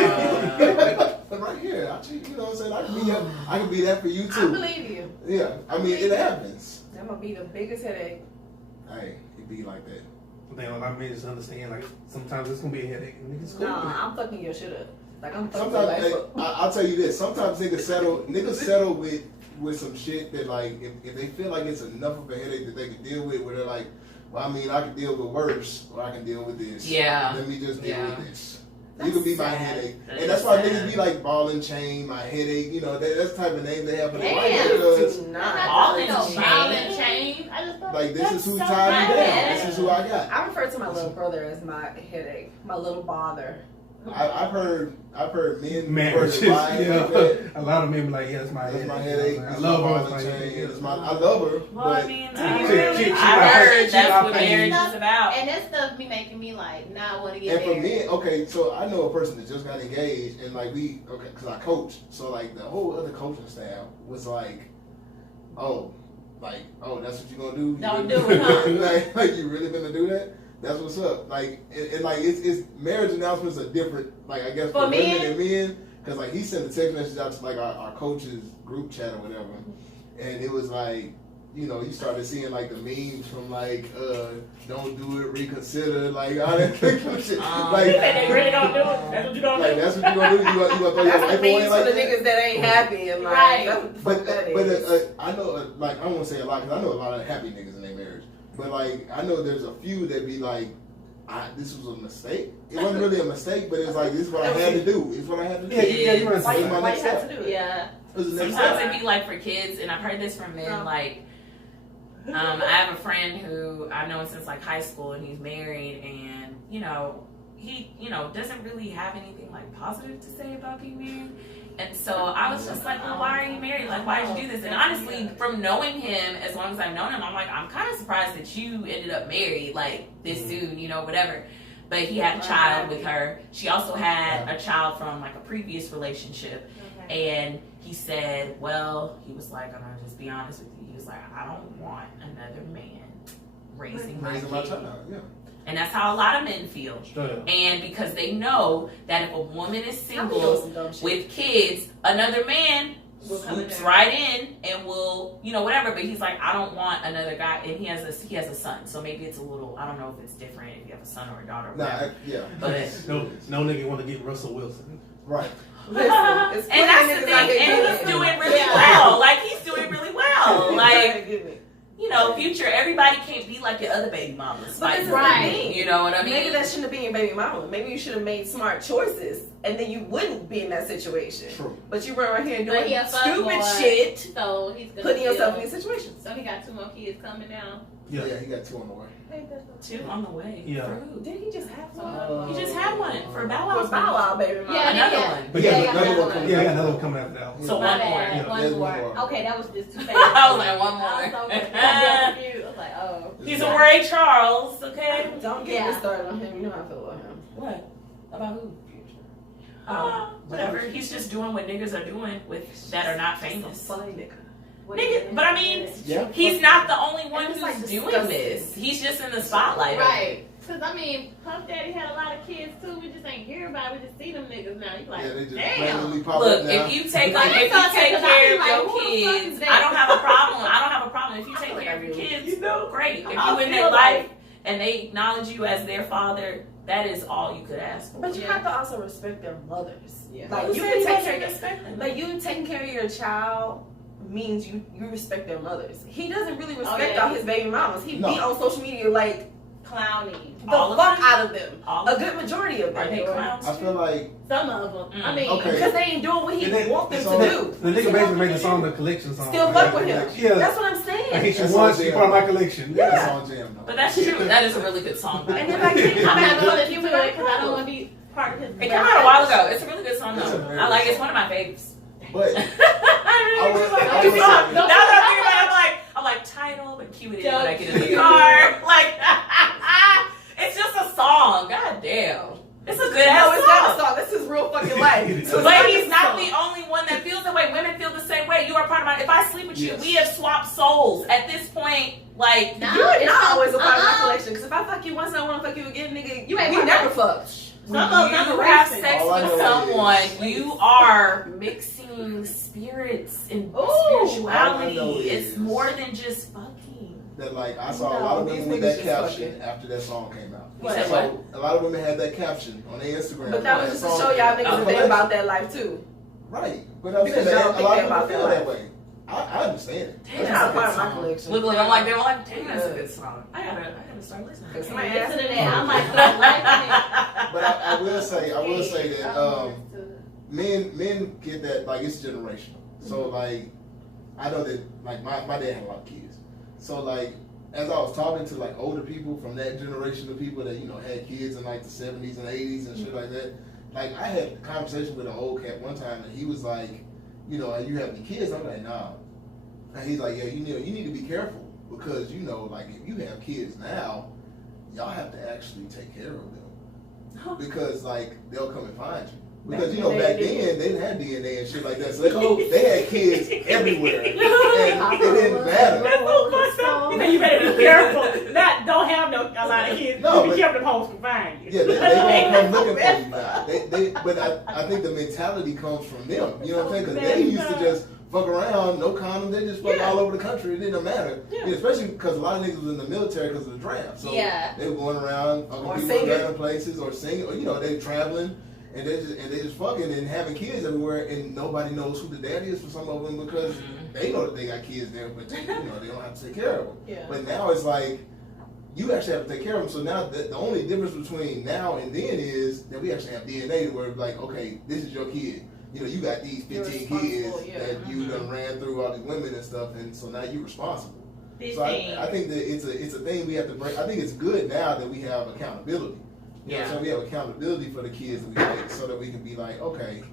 Right here, I cheat. You know what I'm saying? I can be that for you too. I believe you. Yeah, I mean it happens. That might be the biggest headache. Hey, it be like that. I think a lot of men just understand, like, sometimes it's gonna be a headache. And niggas cool. Nah, I'm fucking your shit up. Like, I'm fucking sometimes, I'll tell you this. Sometimes niggas settle with some shit that, like, if they feel like it's enough of a headache that they can deal with, where they're like, well, I mean, I can deal with worse, or I can deal with this. Yeah. Let me just deal with this. You can be my headache. And that's why niggas be like ball and chain, my headache. You know, that's the type of name they have for their wife. Because Ball and chain. I just thought like, this is who so tied me down. bad. This is who I got. I refer to my little brother as my headache, my little bother. I've heard men Marriage, refer to wives like that. a lot of men be like, yeah, that's my That's headache. my headache. I That's love my her. ball It's my and headache. chain. I love her, Well, I but mean, She- I she- heard that's not what paying. marriage is about. And that stuff be making me like not want to get and for married. me, okay, so I know a person that just got engaged, and like because I coach, so like the whole other coaching staff was like, oh, that's what you gonna do? Don't do it, huh? like you really gonna do that? That's what's up. Like, and like it's marriage announcements are different. Like I guess for women men? and men, because like he sent a text message out to like our coaches group chat or whatever, and it was like, you know, you started seeing like the memes from like don't do it, reconsider, like all that shit. Like they really don't do it. That's what you gonna like do. that's what you gonna do. You gonna throw your That's life the away means like for the that? niggas that ain't happy and like, Right. that's what the fuck that But is. I know, like, I won't say a lot because I know a lot of happy niggas in their marriage. But like, I know there's a few that be like, this was a mistake. It wasn't really a mistake, but it's like, this is what I had to do. It's what I had to do. Yeah, you run Why you- why you have to do it? Yeah. It was the next Sometimes step. it'd be like for kids, and I've heard this from men, No. like, I have a friend who I've known since like high school, and he's married, and he doesn't really have anything like positive to say about being married. And so I was just like, well, why are you married? Like, why did you do this? And honestly, from knowing him as long as I've known him, I'm like, I'm kind of surprised that you ended up married like this soon, whatever. But he had a child with her. She also had a child from like a previous relationship. And he said, well, he was like, I'm gonna just be honest with you. He was like, I don't want another man raising my Raising my kid. child, yeah. And that's how a lot of men feel. And because they know that if a woman is single with kids, another man swoops right in and will, whatever. But he's like, I don't want another guy. And he has a son, so maybe it's a little. I don't know if it's different if you have a son or a daughter. Or whatever. But no nigga want to get Russell Wilson. Right. Listen, it's and that's the thing. And he's doing really well. Like he's doing really well. Like. Future, everybody can't be like your other baby mamas. But Like, this is the thing. you know what I mean? Maybe that shouldn't have been your baby mama. Maybe you should have made smart choices, and then you wouldn't be in that situation. True. But you run around here But doing he a fuck stupid boy, shit, So he's gonna putting yourself in feel- these situations. So he got 2 more kids coming now. Yeah, he got 2 on the way. 2 on the way. Yeah. For who? Did he just have one? He just had one for Bow Wow. With Bow Wow, baby mama. Yeah, Another yeah. one. But Yeah, yeah, another one coming. yeah, I got another one coming after that. So My one bad. more. Yeah. One There's more. one more. Okay, that was just too fast. I was like, one I more. was so confused. I was like, oh. He's a Ray Charles, okay? Don't get me started on him. You know how I feel about him. What? About who? Oh, Whatever. He's just doing what niggas are doing with that are not famous. Funny nigga. Nigga, but I mean, Yeah. he's not the only one And who's it's like doing disgusting. this. He's just in the spotlight. Right. Because, I mean, Puff Daddy had a lot of kids, too. We just ain't hear about it. We just see them niggas now. You like, Yeah, they just damn. randomly pop Look, up now. if you take Like, care I of like, your who the fuck kids, is that? I don't have a problem. I don't have a problem. If you take care of your kids, great. If you in their life and they acknowledge you as their father, that is all you could ask for. But you have to also respect their mothers. Yeah. Like Who you said can he take wasn't care of respecting like you taking care of your child means you respect their mothers. He doesn't really respect yeah. all his baby mamas. He No. be on social media like Clowny. the All of fuck them? out of them. All A of good majority of Are them. they clowns? I feel like Some of them. I mean, Okay. Because they ain't doing what he And they- want them so to do. The nigga basically made the song the collection song. Still fuck with him. Yeah. That's what I'm Like saying. he should That's once all be jam. part of my collection. Yeah. that's on jam though. But that's true. That is a really good song. And if I can't I'm come not out going to with listen you, to it because I don't want to be part of his. It came out a while ago. It's a really good song It's a though. very I like it. good It's one of my faves. But I would- really like I that would song. say- Now that I'm thinking about it, I'm like title, but cue it in when I get in the car. Like, it's just a song. God damn. It's a good No, ass it's song. not a song. This is real fucking life. So it's But not he's a not song. the only one that feels that way. Women feel the same way. You are part of my. If I sleep with you, Yes. we have swapped souls. At this point, like, Nah. You are It's not not- always a part of my uh-uh. collection. Because if I fuck you once, I want to fuck you again, nigga. You ain't we part never of fucked. when Some of you them are have racist. sex All I know with is- someone, you are mixing spirits and Ooh. All I know spirituality. is- It's more than just fucking. that like I saw a No, lot of these women with niggas that just caption fucking- after that song came out. You said So what? a lot of women had that caption on their Instagram. But that was just to song show y'all came niggas out. that they about that life too. Right. But I'm Because saying y'all that a think lot they of about people feel their that life. way. I understand it. Damn, It's that's not a part good of my song. collection. Look, I'm like, they were like, damn, that's a good song. I gotta start listening. Because I my listen ass. to that. I might start liking it. But I will say that men get that, like, it's generational. So like, I know that, like, my dad had a lot of kids. So like, as I was talking to like older people from that generation of people that, you know, had kids in like the 70s and 80s and shit like that, like, I had a conversation with an old cat one time, and he was like, you know, you have any kids? I'm like, nah. And he's like, yeah, you need to be careful, because, you know, like, if you have kids now, y'all have to actually take care of them, because like, they'll come and find you. Because, you know, back then, they didn't have DNA and shit like that. So they had kids everywhere. And it didn't matter. That's so fucked up. You better be careful. Don't have a lot of kids. No, be careful, the hoes can find you. Yeah, they gonna come looking for you now. But I think the mentality comes from them. You know what I'm saying? Because they used to just fuck around, no condom. They just fuck all over the country. It didn't matter. Yeah, especially because a lot of niggas was in the military because of the draft. So they were going around fucking people in random places, or singing, or, you know, they traveling. And they just fucking and having kids everywhere, and nobody knows who the daddy is for some of them, because they know that they got kids there, but they, you know, they don't have to take care of them. Yeah. But now it's like, you actually have to take care of them. So now the only difference between now and then is that we actually have DNA, where it's like, okay, this is your kid. You know, you got these 15 kids that you done ran through all these women and stuff, and so now you're responsible. So I think that it's a thing we have to break. I think it's good now that we have accountability. You know, so we have accountability for the kids that we make, so that we can be like, okay,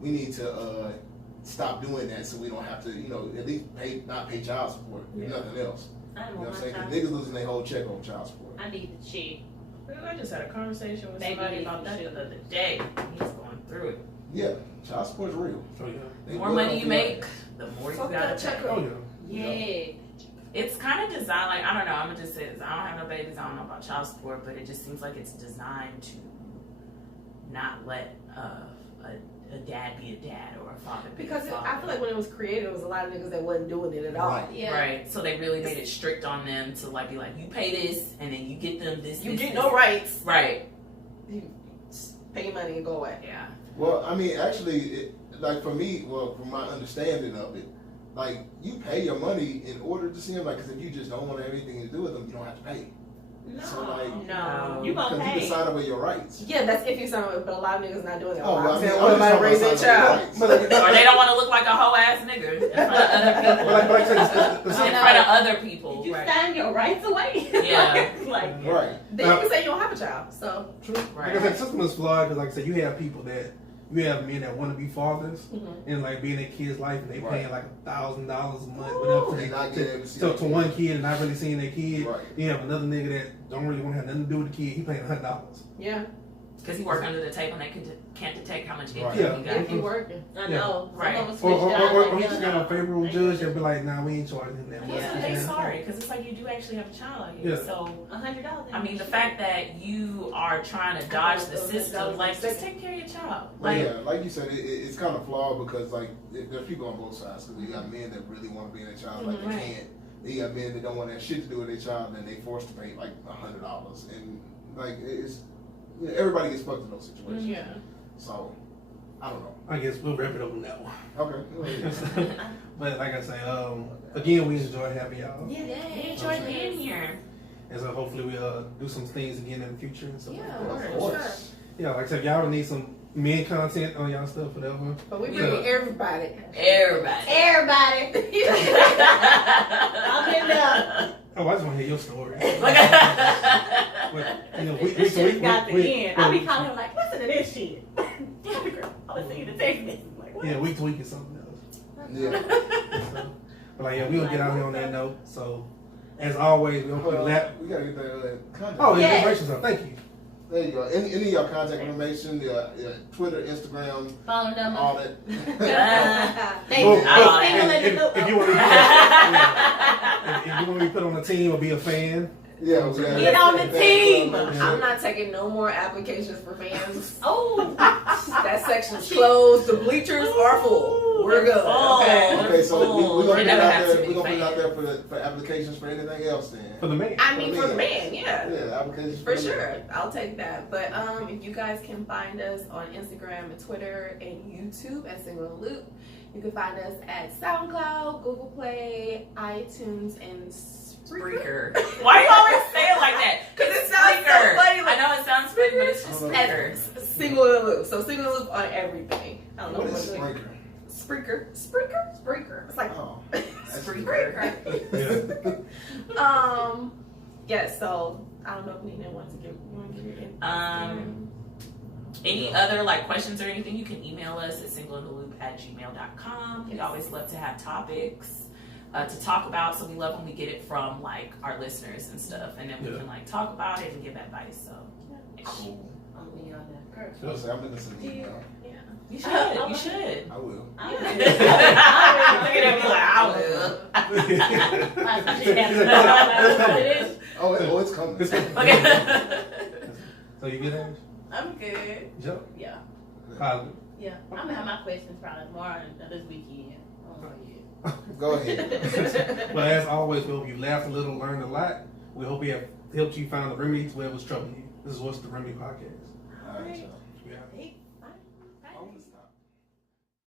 we need to stop doing that, so we don't have to, you know, at least not pay child support, if nothing else. You know what I'm saying? Because niggas losing their whole check on child support. I need the check. I just had a conversation with somebody about that the other day. He's going through it. Yeah, child support's real. The more money you make, the more you gotta check. Yeah. It's kind of designed, like, I don't know, I'm gonna just say this. I don't have no babies, I don't know about child support, but it just seems like it's designed to not let a dad be a dad, or a father be a father. I feel like when it was created, there was a lot of niggas that wasn't doing it at all. Right. Yeah. Right. So they really made it strict on them to, like, be like, you pay this, and then you get them this. You this, get this. no rights. Right. You pay your money and go away. Yeah. Well, I mean, actually, like, for me, from my understanding of it, like, you pay your money in order to see them. Like, because if you just don't want to have anything to do with them, you don't have to pay. No, so, like, no, you gonna pay. Because you can sign up with your rights. Yeah, that's if you sign up, but a lot of niggas not doing that. Oh, well, I mean, what am I raising a child? Or they don't want to look like a hoe ass nigga in front of other people. In front of other people. Did you sign your rights away? Yeah. Then you can say you don't have a child. So true. Right. Like I said, the system is flawed, because, like I said, you have people that. You have men that want to be fathers and, like, being in their kid's life, and they paying like $1,000 a month, whatever, to one kid and not really seeing their kid. Right. You have another nigga that don't really want to have nothing to do with the kid. He paying $100. Yeah. Because he work under the table and they can't detect how much income he got. If he working. I know. Right. Or he just got a favorable judge that be like, nah, we ain't charging him that much. Yeah, they sorry, because it's like you do actually have a child out here. Yeah. So $100. I mean, the fact that you are trying to dodge the system, like, just take care of your child. Like, yeah, like you said, it's kind of flawed, because, like, there's people on both sides. Because you got men that really want to be in a child, like they can't. Then you got men that don't want to have shit to do with their child, and they forced to pay like $100, and like it's. Everybody gets fucked in those situations. Yeah. So, I don't know. I guess we'll wrap it up now. Okay. But like I say, again, we enjoy having y'all. Yeah, we enjoy being here. And so hopefully we'll do some things again in the future and stuff. Yeah, of course. Yeah, like I said, if y'all need some men content on y'all stuff, whatever. But we bring everybody. Everybody. I'm in there. Oh, I just want to hear your story. This shit got the end. I be calling him like, listen to this shit. Yeah, girl, I was seeing the text message. Like, week to week is something else. Yeah. But like, we'll get out here on that note. So, as always, we're going to we got to get the contact. Oh, yeah, information stuff. Thank you. There you go. Any of your contact information, your Twitter, Instagram, phone number, all that. If you want to be put on a team or be a fan, get on the team. I'm not taking no more applications for fans. Oh, that section's closed. The bleachers are full. We're good. Okay, so we're gonna put it out there. We're gonna put it out there for applications for anything else then. For the man. I mean, for the man, yeah. Yeah, applications for sure. I'll take that. But if you guys can find us on Instagram and Twitter and YouTube at Single Loop. You can find us at SoundCloud, Google Play, iTunes, and Spreaker. Why do you always say it like that? Because it sounds so Spreaker. funny. I know it sounds funny, but it's just Spreaker. Single in the loop. So single in the loop on everything. I don't know What is what Spreaker? Spreaker. It's like Oh, Spreaker. Yeah. So I don't know if Nina wants to give. You want to give your Any other like questions or anything, you can email us at singleintheloop@gmail.com. We always love to have topics to talk about, so we love when we get it from like our listeners and stuff, and then we can like talk about it and give advice. So cool. I'm gonna be on that. I'm in the city now. you should. You should. I will. Look at him, like I will. It's coming. Okay. So you good, Ash? I'm good. Joe? Yeah. Positive. Yeah. I'm gonna have my questions probably tomorrow or this weekend. Oh yeah. Go ahead. Well, as always, we hope you laughed a little, learned a lot. We hope we have helped you find the remedy to whatever's troubling you. This is What's the Remedy Podcast. All right, y'all. Yeah. Hey.